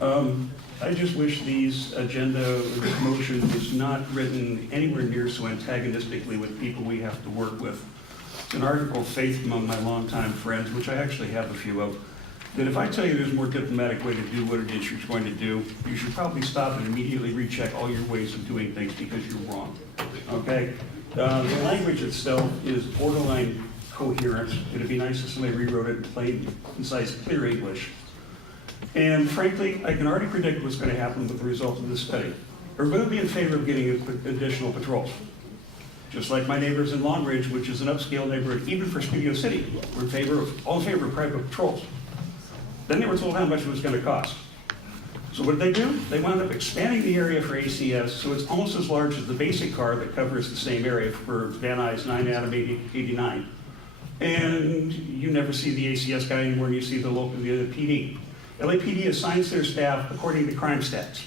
I just wish these this motion was not written anywhere near so antagonistically with people we have to work with. It's an article of faith among my longtime friends, which I actually have a few of. that if I tell you there's a more diplomatic way to do what it is you're going to do, you should probably stop and immediately recheck all your ways of doing things because you're wrong, okay? The language itself is borderline coherent. It'd be nice if somebody rewrote it in plain, concise, clear English. And frankly, I can already predict what's going to happen with the result of this study. We're going to be in favor of getting additional patrols. Just like my neighbors in Long Ridge, which is an upscale neighborhood, even for Studio City, we're all in favor of private patrols. Then they were told how much it was going to cost. So what did they do? They wound up expanding the area for ACS, so it's almost as large as the basic car that covers the same area for Van Nuys 9 Adam 89. And you never see the ACS guy anymore, and you see the PD. LAPD assigns their staff according to crime stats,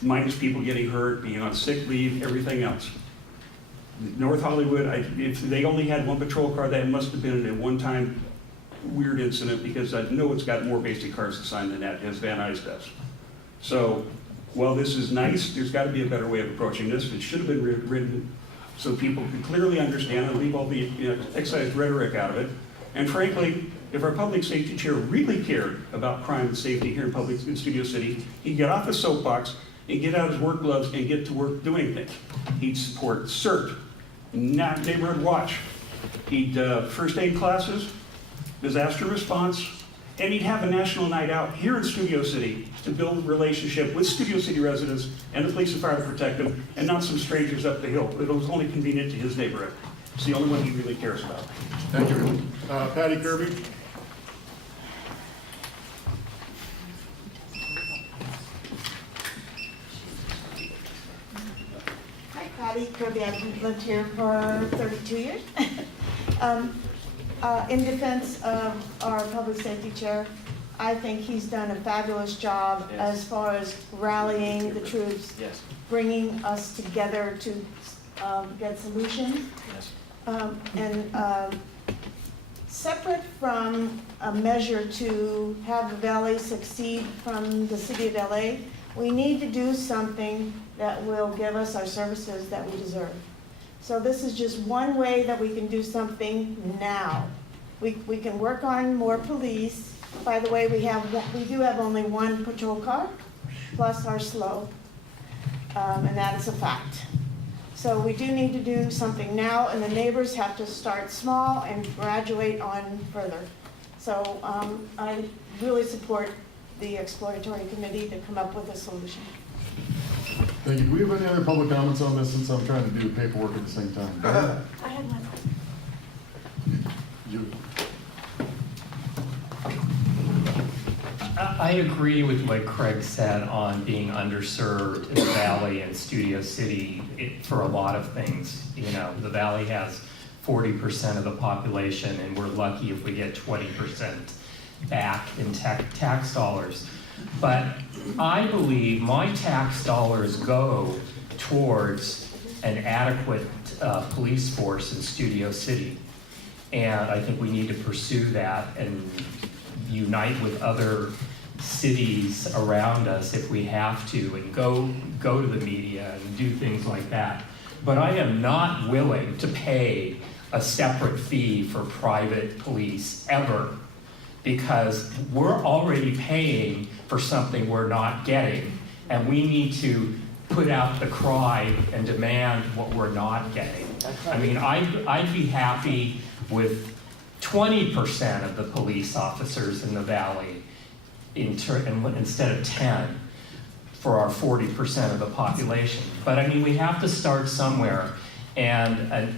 minus people getting hurt, being on sick leave, everything else. North Hollywood, if they only had one patrol car, that must have been a one-time weird incident, because I know it's got more basic cars assigned than that, as Van Nuys does. So while this is nice, there's got to be a better way of approaching this. It should have been written so people could clearly understand and leave all the excised rhetoric out of it. And frankly, if our public safety chair really cared about crime and safety here in Studio City, he'd get off his soapbox and get out his work gloves and get to work doing things. He'd support CERT, not neighborhood watch. He'd first aid classes, disaster response, and he'd have a national night out here in Studio City to build a relationship with Studio City residents and the police and fire to protect them, and not some strangers up the hill. It was only convenient to his neighborhood. It's the only one he really cares about. Thank you. Patty Kirby? Hi, Patty Kirby. I've lived here for 32 years. In defense of our public safety chair, I think he's done a fabulous job as far as rallying the troops, bringing us together to get solutions. Separate from a measure to have the valley succeed from the city of LA, we need to do something that will give us our services that we deserve. So this is just one way that we can do something now. We can work on more police. By the way, we do have only one patrol car, plus our slow, and that is a fact. So we do need to do something now, and the neighbors have to start small and graduate on further. So I really support the exploratory committee to come up with a solution. Thank you. Do we have any other public comments on this, since I'm trying to do paperwork at the same time? I had one. You. I agree with what Craig said on being underserved in the Valley and Studio City for a lot of things. You know, the Valley has 40% of the population, and we're lucky if we get 20% back in tax dollars. But I believe my tax dollars go towards an adequate police force in Studio City. And I think we need to pursue that and unite with other cities around us if we have to, and go to the media and do things like that. But I am not willing to pay a separate fee for private police ever, because we're already paying for something we're not getting, and we need to put out the cry and demand what we're not getting. I mean, I'd be happy with 20% of the police officers in the Valley instead of 10 for our 40% of the population. But I mean, we have to start somewhere, and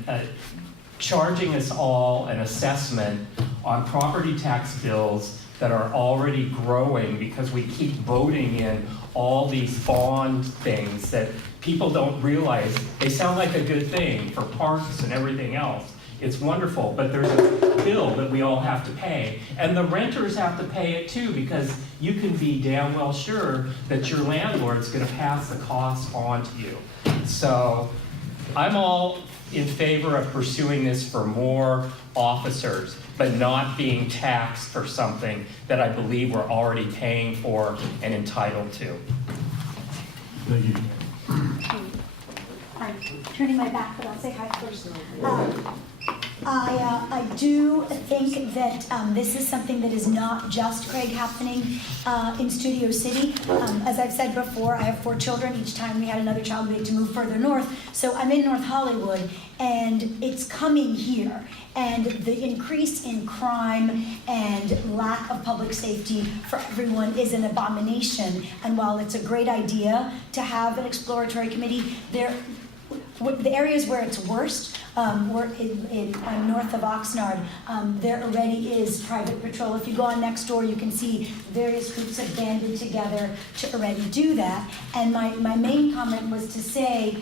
charging us all an assessment on property tax bills that are already growing because we keep voting in all these bond things that people don't realize. They sound like a good thing for parks and everything else. It's wonderful, but there's a bill that we all have to pay. And the renters have to pay it too, because you can be damn well sure that your landlord's gonna pass the cost on to you. So I'm all in favor of pursuing this for more officers, but not being taxed for something that I believe we're already paying for and entitled to. Thank you. I'm turning my back, but I'll say hi first. I do think that this is something that is not just Craig happening in Studio City. As I've said before, I have 4 children. Each time we had another child, we had to move further north. So I'm in North Hollywood, and it's coming here. And the increase in crime and lack of public safety for everyone is an abomination. And while it's a great idea to have an exploratory committee, the areas where it's worst, we're in north of Oxnard, there already is private patrol. If you go on next door, you can see various groups have banded together to already do that. And my main comment was to say,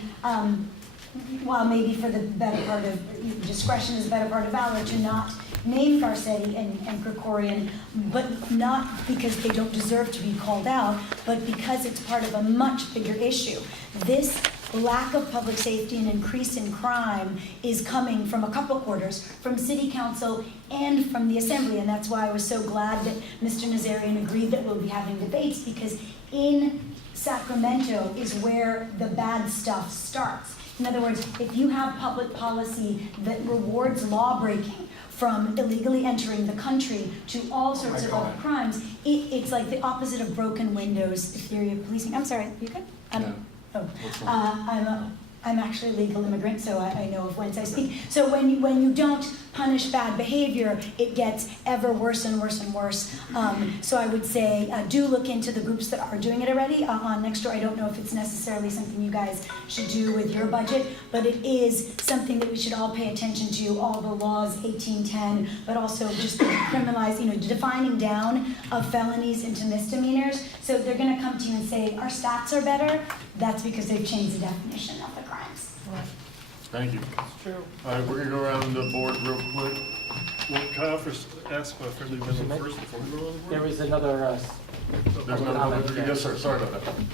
well, maybe for the better part of discretion is the better part of valor, to not name Garcetti and Krikorian, but not because they don't deserve to be called out, but because it's part of a much bigger issue. This lack of public safety and increase in crime is coming from a couple quarters, from City Council and from the Assembly, and that's why I was so glad that Mr. Nazarian agreed that we'll be having debates, because in Sacramento is where the bad stuff starts. In other words, if you have public policy that rewards law breaking, from illegally entering the country to all sorts of other crimes, it's like the opposite of broken windows, the theory of policing. I'm sorry, you good? I'm actually a legal immigrant, so I know of whence I speak. So when you don't punish bad behavior, it gets ever worse and worse and worse. So I would say do look into the groups that are doing it already. On Nextdoor, I don't know if it's necessarily something you guys should do with your budget, but it is something that we should all pay attention to, all the laws, 1810, but also just criminalize, defining down of felonies into misdemeanors. So if they're gonna come to you and say, our stats are better, that's because they've changed the definition of the crimes. Thank you. It's true. All right, we're gonna go around the board real quick. Well, can I first ask a friendly amendment first before we go around the board? There was another, There's another comment, one. Yes, sir, sorry about that. Can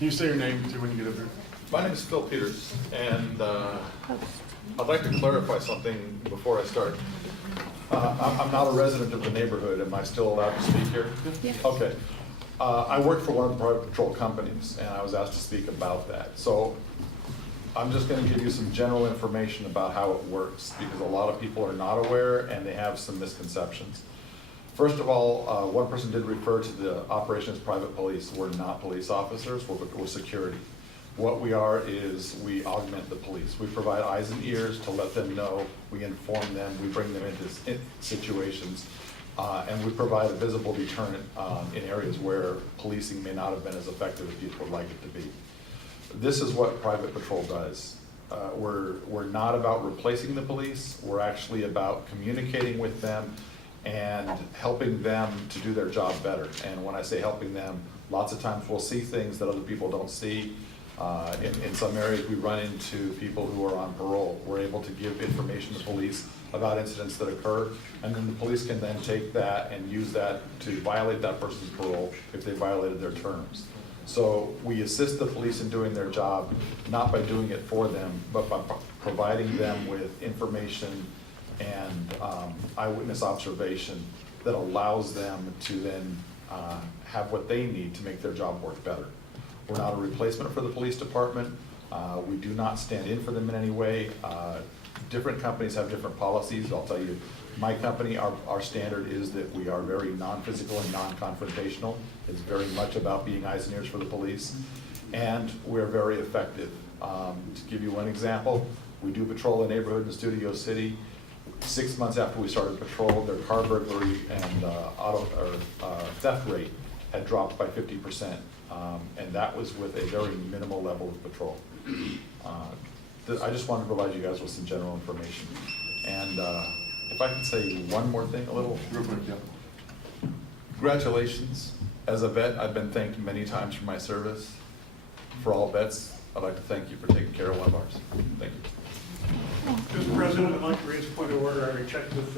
you say your name too when you get up here? My name is Phil Peters, and I'd like to clarify something before I start. I'm not a resident of the neighborhood. Am I still allowed to speak here? Yeah. Okay. I work for one of the private patrol companies, and I was asked to speak about that. So I'm just going to give you some general information about how it works, because a lot of people are not aware and they have some misconceptions. First of all, one person did refer to the operation as private police. We're not police officers, we're security. What we are is we augment the police. We provide eyes and ears to let them know, we inform them, we bring them into situations, and we provide a visible deterrent in areas where policing may not have been as effective as people would like it to be. This is what private patrol does. We're not about replacing the police. We're actually about communicating with them and helping them to do their job better. And when I say helping them, lots of times we'll see things that other people don't see. In some areas we run into people who are on parole. We're able to give information to police about incidents that occur, and then the police can then take that and use that to violate that person's parole if they violated their terms. So we assist the police in doing their job, not by doing it for them, but by providing them with information and eyewitness observation that allows them to then have what they need to make their job work better. We're not a replacement for the police department. We do not stand in for them in any way. Different companies have different policies. I'll tell you, my company, our standard is that we are very non-physical and non-confrontational. It's very much about being eyes and ears for the police. And we're very effective. To give you one example, we do patrol a neighborhood in Studio City. 6 months after we started patrol, their car burglary and theft rate had dropped by 50%. And that was with a very minimal level of patrol. I just wanted to provide you guys with some general information. And if I could say one more thing, a little. Real quick, yeah. Congratulations. As a vet, I've been thanked many times for my service. For all vets, I'd like to thank you for taking care of one of ours. Thank you. Mr. President, I'd like to raise a point of order. I checked with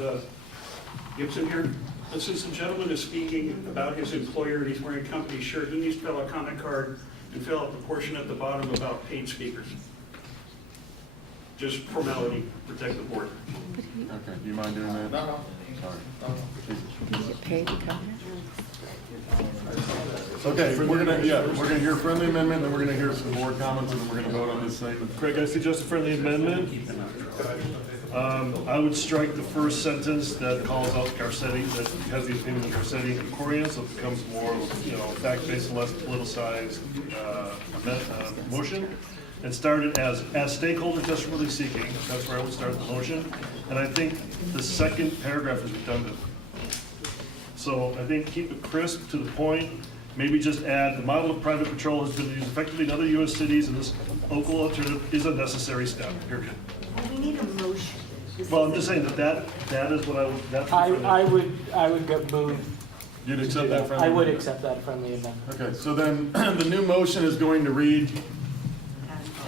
Gibson here. And since the gentleman is speaking about his employer and he's wearing a company shirt, he needs to fill out a comment card and fill out the portion at the bottom about paid speakers. Just formality, protect the board. Okay, do you mind doing that? No. Sorry. Did you get paid to come here? Okay, we're gonna hear a friendly amendment, then we're gonna hear some board comments, and then we're gonna vote on this thing. Craig, I suggest a friendly amendment. I would strike the first sentence that calls out Garcetti, that has the opinion of Garcetti and Corian, so it becomes more, fact-based, less politicized motion. And start it as stakeholders desperately seeking. That's where I would start the motion. And I think the second paragraph is redundant. So I think keep it crisp to the point. Maybe just add, the model of private patrol has been used effectively in other U.S. cities, and this local alternative is a necessary step, period. We need a motion. Well, I'm just saying that is what I would, that's. I would go move. You'd accept that friendly I would amendment? accept that friendly amendment. Okay, so then the new motion is going to read,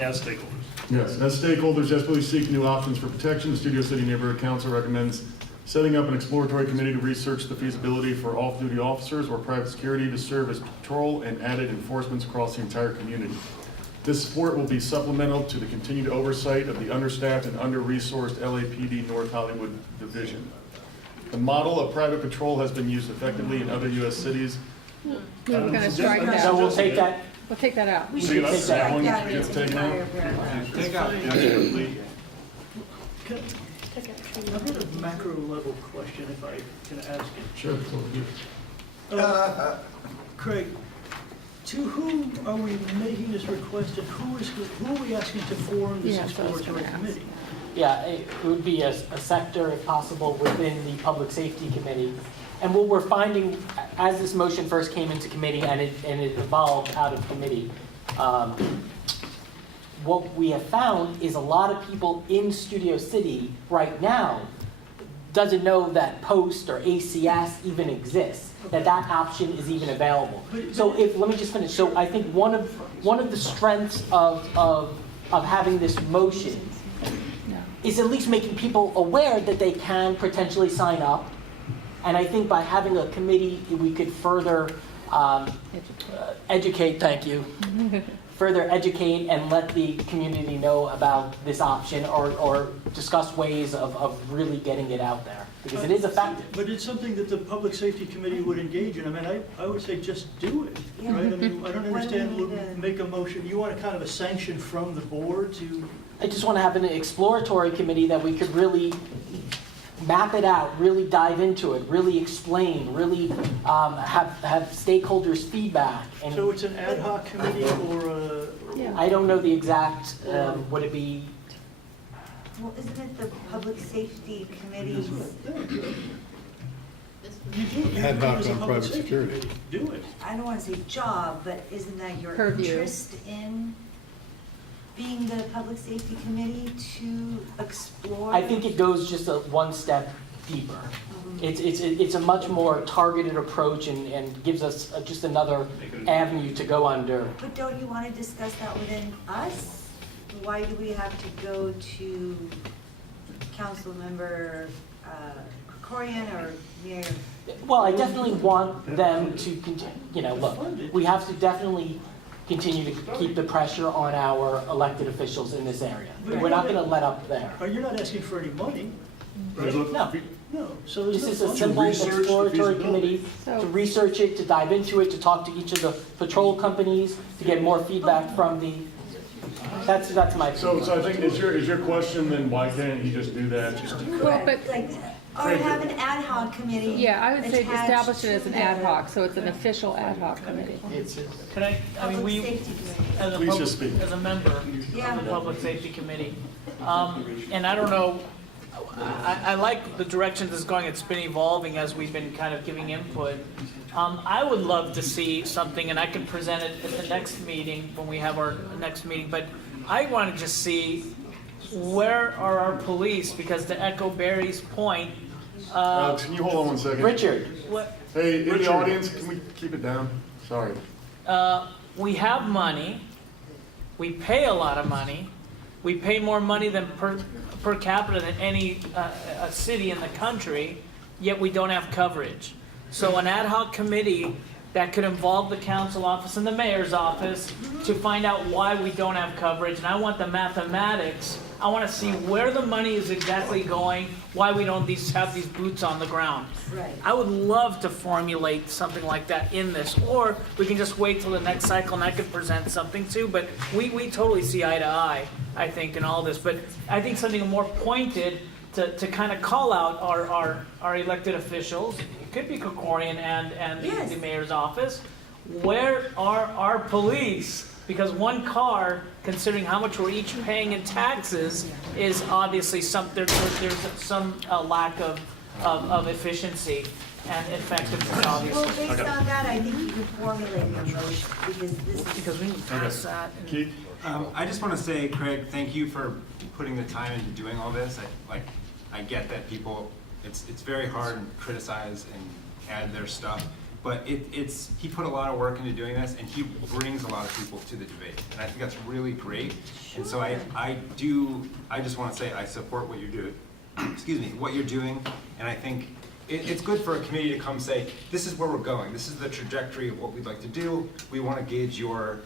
As stakeholders. yes, as stakeholders desperately seek new options for protection, the Studio City Neighborhood Council recommends setting up an exploratory committee to research the feasibility for off-duty officers or private security to serve as patrol and added enforcements across the entire community. This support will be supplemental to the continued oversight of the understaffed and under-resourced LAPD North Hollywood Division. The model of private patrol has been used effectively in other U.S. cities. We're gonna strike that. So we'll take that. We'll take that out. We should take that one, gets taken out. Take out desperately. I've got a macro level question if I can ask it. Sure. Craig, to whom are we making this request and who are we asking to form this Yeah, that's what I was exploratory gonna ask. committee? Yeah, it would be a sector, if possible, within the Public Safety Committee. And what we're finding, as this motion first came into committee and it evolved out of committee, what we have found is a lot of people in Studio City right now doesn't know that POST or ACS even exists, that option is even available. So let me just finish. So I think one of the strengths of having this motion is at least making people aware that they can potentially sign up. And I think by having a committee, we could further educate, thank you, further educate and let the community know about this option or discuss ways of really getting it out there, because it is effective. But it's something that the Public Safety Committee would engage in. I mean, I would say just do it, right? I mean, I don't understand, make a motion. You want a kind of a sanction from the board to? I just want to have an exploratory committee that we could really map it out, really dive into it, really explain, really have stakeholders' feedback. And So it's an ad hoc committee or a? I don't know the exact, would it be? Well, isn't it the public safety committee's? Ad hoc on private security. Do it. I don't want to say job, but isn't that your Purview. interest in being the public safety committee to explore? I think it goes just one step deeper. It's a much more targeted approach and gives us just another avenue to go under. But don't you want to discuss that within us? Why do we have to go to council member Corian or Mayor? Well, I definitely want them to continue, look, we have to definitely continue to keep the pressure on our elected officials in this area. We're not going to let up there. You're not asking for any money, right? No. No, so there's This no is a funding. simple exploratory committee to research it, to dive into it, to talk to each of the patrol companies, to get more feedback from the, that's my. So I think, is your question then, why can't he just do that? Well, but Or have an ad hoc committee. yeah, I would say attached establish it as to an ad the hoc, so it's an official ad hoc committee. Can I mean, Public we, safety committee. as a Please public, just speak. as a member Yeah. of the Public Safety Committee, and I don't know, I like the direction this is going. It's been evolving as we've been kind of giving input. I would love to see something, and I can present it at the next meeting when we have our next meeting, but I want to just see where are our police, because to echo Barry's point, Alex, can you hold on 1 second? Richard. what, Hey, in the Richard. audience, can we keep it down? Sorry. we have money, we pay a lot of money, we pay more money than per capita than any a city in the country, yet we don't have coverage. So an ad hoc committee that could involve the council office and the mayor's office to find out why we don't have coverage, and I want the mathematics. I want to see where the money is exactly going, why we don't have these boots on the ground. Right. I would love to formulate something like that in this, or we can just wait till the next cycle and I could present something too, but we totally see eye to eye, I think, in all this. But I think something more pointed to kind of call out our elected officials. It could be Krikorian and the mayor's office. Where are our police? Because one car, considering how much we're each paying in taxes, is obviously there's some lack of efficiency and effectiveness, obviously. Well, based on that, I think you can formulate your motion, because we need to pass that. Keith? I just want to say, Craig, thank you for putting the time into doing all this. I get that people, it's very hard to criticize and add their stuff, but he put a lot of work into doing this, and he brings a lot of people to the debate, and I think that's really great. And so I just want to say I support what you're doing. Excuse me, what you're doing, and I think it's good for a committee to come say, this is where we're going, this is the trajectory of what we'd like to do, we want to gauge your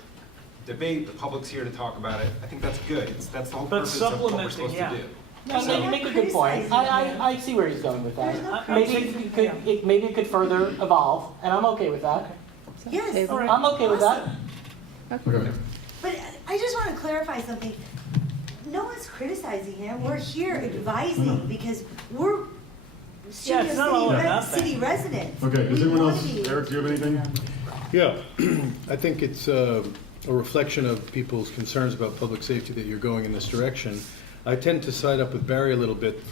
debate, the public's here to talk about it. I think that's good. That's the whole purpose of what we're supposed to do. No, you make a good point. I see where he's going with that. Maybe it could further evolve, and I'm okay with that. Yes. I'm okay with that. Okay. But I just want to clarify something. No one's criticizing him. We're here advising because we're city residents. Okay, does We anyone wanna else, be- Eric, do you have anything? Yeah, I think it's a reflection of people's concerns about public safety that you're going in this direction. I tend to side up with Barry a little bit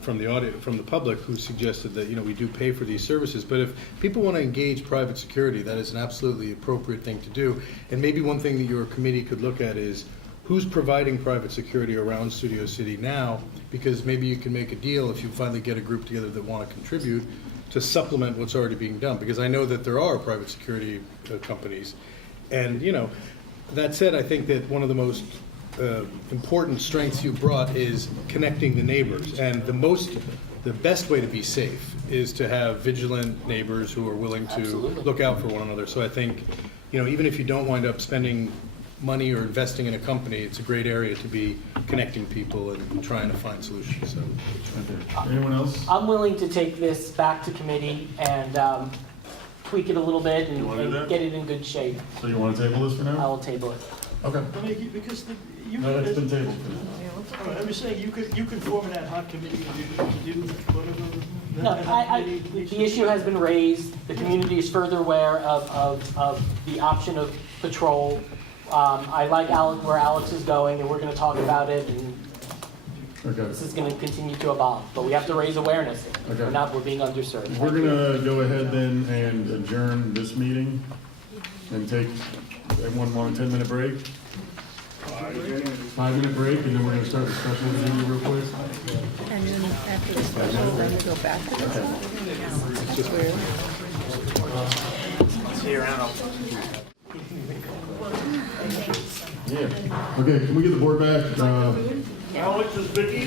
from the public, who suggested that, we do pay for these services, but if people want to engage private security, that is an absolutely appropriate thing to do. And maybe one thing that your committee could look at is who's providing private security around Studio City now, because maybe you can make a deal if you finally get a group together that want to contribute to supplement what's already being done, because I know that there are private security companies. And, that said, I think that one of the most important strengths you brought is connecting the neighbors. And the best way to be safe is to have vigilant neighbors who are willing to look out for one another. So I think, even if you don't wind up spending money or investing in a company, it's a great area to be connecting people and trying to find solutions. So, anyone else? I'm willing to take this back to committee and tweak it a little bit and get it in good shape. So you want to table this for now? I will table it. Okay. I mean, because No, it's been tabled. All right, I'm just saying, you could form an ad hoc committee to do whatever. No, the issue has been raised. The community is further aware of the option of patrol. I like where Alex is going, and we're going to talk about it. And this is going to continue to evolve, but we have to raise awareness. Okay. We're being underserved. We're going to go ahead then and adjourn this meeting and take, everyone want a 10-minute break? 5-minute break, and then we're going to start the special meeting real quick. And then after the special, then we go back to this. See you around. Yeah. Okay, can we get the board back? Alex is Vicky.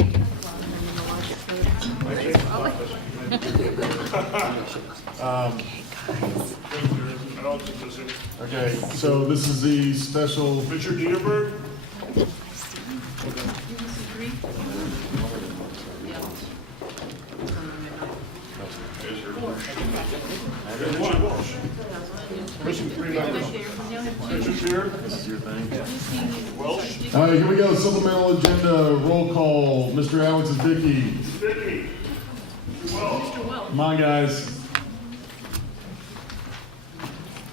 Okay, so this is the special. Richard Dieterberg. All right, here we go. Supplemental agenda, roll call. Mr. Alex is Vicky. Come on, guys.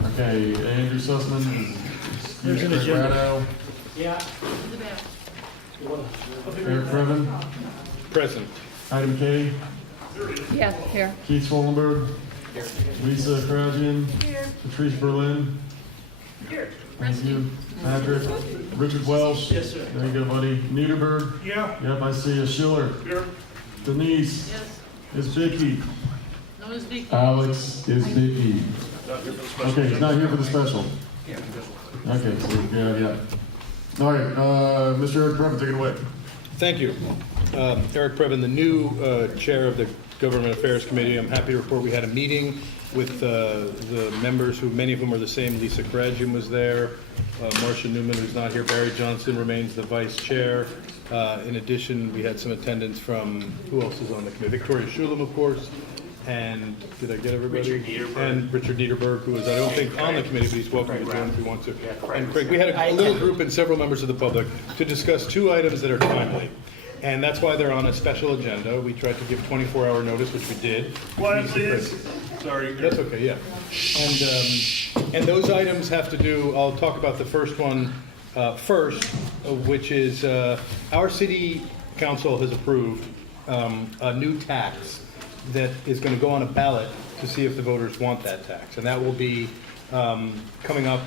Okay, Andrew Sussman is Craig Ratto. Yeah. Eric Previn. Present. Item K. Yeah, here. Keith Swollenberg. Lisa Krajian. Patrice Berlin. Thank you. Patrick. Richard Welsh. Yes, sir. There you go, buddy. Niederberg. Yeah. Yep, I see you. Schiller. Here. Denise. Yes. Is Vicky. No, it's Vicky. Alex is Vicky. Not here for the special. Okay, he's not here for the special. Okay, so yeah. All right, Mr. Eric Previn, take it away. Thank you. Eric Previn, the new chair of the Government Affairs Committee. I'm happy to report we had a meeting with the members, who many of whom are the same. Lisa Krajian was there. Marcia Newman, who's not here. Barry Johnson remains the vice chair. In addition, we had some attendance from, who else is on the committee? Victoria Shulam, of course. And did I get everybody? Richard Dieterberg. And Richard Dieterberg, who is, I don't think, on the committee, but he's welcome to join if he wants to. And Craig, we had a little group and several members of the public to discuss two items that are timely. And that's why they're on a special agenda. We tried to give 24-hour notice, which we did. Quiet, please. Sorry. That's okay, yeah. And those items have to do, I'll talk about the first one first, which is our city council has approved a new tax that is going to go on a ballot to see if the voters want that tax. And that will be coming up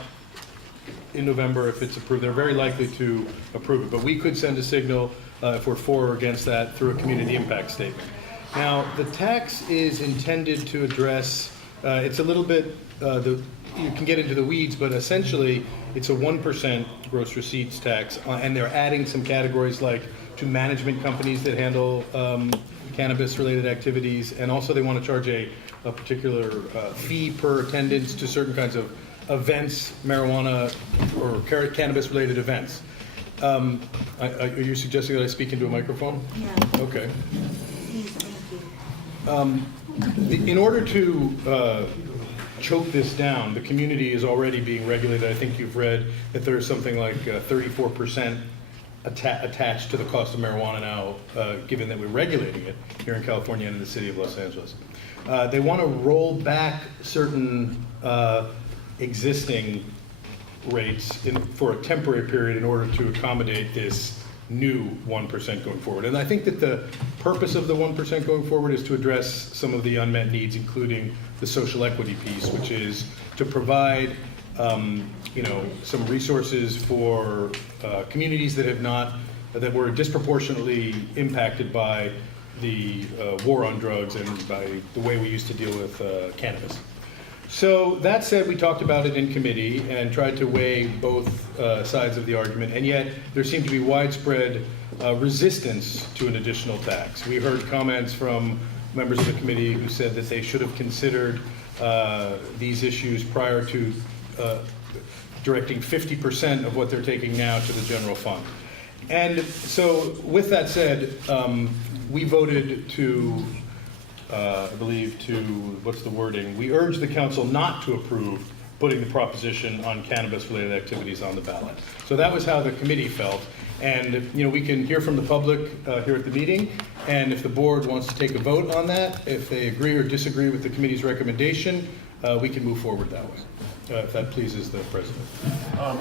in November if it's approved. They're very likely to approve it. But we could send a signal if we're for or against that through a community impact statement. Now, the tax is intended to address, it's a little bit, you can get into the weeds, but essentially it's a 1% gross receipts tax, and they're adding some categories like to management companies that handle cannabis-related activities, and also they want to charge a particular fee per attendance to certain kinds of events, marijuana or cannabis-related events. Are you suggesting that I speak into a microphone? Yeah. Okay. Please, thank you. In order to choke this down, the community is already being regulated. I think you've read that there's something like 34% attached to the cost of marijuana now, given that we're regulating it here in California and in the city of Los Angeles. They want to roll back certain existing rates for a temporary period in order to accommodate this new 1% going forward. And I think that the purpose of the 1% going forward is to address some of the unmet needs, including the social equity piece, which is to provide some resources for communities that were disproportionately impacted by the war on drugs and by the way we used to deal with cannabis. So that said, we talked about it in committee and tried to weigh both sides of the argument, and yet there seemed to be widespread resistance to an additional tax. We heard comments from members of the committee who said that they should have considered these issues prior to directing 50% of what they're taking now to the general fund. And so with that said, we voted to I believe what's the wording? We urge the council not to approve putting the proposition on cannabis-related activities on the ballot. So that was how the committee felt. And we can hear from the public here at the meeting, and if the board wants to take a vote on that, if they agree or disagree with the committee's recommendation, we can move forward that way, if that pleases the president. I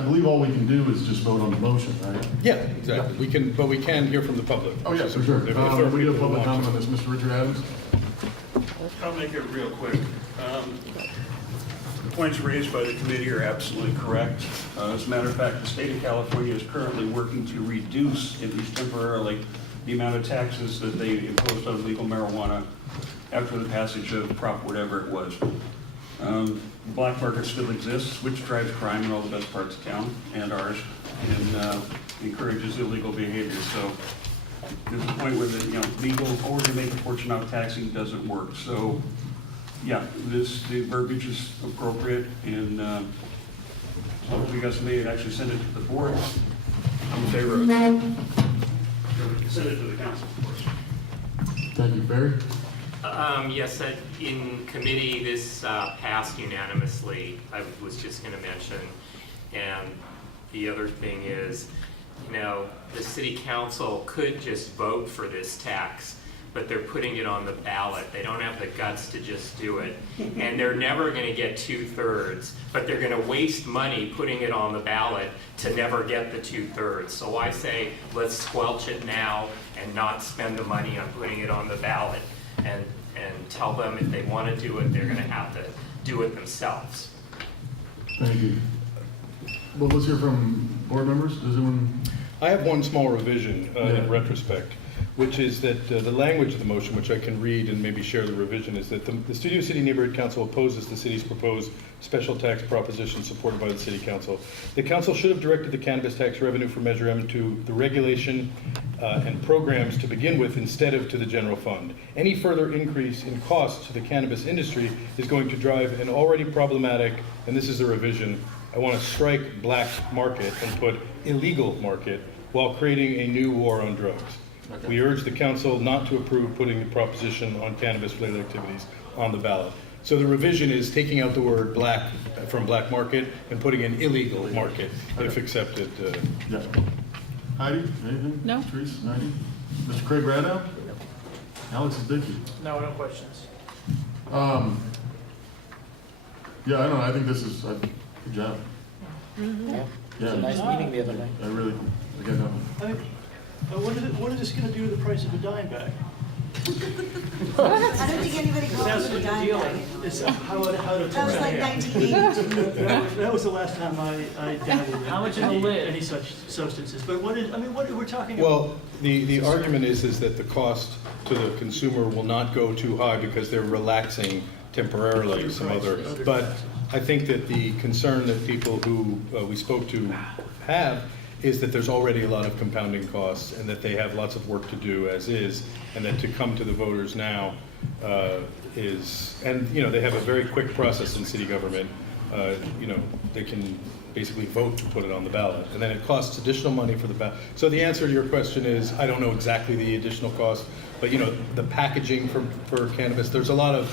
believe all we can do is just vote on the motion, right? Yeah, exactly. But we can hear from the public. Oh, yeah, for sure. We do have public comment on this. Mr. Richard Adams? I'll make it real quick. The points raised by the committee are absolutely correct. As a matter of fact, the state of California is currently working to reduce, at least temporarily, the amount of taxes that they imposed on legal marijuana after the passage of Prop whatever it was. The black market still exists, which drives crime in all the best parts of town and ours, and encourages illegal behavior. So there's a point where the legal or to make a fortune out of taxing doesn't work. So yeah, the verbiage is appropriate, and as long as we got somebody that actually send it to the board, I'm in favor of it. Send it to the council, of course. Thank you. Barry? Yes, in committee, this passed unanimously. I was just going to mention. And the other thing is, the city council could just vote for this tax, but they're putting it on the ballot. They don't have the guts to just do it. And they're never going to get 2/3, but they're going to waste money putting it on the ballot to never get the 2/3. So I say, let's squelch it now and not spend the money on putting it on the ballot. And tell them if they want to do it, they're going to have to do it themselves. Thank you. Well, let's hear from board members. Does anyone? I have one small revision in retrospect, which is that the language of the motion, which I can read and maybe share the revision, is that the Studio City Neighborhood Council opposes the city's proposed special tax proposition supported by the City Council. The Council should have directed the cannabis tax revenue for Measure M to the regulation and programs to begin with instead of to the general fund. Any further increase in costs to the cannabis industry is going to drive an already problematic, and this is a revision, I want to strike black market and put illegal market while creating a new war on drugs. Okay. We urge the council not to approve putting the proposition on cannabis-related activities on the ballot. So the revision is taking out the word black from black market and putting in illegal market, if accepted. Yeah. Heidi, anything? No. Therese, Heidi? Mr. Craig Radow? Alex Dickey? No, no questions. Yeah, I don't know, I think this is, good job. Yeah. Yeah. It was a nice meeting the other night. I really, I got nothing. What is this gonna do to the price of a dime bag? I don't think anybody calls That's it a the dime deal. bag. It's how to. That was like 1982. That was the last time I dabbled How much is in the lid? any such substances. But what we're talking about. Well, the argument is that the cost to the consumer will not go too high because they're relaxing temporarily some other, but I think that the concern that people who we spoke to have is that there's already a lot of compounding costs and that they have lots of work to do as is, and that to come to the voters now is, and you know, they have a very quick process in city government. You know, they can basically vote to put it on the ballot, and then it costs additional money for the ballot. So the answer to your question is, I don't know exactly the additional cost, but you know, the packaging for cannabis, there's a long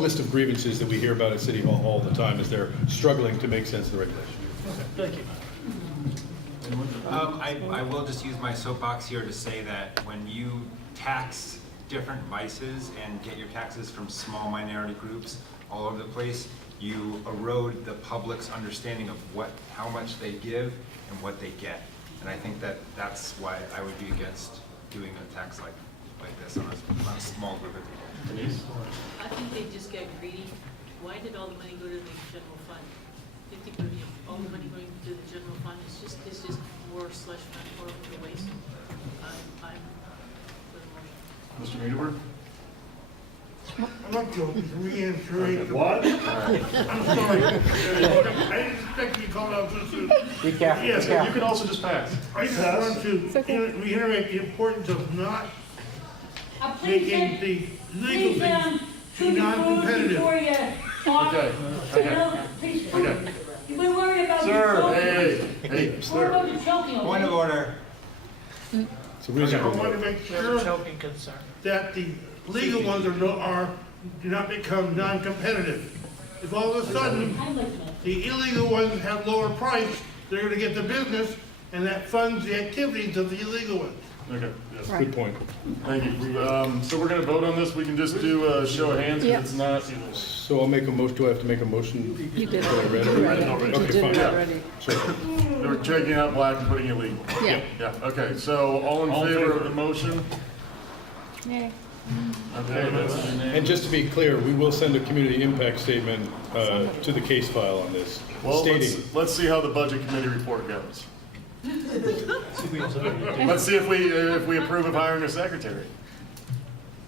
list of grievances that we hear about at City Hall all the time as they're struggling to make sense of the regulation. Thank you. I will just use my soapbox here to say that when you tax different vices and get your taxes from small minority groups all over the place, you erode the public's understanding of how much they give and what they get. And I think that's why I would be against doing a tax like this on a small group of people. I think they just get greedy. Why did all the money go to the general fund? 50%, all the money going to the general fund, it's just more slush fund for the waste. I'm for the motion. Mr. Niederberg? I'd like to reiterate. What? I'm sorry. I didn't expect you to call out so soon. Be careful. Yes, be careful. you can also just pass. I just want to reiterate the importance of not making the legal things too non-competitive. Okay. Okay. You've been worried about Sir, hey, sir. Point of order. It's a I reasonable want vote. to make There's a sure choking concern. that the legal ones do not become non-competitive. If all of a sudden, the illegal ones have lower price, they're gonna get the business, and that funds the activities of the illegal ones. Okay, yes. Good point. Thank you. So we're gonna vote on this, we can just do a show of hands, Yep. because it's not. So I'll make a motion, do I have to make a motion? You did. That I read You already? I think you Okay, did it fine. already. Sure. They were checking out black and putting it legal. Yeah. Yeah, okay, so all in favor of the motion? Yeah. Okay, that's, And just to be clear, we will send a community impact statement to the case file on this, well, stating. let's see how the budget committee report goes. Let's see if we approve of hiring a secretary.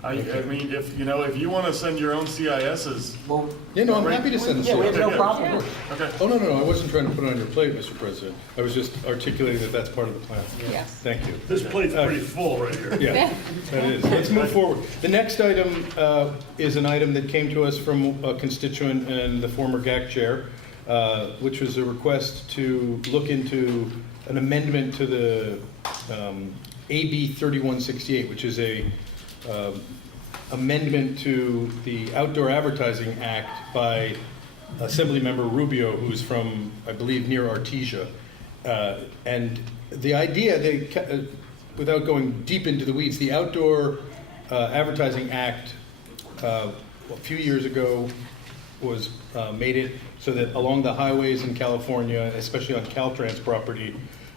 I mean, if you want to send your own CISs. Well, Yeah, no, I'm happy to send this. yeah, we have no Okay. problem with it. Okay. Oh, no, I wasn't trying to put it on your plate, Mr. President. I was just articulating that that's part of the plan. Yes. Thank you. This plate's pretty full right here. Yeah, that is. Let's move forward. The next item is an item that came to us from a constituent and the former GAC chair, which was a request to look into an amendment to the AB 3168, which is a amendment to the Outdoor Advertising Act by Assemblymember Rubio, who's from, I believe, near Artesia. And the idea, without going deep into the weeds, the Outdoor Advertising Act a few years ago was made it so that along the highways in California, especially on Caltrans property,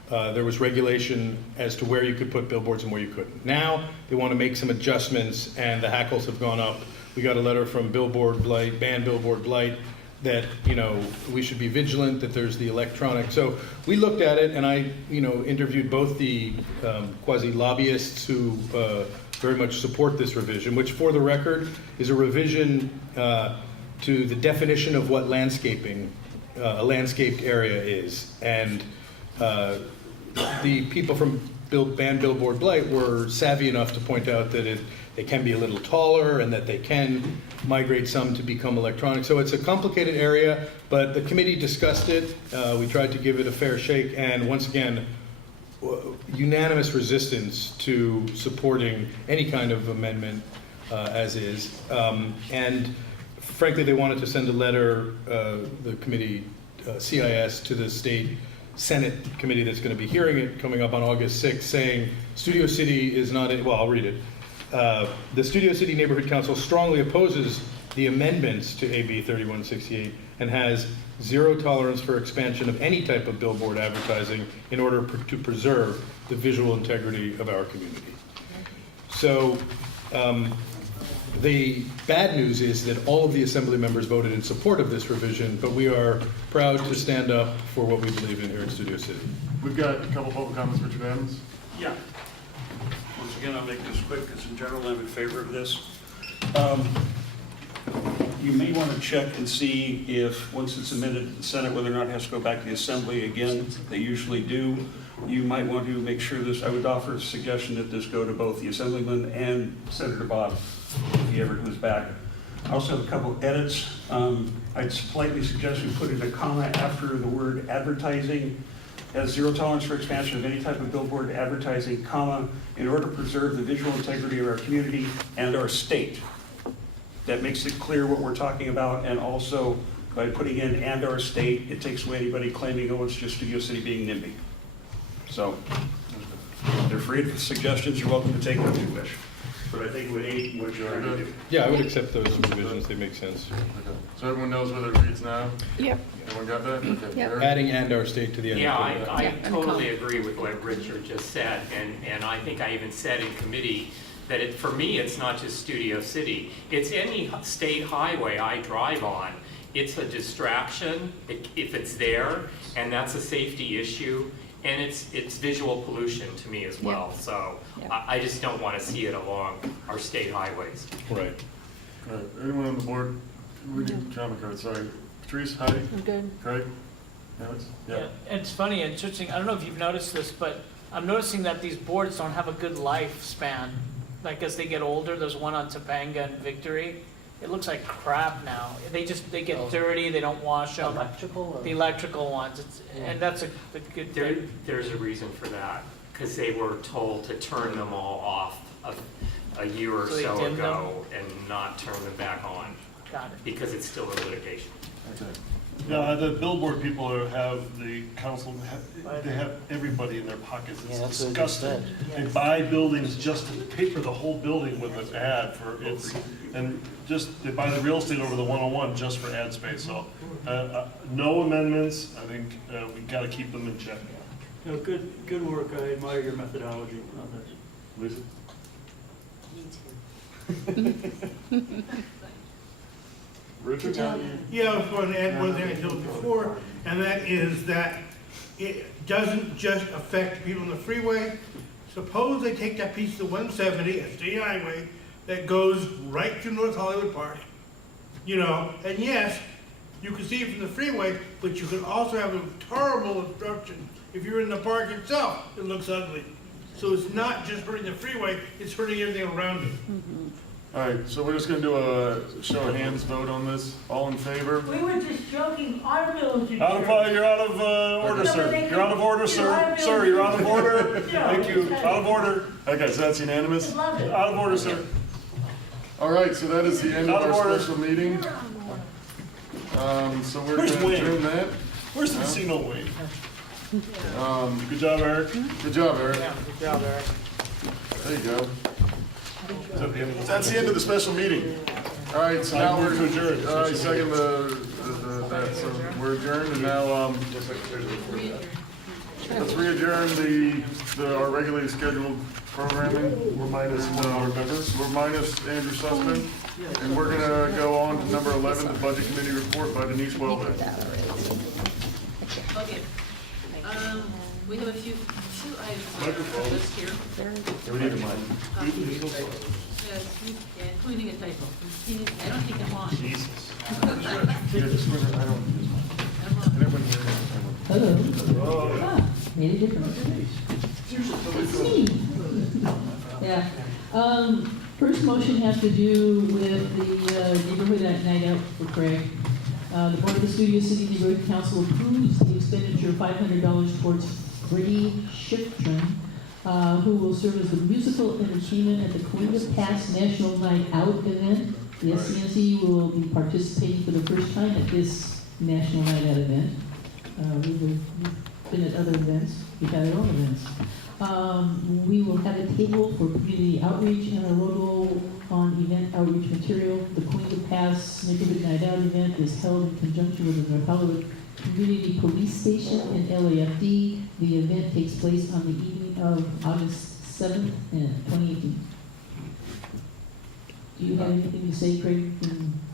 there was regulation as to where you could put billboards and where you couldn't. Now they want to make some adjustments, and the hackles have gone up. We got a letter from Billboard Blight, Ban Billboard Blight, that we should be vigilant, that there's the electronic. So we looked at it, and I interviewed both the quasi lobbyists who very much support this revision, which for the record is a revision to the definition of what landscaping, a landscaped area is. And the people from Ban Billboard Blight were savvy enough to point out that it can be a little taller and that they can migrate some to become electronic. So it's a complicated area, but the committee discussed it. We tried to give it a fair shake, and once again, unanimous resistance to supporting any kind of amendment as is. And frankly, they wanted to send a letter, the committee, CIS, to the state Senate committee that's going to be hearing it coming up on August 6th saying Studio City is not, well, I'll read it. The Studio City Neighborhood Council strongly opposes the amendments to AB 3168 and has zero tolerance for expansion of any type of billboard advertising in order to preserve the visual integrity of our community. So the bad news is that all of the Assembly members voted in support of this revision, but we are proud to stand up for what we believe in here in Studio City. We've got a couple public comments, Richard Adams. Yeah. Once again, I'll make this quick, because in general, I'm in favor of this. You may want to check and see if, once it's amended to the Senate, whether or not it has to go back to the Assembly again. They usually do. You might want to make sure this, I would offer a suggestion that this go to both the Assemblyman and Senator Bob, if he ever comes back. I also have a couple edits. I'd politely suggest we put in a comma after the word advertising, as zero tolerance for expansion of any type of billboard advertising, comma, in order to preserve the visual integrity of our community and our state. That makes it clear what we're talking about, and also by putting in "and our state," it takes away anybody claiming, oh, it's just Studio City being NIMBY. So, they're free to suggestions, you're welcome to take what you wish. But I think it would aid what you're already doing. Yeah, I would accept those revisions, they make sense. Okay. So everyone knows whether it reads now? Yep. Everyone got that? Okay. Yep. Eric? Adding "and our state" to the end. Yeah, of I Yeah, and totally a agree with what Richard just said, and I think I even said in committee that for me, it's not just Studio City. It's any state highway I drive on. It's a distraction if it's there, and that's a safety issue, and it's visual pollution to me as well. So I just don't want to see it along our state highways. Right. All right. Anyone on the board? We need comment cards, sorry. Patrice, Heidi? I'm good. Craig? Alex? Yeah, it's funny, interesting, I don't know if you've noticed this, but I'm noticing that these boards don't have a good lifespan. Like as they get older, there's one on Topanga and Victory. It looks like crap now. They get dirty, they don't wash them. Electrical? The electrical ones, and that's a good thing. There's a reason for that, because they were told to turn them all off a year or So they so dimmed ago and not turn them back on, Got it. because it's still in litigation. Okay. Yeah, the billboard people have the council, they have everybody in their pockets. It's Yeah, that's what I disgusting. They buy buildings just to paper the whole building with an ad for it, and just, they buy the real estate over the 101 just for ad space. So, no amendments. I think we got to keep them in check. No, good work. I admire your methodology on this. Lisa? Richard? Yeah, I was going to add one thing I told before, and that is that it doesn't just affect people on the freeway. Suppose they take that piece of the 170, a state highway, that goes right to North Hollywood Park, you know, and yes, you can see it from the freeway, but you can also have a terrible obstruction. If you're in the park itself, it looks ugly. So it's not just hurting the freeway, it's hurting everything around it. All right, so we're just going to do a show of hands vote on this. All in favor? We were just joking, our village. You're out of order, sir. You're out of order, sir. Sir, you're out of order. Thank you. Out of order. Okay, so that's unanimous? Out of order, sir. All right, so that is the end of our special meeting. So we're going to adjourn that. Where's the casino Wayne? Good job, Eric. Good job, Eric. Yeah, good job, Eric. There you go. So that's the end of the special meeting. All right, so now we're adjourned. I second that. So we're adjourned, and now let's re-adjourn our regularly scheduled programming. We're minus Andrew Sussman, and we're gonna go on to number 11, the Budget Committee report by Denise Weldon. Okay. We have a few items on our list here. Yeah, we need a mic. Yes, including a typo. I don't think I'm on. Jesus. Here, just remember, I don't use mine. Can everyone hear me? Hello. Ah, made a difference. It's me. Yeah. First motion has to do with the neighborhood night out for Craig. The Board of the Studio City Neighborhood Council approves the expenditure of $500 towards Freddie Shiftron, who will serve as the musical entertainment at the Queen of Past National Night Out event. The SCNC will be participating for the first time at this National Night Out event. We will been at other events, we've had our own events. We will have a table for community outreach and a logo on event outreach material. The Queen of Pass Neighborhood Night Out event is held in conjunction with the North Hollywood Community Police Station and LAFD. The event takes place on the evening of August 7th, 2018. Do you have anything to say, Craig?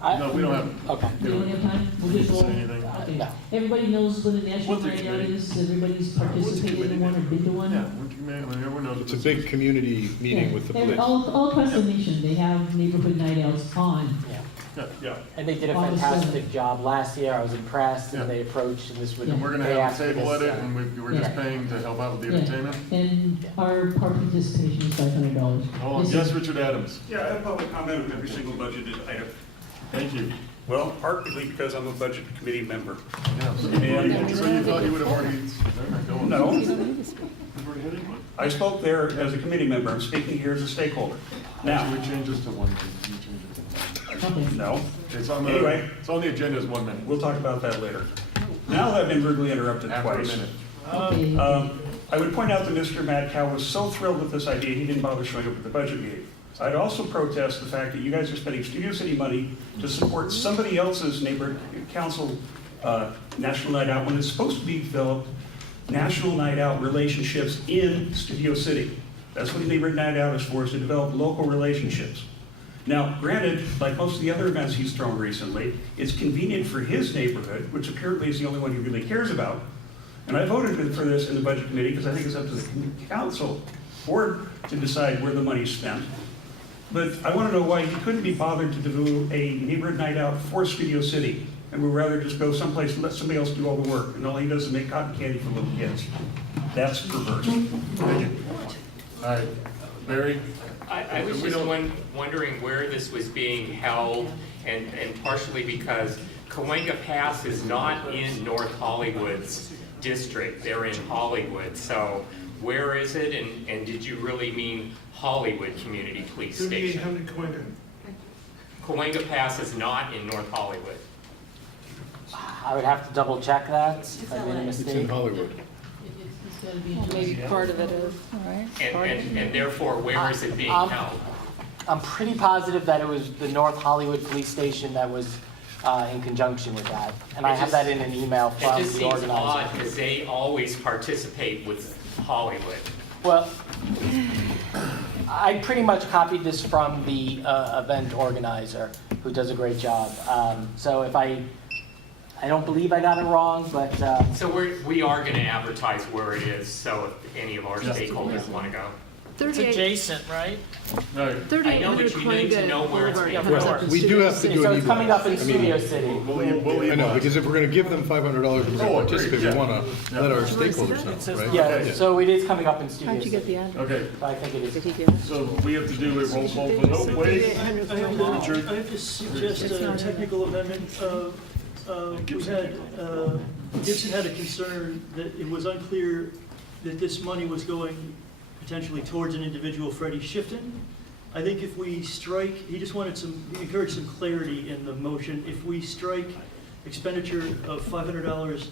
No, we don't have. Okay. We don't have time? We'll just Say go. anything? Okay. No. Everybody knows what a national What's the night out committee? is, everybody's participated in one or been to one. Yeah, everyone knows. It's a big community meeting Yeah. with the And police. all across the nation, they have neighborhood night outs on. Yeah. And they did a On the fantastic job last year. I was impressed, Yeah. and they approached, and this would. And we're gonna they have asked a for table at this, it, and we're just Yeah. paying to help out with the Yeah. entertainment. And our participation is $500. Hold on, This yes, is- Richard Adams. Yeah, I have public comment on every single budgeted item. Thank you. Well, partly because I'm a budget committee member. Yeah, so you thought you would have already, go on. No, You've already had anyone? I spoke there as a committee member. I'm speaking here as a stakeholder. Now, Actually, we changed this to 1 minute. Can you change it to 1 minute? Okay. no, It's on the, Anyway. it's on the agenda as 1 minute. we'll talk about that later. Now that I've been rudely interrupted After a twice. minute. Okay. I would point out that Mr. Madcow was so thrilled with this idea, he didn't bother showing up at the budget meeting. I'd also protest the fact that you guys are spending Studio City money to support somebody else's neighborhood council national night out when it's supposed to be developed national night out relationships in Studio City. That's what a neighborhood night out is for, is to develop local relationships. Now, granted, like most of the other events he's thrown recently, it's convenient for his neighborhood, which apparently is the only one he really cares about. And I voted for this in the budget committee because I think it's up to the council board to decide where the money's spent. But I want to know why he couldn't be bothered to do a neighborhood night out for Studio City, and would rather just go someplace and let somebody else do all the work, and all he does is make cotton candy for little kids. That's perverse. Thank you. All right, Barry? I was just wondering where this was being held, and partially because Cahuenga Pass is not in North Hollywood's district, they're in Hollywood, so where is it, and did you really mean Hollywood Community Police Station? 3800 Cahuenga. Cahuenga Pass is not in North Hollywood. I would have to double check that, if I made a It's in mistake. Hollywood. It's gotta be Well, maybe part of it is, all right? Part of it. And therefore, where is it being held? I'm pretty positive that it was the North Hollywood Police Station that was in conjunction with that. And I have that in an email It from just the seems odd, organizer. because they always participate with Hollywood. Well, I pretty much copied this from the event organizer, who does a great job. So if I don't believe I got it wrong, but. So we are going to advertise where it is, so if any of our stakeholders want to go. It's adjacent, right? No, I know, but you need to know where it's being held. We do have to do So an it's coming up in Studio City. I know, because if we're gonna give them $500 and we're gonna participate, we wanna let our stakeholders know, right? Yeah, so it is coming up in Studio How'd you get City. the address? Okay, I think it Did is. he give it? so we have to do a roll call vote. No, wait. I have to suggest a technical amendment. We had, Gibson had a concern that it was unclear that this money was going potentially towards an individual, Freddie Shifton. I think if we strike, he just wanted he encouraged some clarity in the motion. If we strike expenditure of $500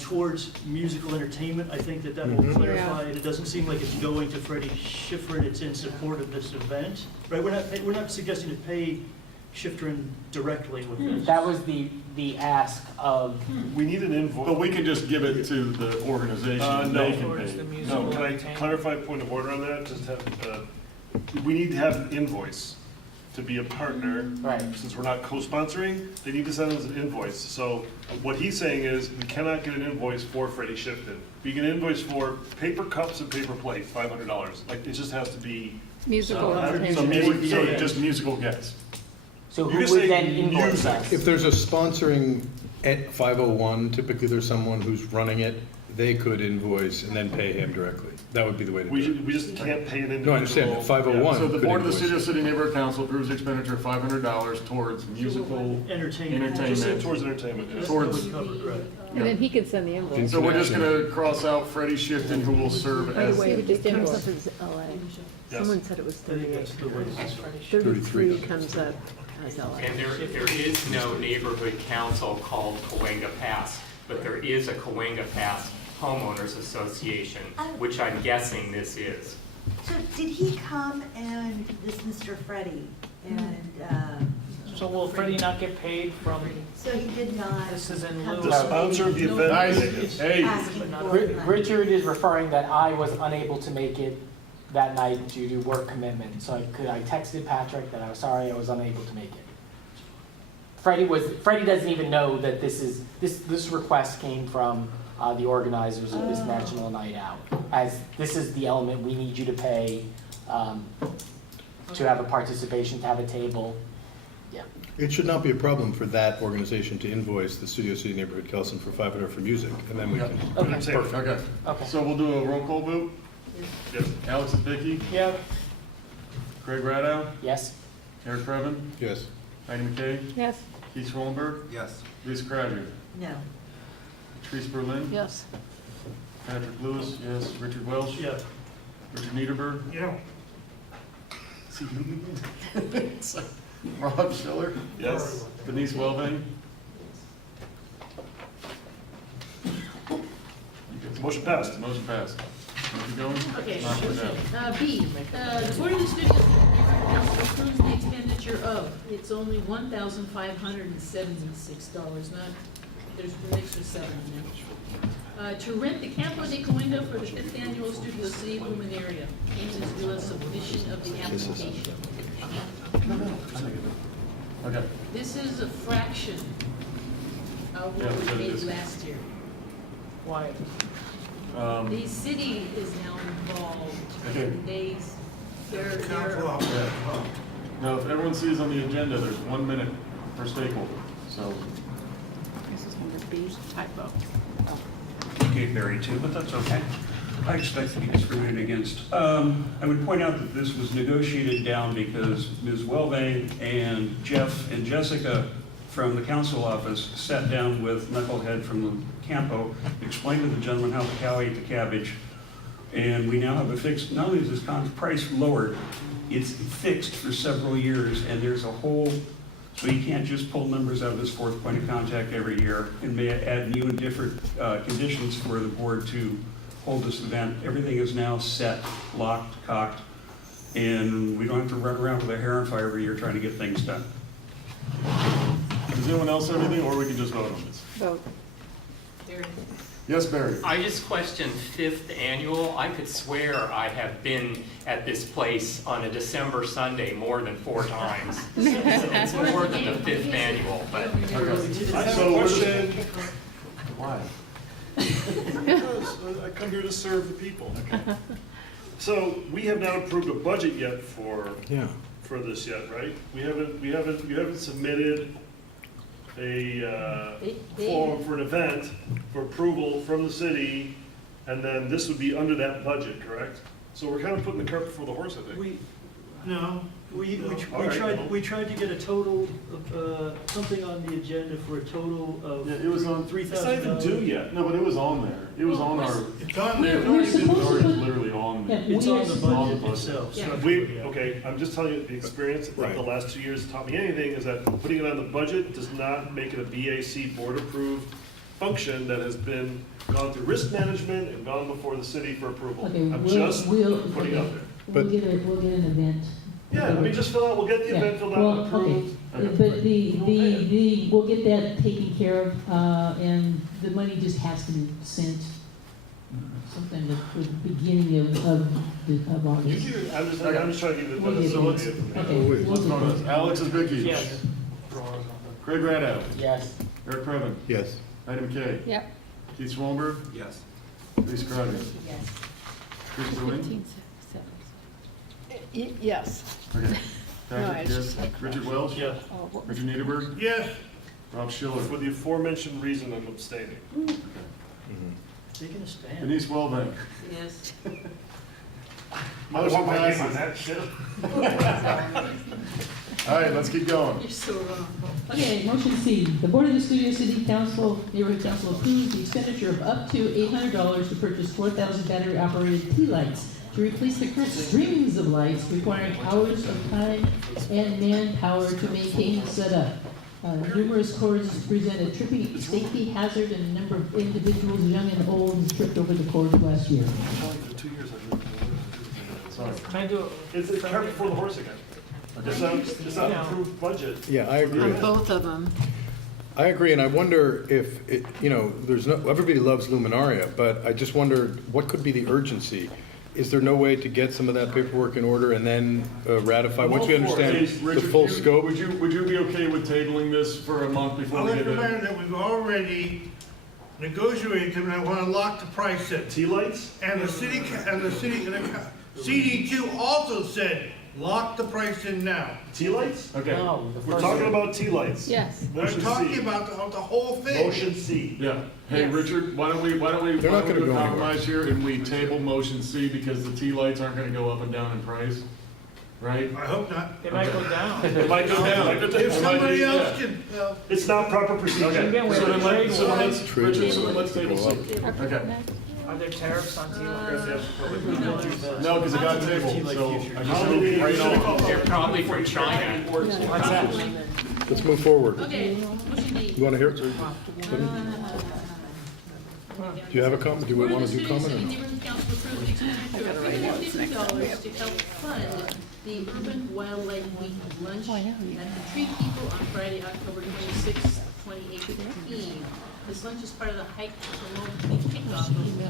towards musical entertainment, I think that will clarify, and it doesn't seem like it's going to Freddie Schifrin, it's in support of this event, right? We're not suggesting to pay Schifrin directly with this. That was the ask of. We need an invoice. But we can just give it to the organization, and No. they can pay. No, can I clarify a point of order on that? Just have, we need to have an invoice to be a partner. Right. Since we're not co-sponsoring, they need to send us an invoice. So what he's saying is, we cannot get an invoice for Freddie Shifton. We can invoice for paper cups and paper plates, $500. Like, it just has to be. Musical So entertainment. just musical guests. So You who just would say then invoice music. us? If there's a sponsoring at 501, typically there's someone who's running it, they could invoice and then pay him directly. That would be the way to do it. We just can't pay an individual. No, I understand, at 501 So the could board of the invoice Studio it. City Neighborhood Council approves the expenditure of $500 towards musical Entertainment. Just say entertainment. towards entertainment. yeah. Towards, Right. And then he can send the invoice. so we're just gonna cross out Freddie Shifton, who will serve By as. the way, It just comes invoice. up as LA. Yes. Someone said it was I think that's 38. the way it is. 33 comes up as LA. And there is no neighborhood council called Cahuenga Pass, but there is a Cahuenga Pass homeowners association, which I'm guessing this is. So did he come and, this Mr. Freddie, and, So will Freddie not get paid from, so he did not. this is in come lieu to of? the meeting Nice. Hey. asking for money. Richard is referring that I was unable to make it that night due to work commitment. So I texted Patrick that I was sorry I was unable to make it. Freddie doesn't even know that this request came from the organizers of this National Night Out. As this is the element we need you to pay to have a participation, to have a table. Yeah. It should not be a problem for that organization to invoice the Studio City Neighborhood Kelson for $500 for music, and then we can. Okay. Perfect, okay. Okay. So we'll do a roll call vote? Yes. Alex Zbicki? Yep. Craig Radow? Yes. Eric Previn? Yes. Heidi McKay? Yes. Keith Schwallenberg? Yes. Lisa Crabtree? No. Therese Berlin? Yes. Patrick Lewis, yes. Richard Welsh? Yeah. Richard Niederberg? Yeah. See who? Rob Schiller? Yes. Denise Welving? Motion passed. Motion passed. Keep going? Okay, Knock it down. B, the Board of the Studio Council approves the expenditure of, it's only $1,576, not, there's an extra 7 in there. To rent the Campo de Cahuenga for the 5th Annual Studio City Luminaria. Ames is due a submission of the application. Okay. This is a fraction of Yeah, what that's what we it paid is. last year. Why? The city is now involved, Okay. and they're Now, if everyone sees on the agenda, there's 1 minute per stakeholder, so. This is number B, typo. Okay, buried too, but that's okay. I expect to be discriminated against. I would point out that this was negotiated down because Ms. Welvang and Jeff and Jessica from the council office sat down with Knucklehead from the Campo, explained to the gentleman how the cow ate the cabbage, and we now have a fixed, not only is this price lowered, it's fixed for several years, and there's a whole, so you can't just pull numbers out of this fourth point of contact every year and may add new and different conditions for the board to hold this event. Everything is now set, locked, cocked, and we don't have to run around with our hair on fire every year trying to get things done. Does anyone else have anything, or we can just vote on this? Vote. Yes, Barry? I just questioned 5th annual. I could swear I have been at this place on a December Sunday more than 4 times. It's more than the 5th annual, but. I have a question. Why? Because I come here to serve the people. So we have not approved a budget yet for this yet, right? You haven't submitted a form for an event for approval from the city, and then this would be under that budget, correct? So we're kind of putting the cart before the horse, I think. We tried to get a total of, something on the agenda for a total of Yeah, it was on, $3,000. it's not even due yet. No, but it was on there. It was on our. It's on there. It was literally on there. It's on the budget itself. Yeah. Okay, I'm just telling you the experience that the last 2 years taught me anything, is that putting it on the budget does not make it a BAC board-approved function that has been gone through risk management and gone before the city for approval. Okay, I'm just putting it out there. We'll get an event. Yeah, let me just fill out, we'll get the event filled out and approved. But we'll get that taken care of, and the money just has to be sent sometime at the beginning of August. I'm just trying to give you the. We'll get so it. let's- Okay. Let's vote on this. Alex Zbicki? Yes. Craig Radow? Yes. Eric Previn? Yes. Heidi McKay? Yep. Keith Schwallenberg? Yes. Lisa Crabtree? Yes. Chris Berlin? Yes. Okay. No, Patrick, it's just yes. Richard Welsh? Yeah. Richard Niederberg? Yes. Rob Schiller? For the aforementioned reason, I'm abstaining. Taking a stand. Denise Welbeck? Yes. Motion passes. All right, let's keep going. You're so wrong. Okay, motion C, the Board of the Studio City Council, Neighborhood Council approves the expenditure of up to $800 to purchase 4,000 battery-operated tea lights to replace the current strings of lights requiring hours of time and manpower to maintain and set up. Numerous cores presented tripping safety hazard and a number of individuals, young and old, tripped over the cores last year. For 2 years I've lived in Sorry. Can I do It's cart before the horse again. It's not an approved budget. Yeah, I agree. On both of them. I agree, and I wonder if, it, you know, there's no, everybody loves Luminaria, but I just wonder what could be the urgency? Is there no way to get some of that paperwork in order and then ratify, once we understand the full scope? Would you be okay with tabling this for a month before I'll we let get you in? know that we've already negotiated, and I want to lock the price in. Tea lights? And the CD2 also said, lock the price in now. Tea lights? Okay. No, We're talking about tea lights. Yes. We're Motion talking C. about the whole thing. Motion C. Yeah. Hey, Yes. Richard, why don't we They're not gonna do a go anywhere. compromise here and we table motion C because the tea lights aren't gonna go up and down in price, right? I hope not. They might go down. It might go down. If somebody else can, It's not proper procedure. Okay, Again, we so have then a trade let's, so then war. let's, Richard, so then let's table C. Okay. Are there tariffs on tea lights? No, because it got tabled, so I just moved right on. They're probably from China. What's that? Let's move forward. Okay, motion D. You want to hear it? Do you have a comment? Do you want to do comment? City Or? Neighborhood Council approved expenditure of $50 to help fund the Urban Wildlife Week lunch at the Tree People on Friday, October 26, 2018. This lunch is part of the hike to promote the kickoff of the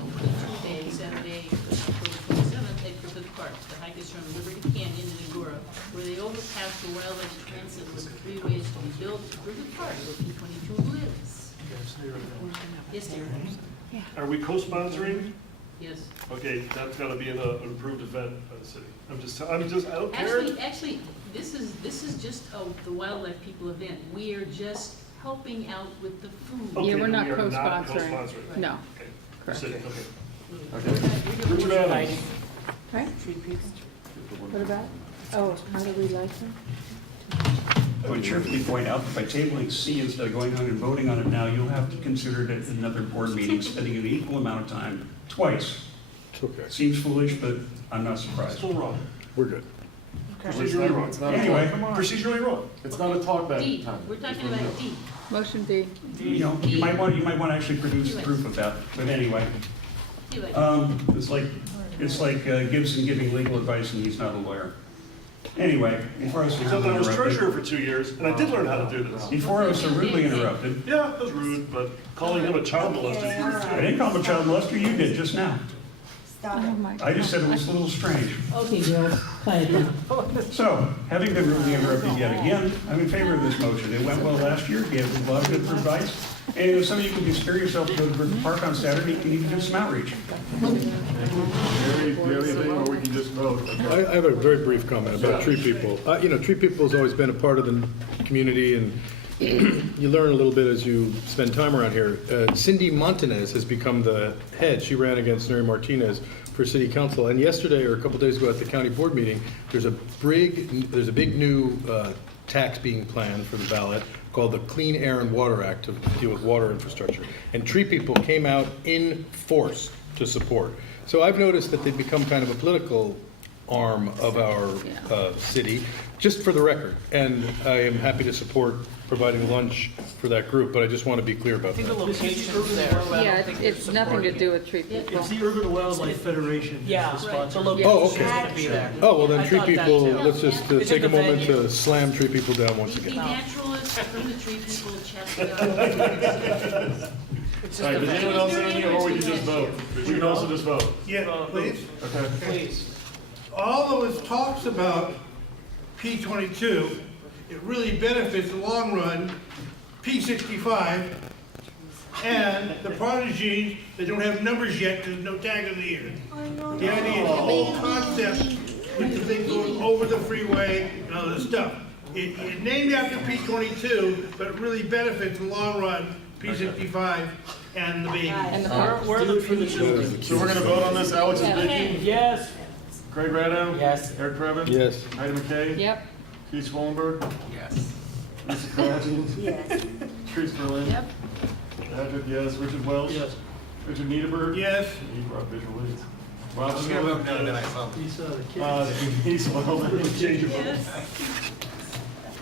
2-day Saturday, October 27th at Griffith Park. The hike is from Liberty Canyon in Agora, where they overpass the wildlife transit with 3 ways to be built to Griffith Park, where P22 lives. Yes, dear. Are we co-sponsoring? Yes. Okay, that's gotta be an approved event by the city. I don't care. Actually, this is just the wildlife people event. We are just helping out with the food. Okay, Yeah, we're then not we are not co-sponsoring. co-sponsoring. No. Okay. Correct. City, okay. Okay. Richard Adams. Right? What about? Oh, how do we like them? I would cheerfully point out that by tabling C instead of going on and voting on it now, you'll have to consider it at another board meeting, spending an equal amount of time, twice. It's okay. Seems foolish, but I'm not surprised. Still wrong. We're good. Procedurally wrong. It's not a Anyway, talk. Procedurally wrong. It's not a talk back D, time. we're talking about D. Motion D. you know, you might want to actually produce proof of that, but anyway. It's like Gibson giving legal advice and he's not a lawyer. Anyway, before I was Except I was treasurer interrupted. for 2 years, and I did learn how to do this. Before I was so rudely interrupted, Yeah, it was rude, but calling him a child molester. I didn't call him a child molester, you did just now. Stop it. I just said it was a little strange. Okay, Bill, quiet down. So, having been rudely interrupted yet again, I'm in favor of this motion. It went well last year, gave a lot of good advice. And if some of you can spare yourself to go to Griffith Park on Saturday, you need to do some outreach. Gary, do you have anything, or we can just vote? I have a very brief comment about Tree People. You know, Tree People has always been a part of the community, and you learn a little bit as you spend time around here. Cindy Montanez has become the head. She ran against Neri Martinez for city council. And yesterday, or a couple days ago at the county board meeting, there's a big new tax being planned for the ballot called the Clean Air and Water Act to deal with water infrastructure. And Tree People came out in force to support. So I've noticed that they've become kind of a political arm of our city, just for the record. And I am happy to support providing lunch for that group, but I just want to be clear about I think the that. location's there, but I Yeah, don't think they're it's nothing to supporting do it. with Tree People. It's the Urban Wildlife Federation. Yeah, is the sponsor. the Oh, location's okay. gonna be there. Oh, well then I Tree thought that People, too. let's just It's take a just a moment venue. to slam Tree People down once The again. naturalists from the Tree People chapter. It's All right, does anyone else have any, or we can just vote? We can also just vote. Yeah, please. Okay. Please. Although it talks about P22, it really benefits the long run P65 and the prodigies that don't have numbers yet because no tag on the ear. The idea is the whole concept with the thing going over the freeway and all this stuff. It's named after P22, but it really benefits the long run P65 and the baby. And the We're the for the children. So we're gonna vote on this, Alex and Vicky, Yes. Craig Rado? Yes. Eric Creven? Yes. Heidi McKay? Yep. Keith Schwallenberg? Yes. Lisa Cratchit? Yes. Teresa Berlin? Yep. Patrick, yes. Richard Welch? Yes. Richard Niederberg? Yes. He brought visual aids. Rob Just gonna vote no, then I saw. These are the kids. He's well, change your vote. Yes.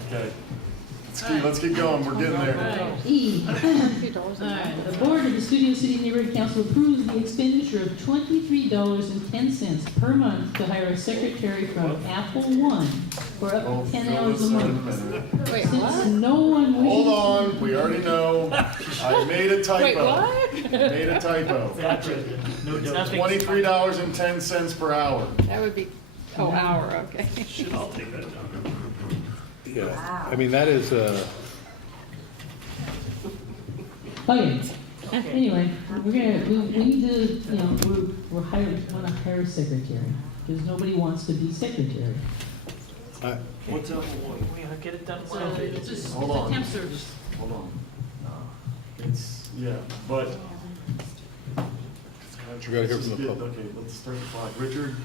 Okay. Let's keep going, we're getting there. Alright, E. Alright, the board of the Studio City Neighborhood Council approves the expenditure of $23.10 per month to hire a secretary from Apple One for up to 10 hours a month. Wait, Since what? no one wishes. Hold on, we already know. I made a typo. Wait, what? Made a typo. It's $23.10 per hour. That would be, oh, hour, okay. I'll take that down. Yeah, I mean, that is, Okay, anyway, we need to, you know, we're hiring, want to hire a secretary, because nobody wants to be secretary. What's Apple One? We gotta get it done. It's just Hold it's a on. temp service. Hold on. It's, yeah, but. You gotta hear from the public. Okay, let's start the clock. Richard?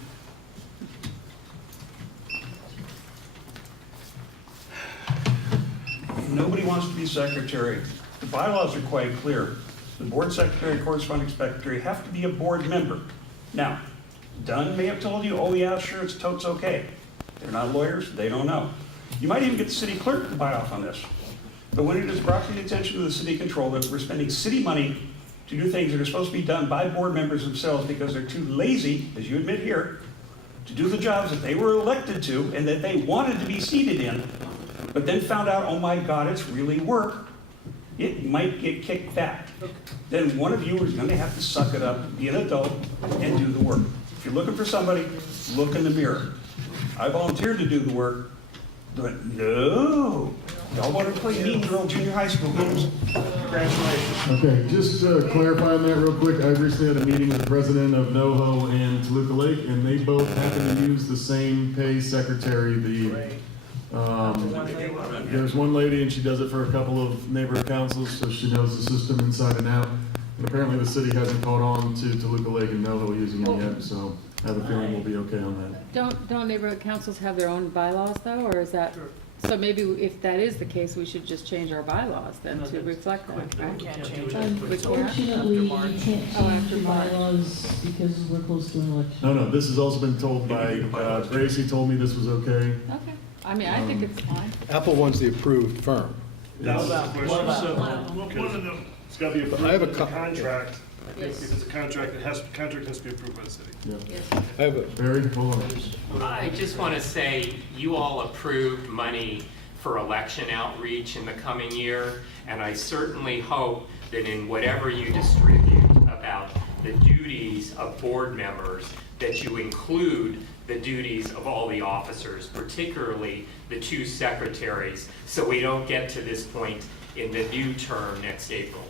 Nobody wants to be secretary. The bylaws are quite clear. The board secretary, corresponding secretary have to be a board member. Now, Dunn may have told you, oh yeah, sure, it's totes okay. They're not lawyers, they don't know. You might even get the city clerk to buy off on this. But when it is brought to the attention of the city controller that we're spending city money to do things that are supposed to be done by board members themselves because they're too lazy, as you admit here, to do the jobs that they were elected to and that they wanted to be seated in, but then found out, oh my God, it's really work, it might get kicked back. Then one of you is going to have to suck it up, be an adult, and do the work. If you're looking for somebody, look in the mirror. I volunteered to do the work, but no. Y'all want to play Mean Girl junior high school games. Congratulations. Okay, just clarifying that real quick, I recently had a meeting with the president of NoHo and Toluca Lake, and they both happen to use the same pay secretary. There's one lady, and she does it for a couple of neighborhood councils, so she knows the system inside and out. And apparently the city hasn't caught on to Toluca Lake and NoHo using it yet, so I have a feeling we'll be okay on that. Don't neighborhood councils have their own bylaws though, or is that? So maybe if that is the case, we should just change our bylaws then to reflect that, right? We can't change it. Unfortunately, you can't change after the March. bylaws because we're close to an election. No, this has also been told by, Gracie told me this was okay. Okay, I mean, I think it's fine. Apple One's the approved firm. That's the What question. about- So, One of them. it's got to be approved I have a in the contract. Yes. If it's a contract, contract has to be approved by the city. Yeah. I have a, Barry, hold on. I just want to say, you all approved money for election outreach in the coming year, and I certainly hope that in whatever you distribute about the duties of board members, that you include the duties of all the officers, particularly the two secretaries, so we don't get to this point in the new term next April.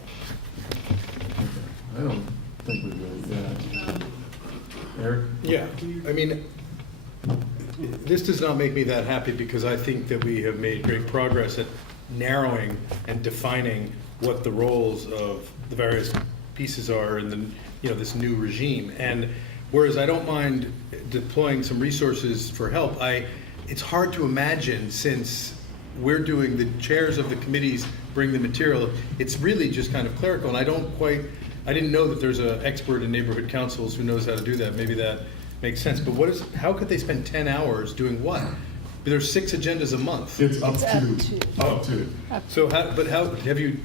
I don't think we will, yeah. Eric? yeah, I mean, this does not make me that happy because I think that we have made great progress at narrowing and defining what the roles of the various pieces are in the, you know, this new regime. And whereas I don't mind deploying some resources for help, it's hard to imagine, since we're doing, the chairs of the committees bring the material, it's really just kind of clerical, and I didn't know that there's an expert in neighborhood councils who knows how to do that. Maybe that makes sense, but how could they spend 10 hours doing what? There's 6 agendas a month. It's up to. So how have you?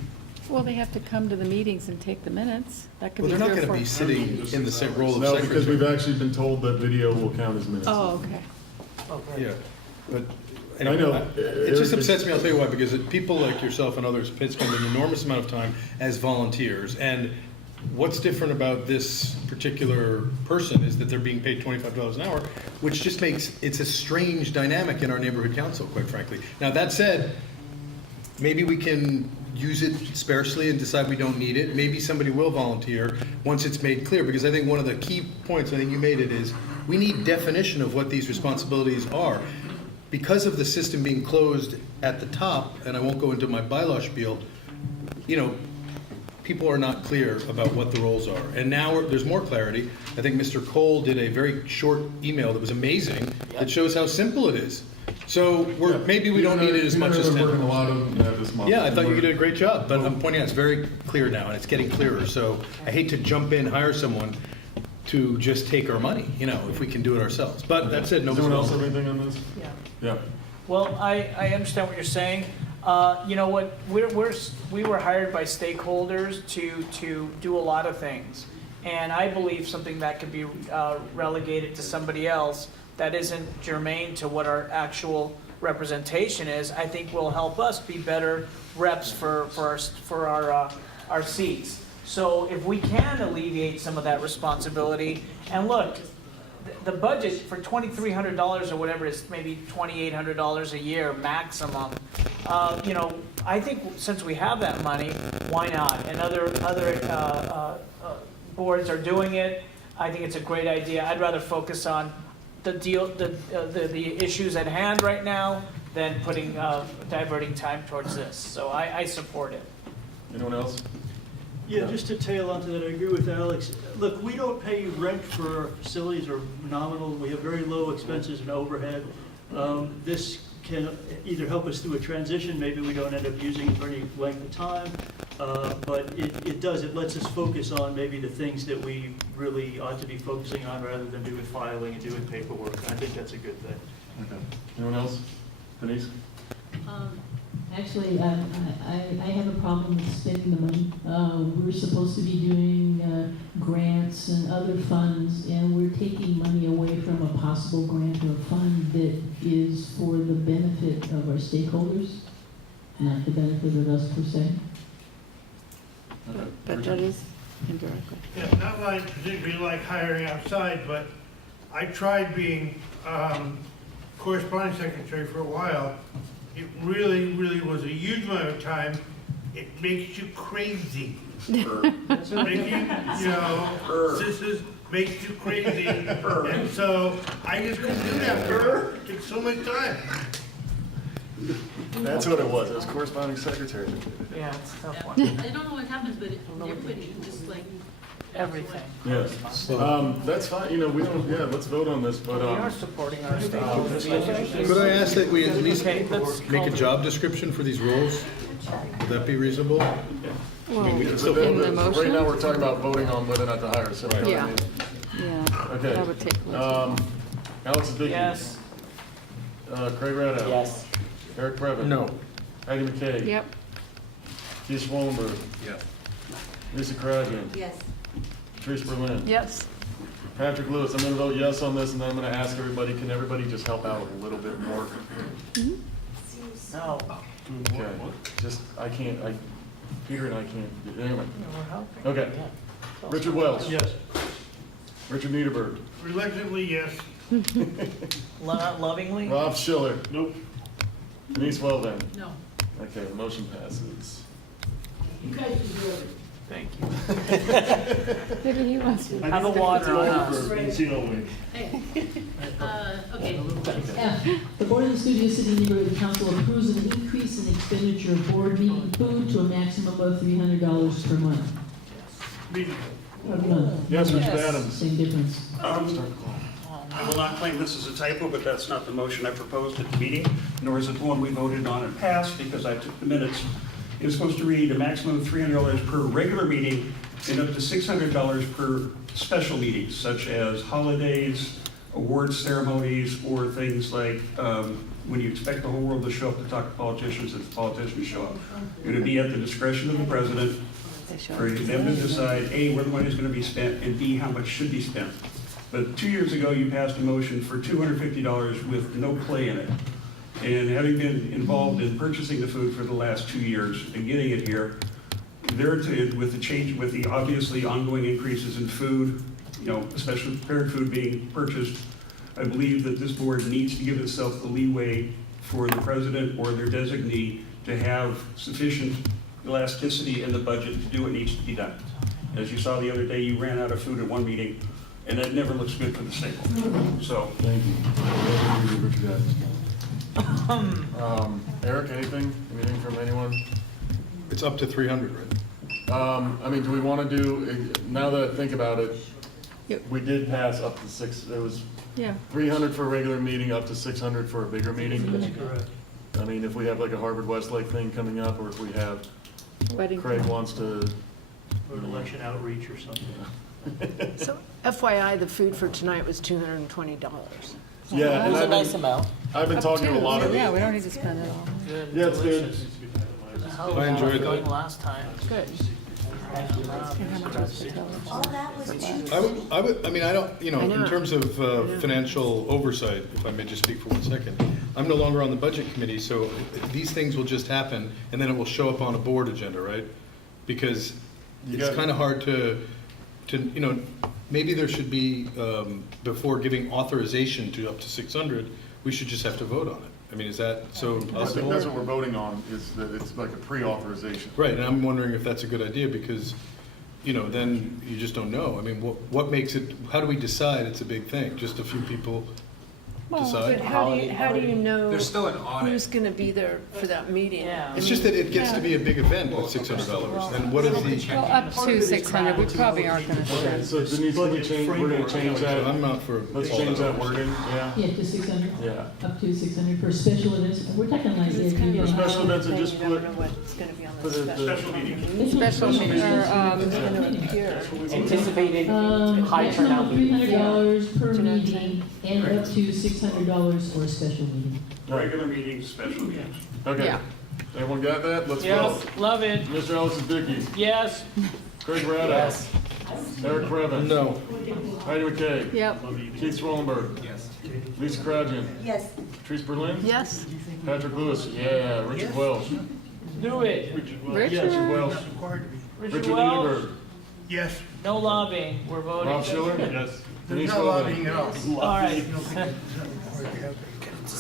Well, they have to come to the meetings and take the minutes. That could Well, be they're not 3 or going to 4. be sitting in the same role of No, secretary. because we've actually been told that video will count as minutes. Oh, okay. Yeah, but I know. It just upsets me. I'll tell you why. Because people like yourself and others spend an enormous amount of time as volunteers, and what's different about this particular person is that they're being paid $25 an hour, which just makes it's a strange dynamic in our neighborhood council, quite frankly. Now that said, maybe we can use it sparsely and decide we don't need it. Maybe somebody will volunteer once it's made clear, because I think one of the key points, I think you made it, is we need definition of what these responsibilities are. Because of the system being closed at the top, and I won't go into my bylaw spiel, you know, people are not clear about what the roles are. And now there's more clarity. I think Mr. Cole did a very short email that was amazing that shows how simple it is. So maybe we don't need it as much as 10. Working a lot of this month. Yeah, I thought you did a great job, but I'm pointing out it's very clear now, and it's getting clearer. So I hate to jump in, hire someone to just take our money, you know, if we can do it ourselves. But that said, Does anyone else have anything on this? Yeah. Yeah. Well, I understand what you're saying. You know what, we were hired by stakeholders to do a lot of things. And I believe something that could be relegated to somebody else that isn't germane to what our actual representation is, I think will help us be better reps for our seats. So if we can alleviate some of that responsibility, and look, the budget for $2,300 or whatever is maybe $2,800 a year maximum. You know, I think since we have that money, why not? And other boards are doing it. I think it's a great idea. I'd rather focus on the issues at hand right now than diverting time towards this. So I support it. Anyone else? Yeah, just to tail onto that, I agree with Alex. Look, we don't pay rent for our facilities or nominal. We have very low expenses and overhead. This can either help us through a transition. Maybe we don't end up using it for any length of time. But it lets us focus on maybe the things that we really ought to be focusing on rather than doing filing and doing paperwork. I think that's a good thing. Okay. Anyone else? Denise? Actually, I have a problem with spending the money. We're supposed to be doing grants and other funds, and we're taking money away from a possible grant or fund that is for the benefit of our stakeholders, not the benefit of us per se. But that is indirectly. Yeah, not like particularly like hiring outside, but I tried being corresponding secretary for a while. It really, really was a huge amount of time. It makes you crazy. Makes makes you crazy. And so I just couldn't do that. It takes so much time. That's what it was. It was corresponding secretary. Yeah, it's a tough one. I don't know what happens, but everybody just like. Everything. Yeah. That's fine. You know, we don't. Yeah, let's vote on this. But We are supporting our stakeholders. Could I ask that we at least Okay, let's make a call- job description for these roles? Would that be reasonable? Well, we can still in vote. the motion? Right now, we're talking about voting on whether or not to hire. So Yeah. Yeah. Okay. That would take place. Alex Dickey. Yes. Craig Ratto. Yes. Eric Brevin. No. Heidi McKay. Yep. Keith Schwallenberg. Yes. Lisa Karagian. Yes. Patrice Berlin. Yes. Patrick Lewis. I'm going to vote yes on this, and then I'm going to ask everybody, can everybody just help out a little bit more? No. Okay. Just, Peter and I can't, anyway. We're helping. Okay. Richard Wells. Yes. Richard Niederberg. Reluctantly, yes. Not lovingly? Rob Schiller. Nope. Denise Wellven. No. Okay, the motion passes. You guys deserve it. Thank you. Maybe he wants to. Have a water on us. Hey. Okay. F, the Board of the Studio City Neighborhood Council approves an increase in expenditure of board meeting food to a maximum of $300 per month. Per month. Yes, Mr. Yes. Adams. Same difference. I will not claim this is a typo, but that's not the motion I proposed at the meeting, nor is it the one we voted on and passed, because I took the minutes. It was supposed to read a maximum of $300 per regular meeting and up to $600 per special meetings, such as holidays, awards ceremonies, or things like when you expect the whole world to show up to talk to politicians, if the politicians show up. It would be at the discretion of the president for them to decide, A, where the money is going to be spent, and B, how much should be spent. But 2 years ago, you passed a motion for $250 with no play in it. And having been involved in purchasing the food for the last 2 years and getting it here, with the change, with the obviously ongoing increases in food, especially prepared food being purchased, I believe that this board needs to give itself the leeway for the president or their designee to have sufficient elasticity in the budget to do what needs to be done. As you saw the other day, you ran out of food at one meeting, and that never looks good for the staple. So, Thank you. Richard Adams. Eric, anything from anyone? It's up to 300, right? Do we want to do, now that I think about it, we did pass up to it was 300 for a regular meeting, up to 600 for a bigger meeting. That's correct. If we have like a Harvard Westlake thing coming up, or if we have, Wedding. Craig wants to. Or an election outreach or something. So FYI, the food for tonight was $220. Yeah, and It was a I've nice been, amount. I've been talking to a lot of. Yeah, we don't need to spend it all. Yeah, it's good. I enjoyed it. going last time. Good. All that was cheap. I mean, I don't, you know, in terms of financial oversight, if I may just speak for 1 second, I'm no longer on the budget committee, so these things will just happen, and then it will show up on a board agenda, right? Because it's kind of hard to, you know, maybe there should be, before giving authorization to up to 600, we should just have to vote on it. I mean, is that so I think impossible? that's what we're voting on, is that it's like a pre-authorization. Right, and I'm wondering if that's a good idea, because, you know, then you just don't know. I mean, what makes it, how do we decide it's a big thing? Just a few people decide? But how do you know There's still an audit. who's going to be there for that meeting? Yeah. It's just that it gets to be a big event with $600, and what is the, Well, up to 600, we probably aren't gonna Okay, spend. so Denise, can we change, we're gonna change that. I'm not for. Let's change that wording, yeah. Yeah, to 600. Yeah. Up to 600 for special events. We're talking like. It's kind For of special events, and just you don't put, know what's going to be on put the it, special. Special meeting, or, It's going to appear. Anticipated high turnout meeting. $300 per meeting and up to $600 for a special meeting. Regular meetings, special meetings. okay. Yeah. Everyone got that? Let's Yes, vote. love it. Mr. Ellison Dickey, Yes. Craig Rado, Eric Krevin. No. Heidi McKay. Yep. Keith Swollenberg. Yes. Lisa Cradjian. Yes. Patrice Berlin. Yes. Patrick Lewis. Yeah. Richard Welsh. Do it. Richard Welsh. Richard Lieberg. Yes. No lobbying. We're voting. Rob Schiller. Yes. There's Denise no lobbying Wilson. at all. All right.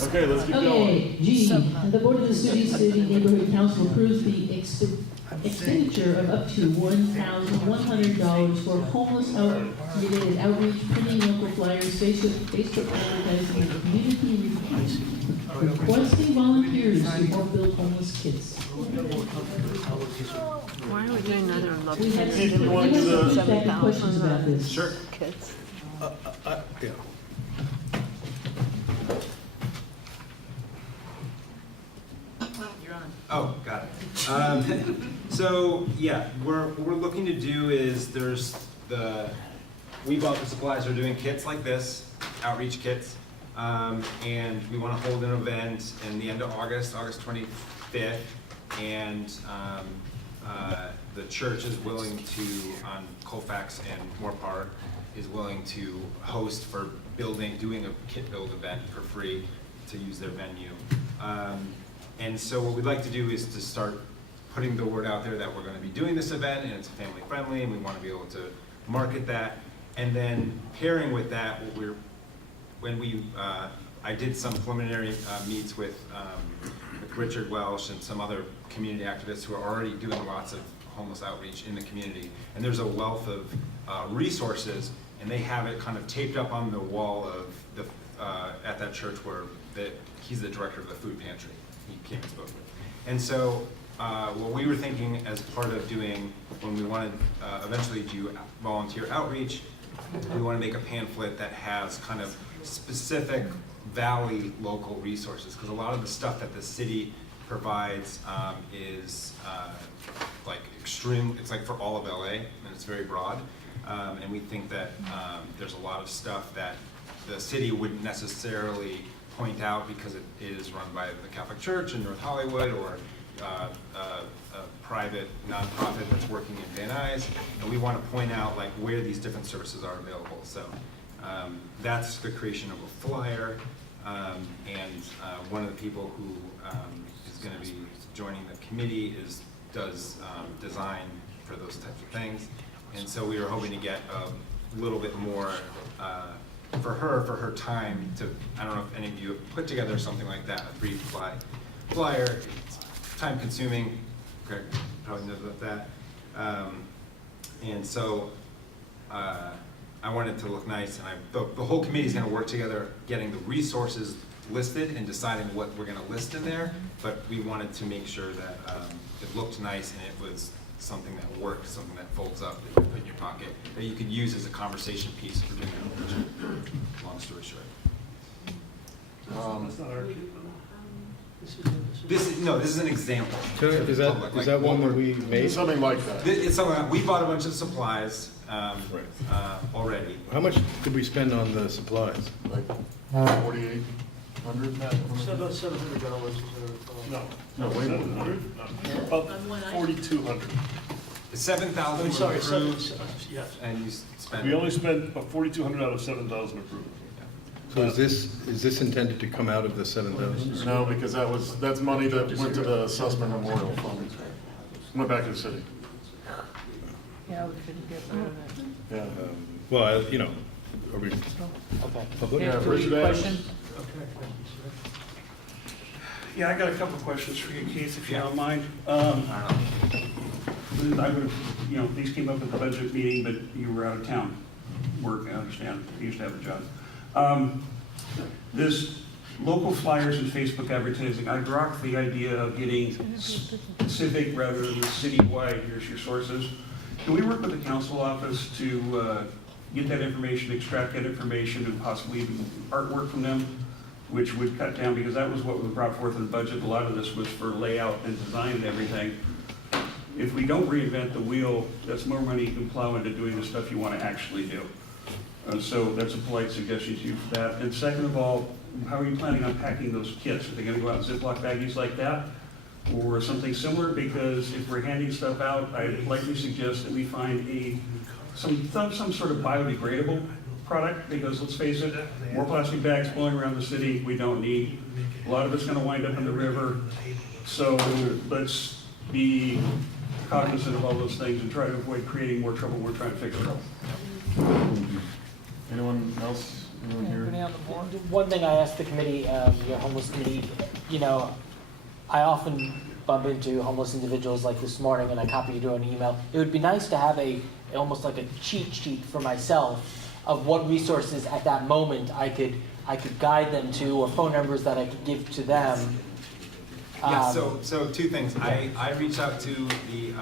Okay, let's keep going. Okay, G, the Board of the Studio City Neighborhood Council approves the expenditure of up to $1,100 for homeless related outreach, printing local flyers, Facebook advertising, and community requesting volunteers to help build homeless kits. Why are we doing another love? We have Keith, you want to do the? some questions about this. Sure. Kids. Yeah. You're on. Oh, got it. So, yeah, what we're looking to do is we bought the supplies, we're doing kits like this, outreach kits. And we want to hold an event in the end of August, August 25th. And the church is willing to, on Colfax and Moore Park, is willing to host for doing a kit build event for free to use their venue. And so what we'd like to do is to start putting the word out there that we're going to be doing this event and it's family friendly and we want to be able to market that. And then pairing with that, I did some preliminary meets with Richard Welsh and some other community activists who are already doing lots of homeless outreach in the community. And there's a wealth of resources, and they have it kind of taped up on the wall of at that church where he's the director of the food pantry. He came and spoke with. And so what we were thinking as part of doing, when we want to eventually do volunteer outreach, we want to make a pamphlet that has kind of specific valley local resources, because a lot of the stuff that the city provides is like extreme, it's like for all of LA, and it's very broad. And we think that there's a lot of stuff that the city wouldn't necessarily point out because it is run by the Catholic Church in North Hollywood, or a private nonprofit that's working in Van Nuys, and we want to point out like where these different services are available. So that's the creation of a flyer, and one of the people who is going to be joining the committee does design for those types of things, and so we were hoping to get a little bit more for her time to, I don't know if any of you have put together something like that, a brief flyer. It's time consuming, Greg probably knows about that. And so I wanted to look nice, and the whole committee is going to work together getting the resources listed and deciding what we're going to list in there, but we wanted to make sure that it looked nice and it was something that worked, something that folds up, that you put in your pocket, that you could use as a conversation piece for doing that. Long story short. This is an example. Is that one that we made? Something like that. It's something we bought a bunch of supplies already. How much did we spend on the supplies? Like 4,800? About $700 is No. No, way more than 700? On one About item? 4,200. 7,000 I'm was sorry, approved, yes. and you spent. We only spent about 4,200 out of 7,000 approved. So is this intended to come out of the 7,000? No, because that's money that went to the Sussman Memorial Fund. Went back to the city. Yeah, we shouldn't get rid of it. Yeah. Well, are we Okay. public? Yeah, Any Richard Adams. questions? Yeah, I got a couple of questions for you, Keith, if you don't mind. These came up at the budget meeting, but you were out of town, work, I understand, you used to have a job. This local flyers and Facebook advertising, I grok the idea of getting specific rather than citywide, here's your sources. Can we work with the council office to get that information, extract that information, and possibly even artwork from them, which would cut down, because that was what was brought forth in the budget. A lot of this was for layout and design and everything. If we don't reinvent the wheel, that's more money you can plow into doing the stuff you want to actually do. So that's a polite suggestion to you for that. And second of all, how are you planning on packing those kits? Are they going to go out in Ziploc baggies like that? Or something similar? Because if we're handing stuff out, I'd likely suggest that we find some sort of biodegradable product, because let's face it, more plastic bags blowing around the city we don't need. A lot of it's going to wind up in the river. So let's be cognizant of all those things and try to avoid creating more trouble we're trying to fix trouble. Anyone else? Anyone here? Anybody on the board? One thing I asked the committee, your homeless committee, I often bump into homeless individuals like this morning, and I copy you to an email. It would be nice to have almost like a cheat sheet for myself of what resources at that moment I could guide them to, or phone numbers that I could give to them. Yeah, so two things. I reached out to the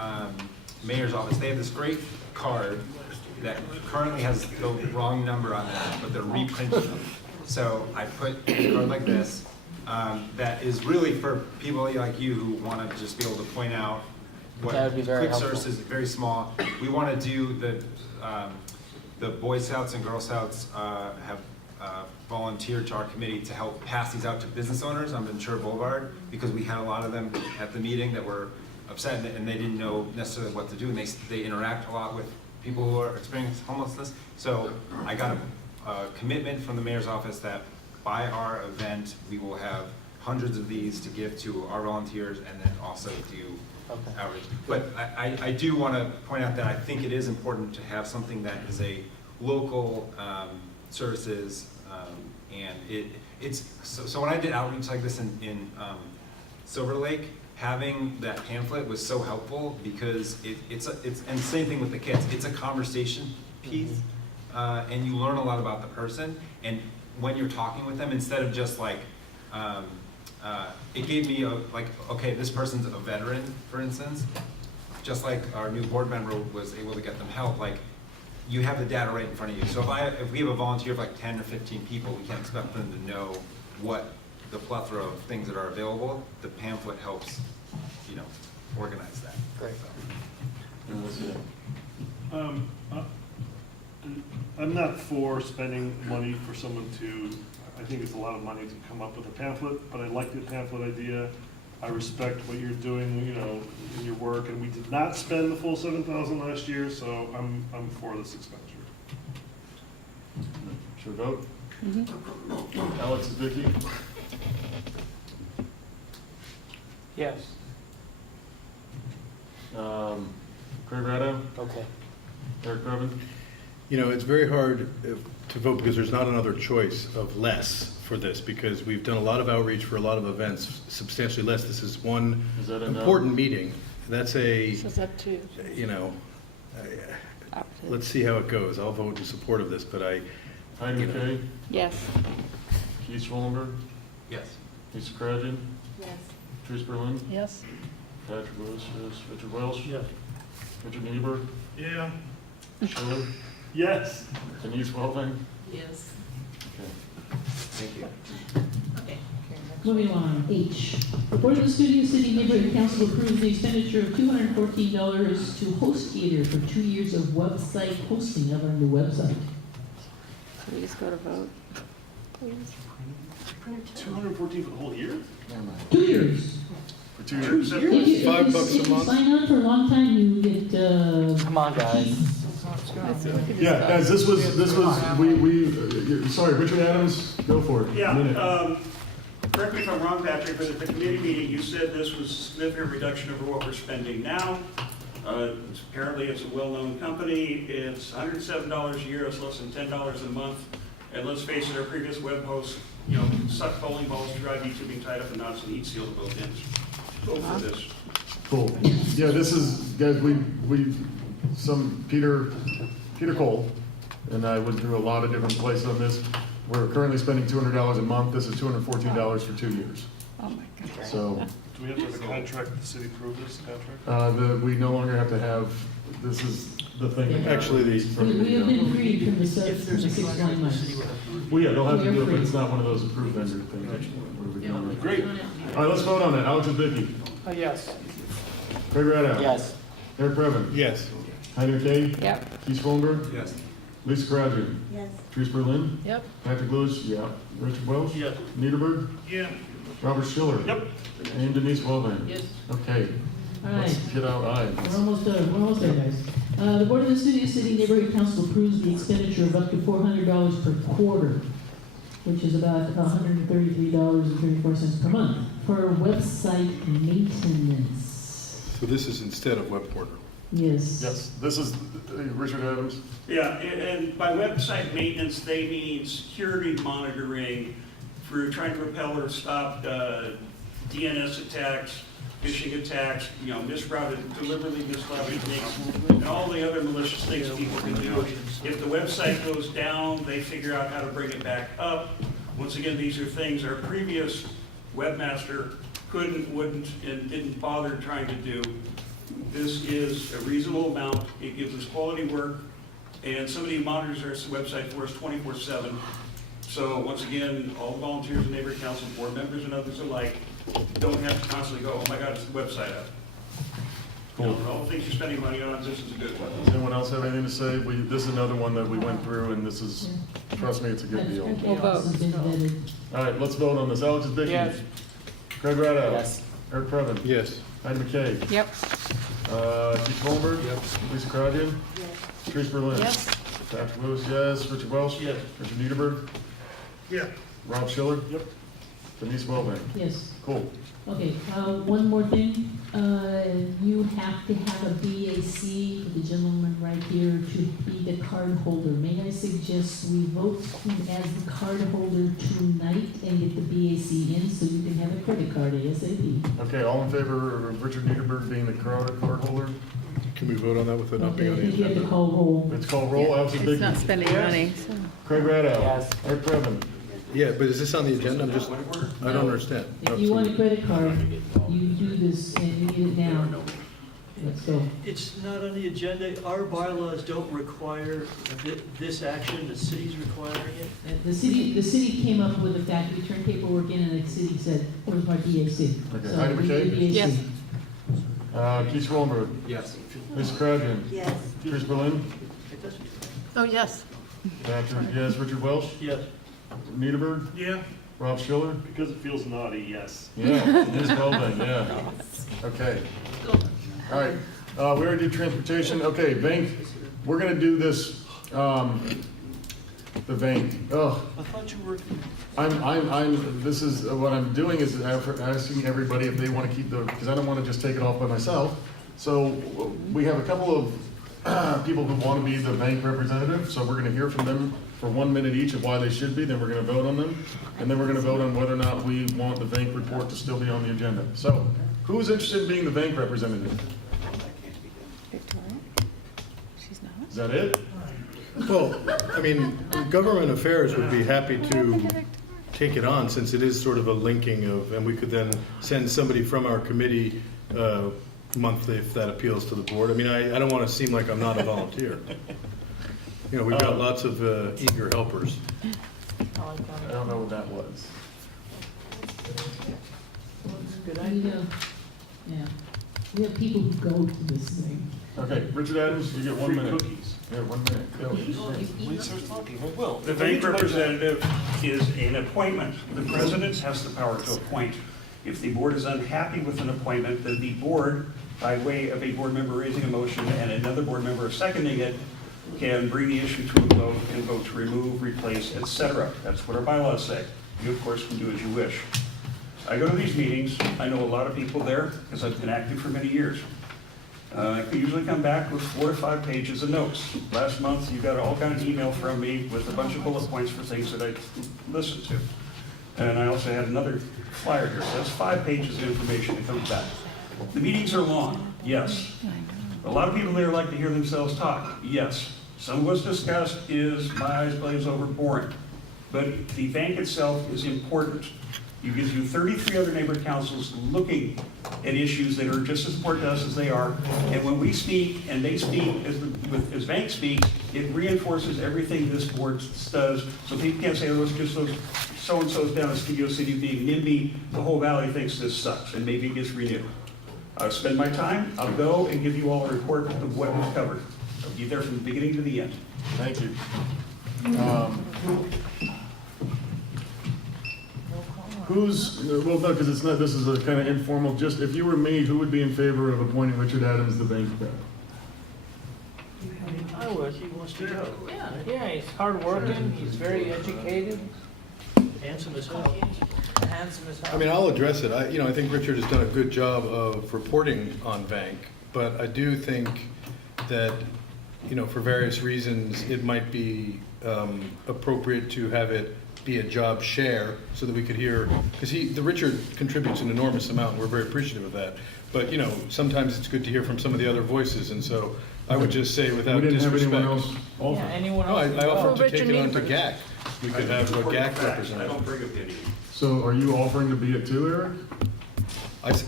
mayor's office. They have this great card that currently has the wrong number on that, but they're reprinting them. So I put a card like this that is really for people like you who want to just be able to point out what That would be very quick helpful. sources, very small. We want to do the Boy Scouts and Girl Scouts have volunteered to our committee to help pass these out to business owners on Ventura Boulevard, because we had a lot of them at the meeting that were upset and they didn't know necessarily what to do, and they interact a lot with people who are experiencing homelessness. So I got a commitment from the mayor's office that by our event, we will have hundreds of these to give to our volunteers and then also do outreach. But I do want to point out that I think it is important to have something that is a local services, and it's so when I did outreach like this in Silver Lake, having that pamphlet was so helpful, because it's and same thing with the kids. It's a conversation piece, and you learn a lot about the person. And when you're talking with them, instead of just like, it gave me okay, this person's a veteran, for instance. Just like our new board member was able to get them help, like you have the data right in front of you. So if we have a volunteer of like 10 or 15 people, we can't expect them to know what the plethora of things that are available. The pamphlet helps, organize that. Great. I'm not for spending money for someone I think it's a lot of money to come up with a pamphlet, but I like the pamphlet idea. I respect what you're doing, in your work, and we did not spend the full $7,000 last year, so I'm for this expenditure. Should we vote? Alex is Vicky. Yes. Craig Ratto. Okay. Eric Crevin. It's very hard to vote because there's not another choice of less for this, because we've done a lot of outreach for a lot of events, substantially less. This is one important meeting. That's So is that two? Let's see how it goes. I'll vote in support of this, but Heidi McKay. Yes. Keith Schwellenberg. Yes. Lisa Cradgen. Yes. Patrice Berlin. Yes. Patrick Lewis, yes. Richard Welsh. Yes. Richard Niebuhr. Yeah. Schiller. Yes. Denise Welving. Yes. Okay. Thank you. Okay. Moving on, H. The Board of the Studio City Neighborhood Council approves the expenditure of $214 to HostGator for 2 years of website hosting of our new website. So we just go to vote. 214 for the whole year? 2 years. For 2 If years? you, if you, if you sign on for a long time, you get, Come on, guys. Yeah, guys, this was, sorry, Richard Adams, go for it. Yeah, Minute. correct me if I'm wrong, Patrick, but at the committee meeting, you said this was a significant reduction over what we're spending now. Apparently, it's a well-known company. It's $107 a year. It's less than $10 a month. And let's face it, our previous web hosts, suck bowling balls to drive you tubing tied up in knots and heat seal to both ends. Go for this. Cool. Yeah, this is, guys, Peter Cole and I went through a lot of different places on this. We're currently spending $200 a month. This is $214 for 2 years. Oh my God. So. Do we have to have a contract, the city approve this contract? We no longer have to have, this is the thing. Actually, we have been freed from the 6 months. Well, yeah, they'll have to do it, but it's not one of those approved vendor things. Great. All right, let's vote on that. Alex and Vicky. Yes. Craig Radow. Yes. Eric Previn. Yes. Heiner Kay. Yep. Keith Schwollenberg. Yes. Lisa Karagian. Yes. Teresa Berlin. Yep. Patrick Lewis. Yeah. Richard Welsh. Yes. Niederberg. Yeah. Robert Schiller. Yep. And Denise Wellman. Yes. Okay. All Let's right. get out. We're almost there, guys. The Board of the Studio City Neighborhood Council approves the expenditure of up to $400 per quarter, which is about $133.34 per month, for website maintenance. So this is instead of Web Corner. Yes. Yes, this is Richard Adams. Yeah, and by website maintenance, they mean security monitoring for trying to repel or stop DNS attacks, phishing attacks, deliberately misrouted links, and all the other malicious things people can do. If the website goes down, they figure out how to bring it back up. Once again, these are things our previous webmaster couldn't, wouldn't, and didn't bother trying to do. This is a reasonable amount. It gives us quality work, and somebody who monitors our website for us 24/7. So once again, all the volunteers and neighborhood council, board members and others alike, don't have to constantly go, oh my God, is the website up? Cool. All the things you're spending money on, this is a good one. Does anyone else have anything to say? This is another one that we went through, and this is, trust me, it's a good deal. We'll vote. All right, let's vote on this. Alex and Vicky. Yes. Craig Radow. Yes. Eric Previn. Yes. Heidi McKay. Yep. Keith Schwollenberg. Yep. Lisa Karagian. Yes. Teresa Berlin. Yes. Patrick Lewis, yes. Richard Welsh. Yes. Richard Niederberg. Yeah. Rob Schiller. Yep. Denise Wellman. Yes. Cool. Okay, one more thing. You have to have a BAC for the gentleman right here to be the card holder. May I suggest we vote him as the card holder tonight and get the BAC in so you can have a credit card ASAP? Okay, all in favor of Richard Niederberg being the card holder? Can we vote on that with it not being Okay, on I the think you have to agenda? call roll. It's called roll. Alex and It's Vicky. not spending money, so. Craig Radow. Yes. Eric Previn. Yeah, but is this on the agenda? I don't understand. If you want a credit card, you do this and you get it now. Let's go. It's not on the agenda. Our bylaws don't require this action. The city's requiring it. And the city came up with the fact, we turned paperwork in and the city said, where's my BAC? Okay, So Heidi we McKay? did BAC. Yes. Keith Schwollenberg. Yes. Lisa Karagian. Yes. Teresa Berlin. Oh, yes. Patrick, yes. Richard Welsh. Yes. Niederberg. Yeah. Rob Schiller. Because it feels naughty, yes. Yeah, Denise Wellman, yeah. Okay. All right, we already did transportation. Okay, bank, we're gonna do this, the bank. Oh, I thought you were. this is, what I'm doing is asking everybody if they wanna keep because I don't wanna just take it off by myself. So we have a couple of people who wanna be the bank representative, so we're gonna hear from them for 1 minute each of why they should be, then we're gonna vote on them, and then we're gonna vote on whether or not we want the bank report to still be on the agenda. So, who's interested in being the bank representative? Victoria? She's not? Is that it? Well, I mean, government affairs would be happy to take it on since it is sort of a linking of, and we could then send somebody from our committee monthly if that appeals to the board. I mean, I don't want to seem like I'm not a volunteer. You know, we've got lots of eager helpers. I don't know what that was. Good idea. Yeah. We have people who go to this thing. Okay, Richard Adams, you get 1 minute. Cookies. Yeah, 1 minute. Go. Please start talking, I will. The bank representative is an appointment. The president has the power to appoint. If the board is unhappy with an appointment, then the board, by way of a board member raising a motion and another board member seconding it, can bring the issue to a vote and vote to remove, replace, etc. That's what our bylaws say. You, of course, can do as you wish. I go to these meetings. I know a lot of people there because I've been active for many years. I usually come back with 4 to 5 pages of notes. Last month, you got all kind of email from me with a bunch of bullet points for things that I listened to. And I also had another flyer here, so that's 5 pages of information that comes back. The meetings are long, yes. A lot of people there like to hear themselves talk, yes. Some of what's discussed is, my eyes glaze over, boring. But the bank itself is important. It gives you 33 other neighborhood councils looking at issues that are just as important to us as they are. And when we speak and they speak as bank speaks, it reinforces everything this board does. So people can't say, oh, it's just those so-and-so's down in Studio City being NIMBY. The whole valley thinks this sucks and maybe it gets renewed. I'll spend my time. I'll go and give you all a report of what was covered. I'll be there from the beginning to the end. Thank you. Who's, well, no, because it's not, this is a kind of informal, just, if you were me, who would be in favor of appointing Richard Adams the bank rep? I was, he wants to go. Yeah, he's hardworking, he's very educated, Handsome as hell. handsome as hell. I mean, I'll address it. I think Richard has done a good job of reporting on Vank, but I do think that, for various reasons, it might be appropriate to have it be a job share so that we could hear, because Richard contributes an enormous amount, and we're very appreciative of that. But, sometimes it's good to hear from some of the other voices, and so I would just say without disrespect. We didn't have anyone else offer. Yeah, anyone No, else? I offered to Richard take it on to Neighbors. GAC. We could have a GAC I representative. don't bring opinion. So are you offering to be it too, Eric?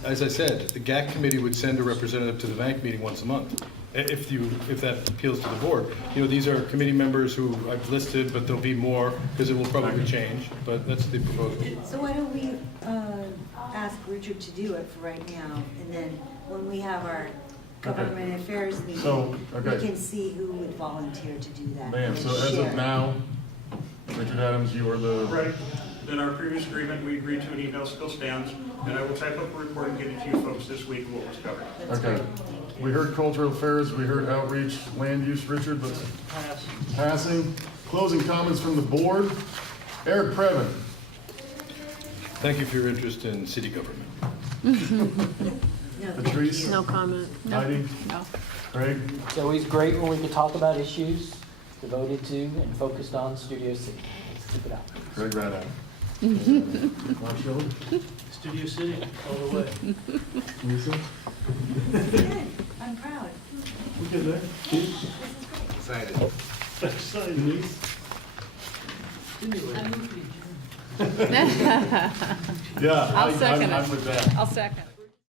As I said, the GAC committee would send a representative to the bank meeting once a month, if that appeals to the board. These are committee members who I've listed, but there'll be more, because it will probably change, but that's the proposal. So why don't we ask Richard to do it for right now, and then when we have our government affairs meeting, So, okay. we can see who would volunteer to do that. Man, and so as share. of now, Richard Adams, you are the. Right. Then our previous agreement, we agreed to an email still stands, and I will type up a report and get it to you folks this week of what was covered. Okay. We heard cultural affairs, we heard outreach, land use, Richard, let's passing. Closing comments from the board. Eric Previn. Thank you for your interest in city government. No, Patrice. No comment. Heidi. No. Craig. It's always great when we can talk about issues devoted to and focused on Studio City. Let's keep it up. Craig Rada. Mark Schiller. Studio City, all the way. Lisa. Good, I'm proud. We get there. Keith. Excited. Denise. Anyway. Yeah, I'll second I'm it. with that. I'll second.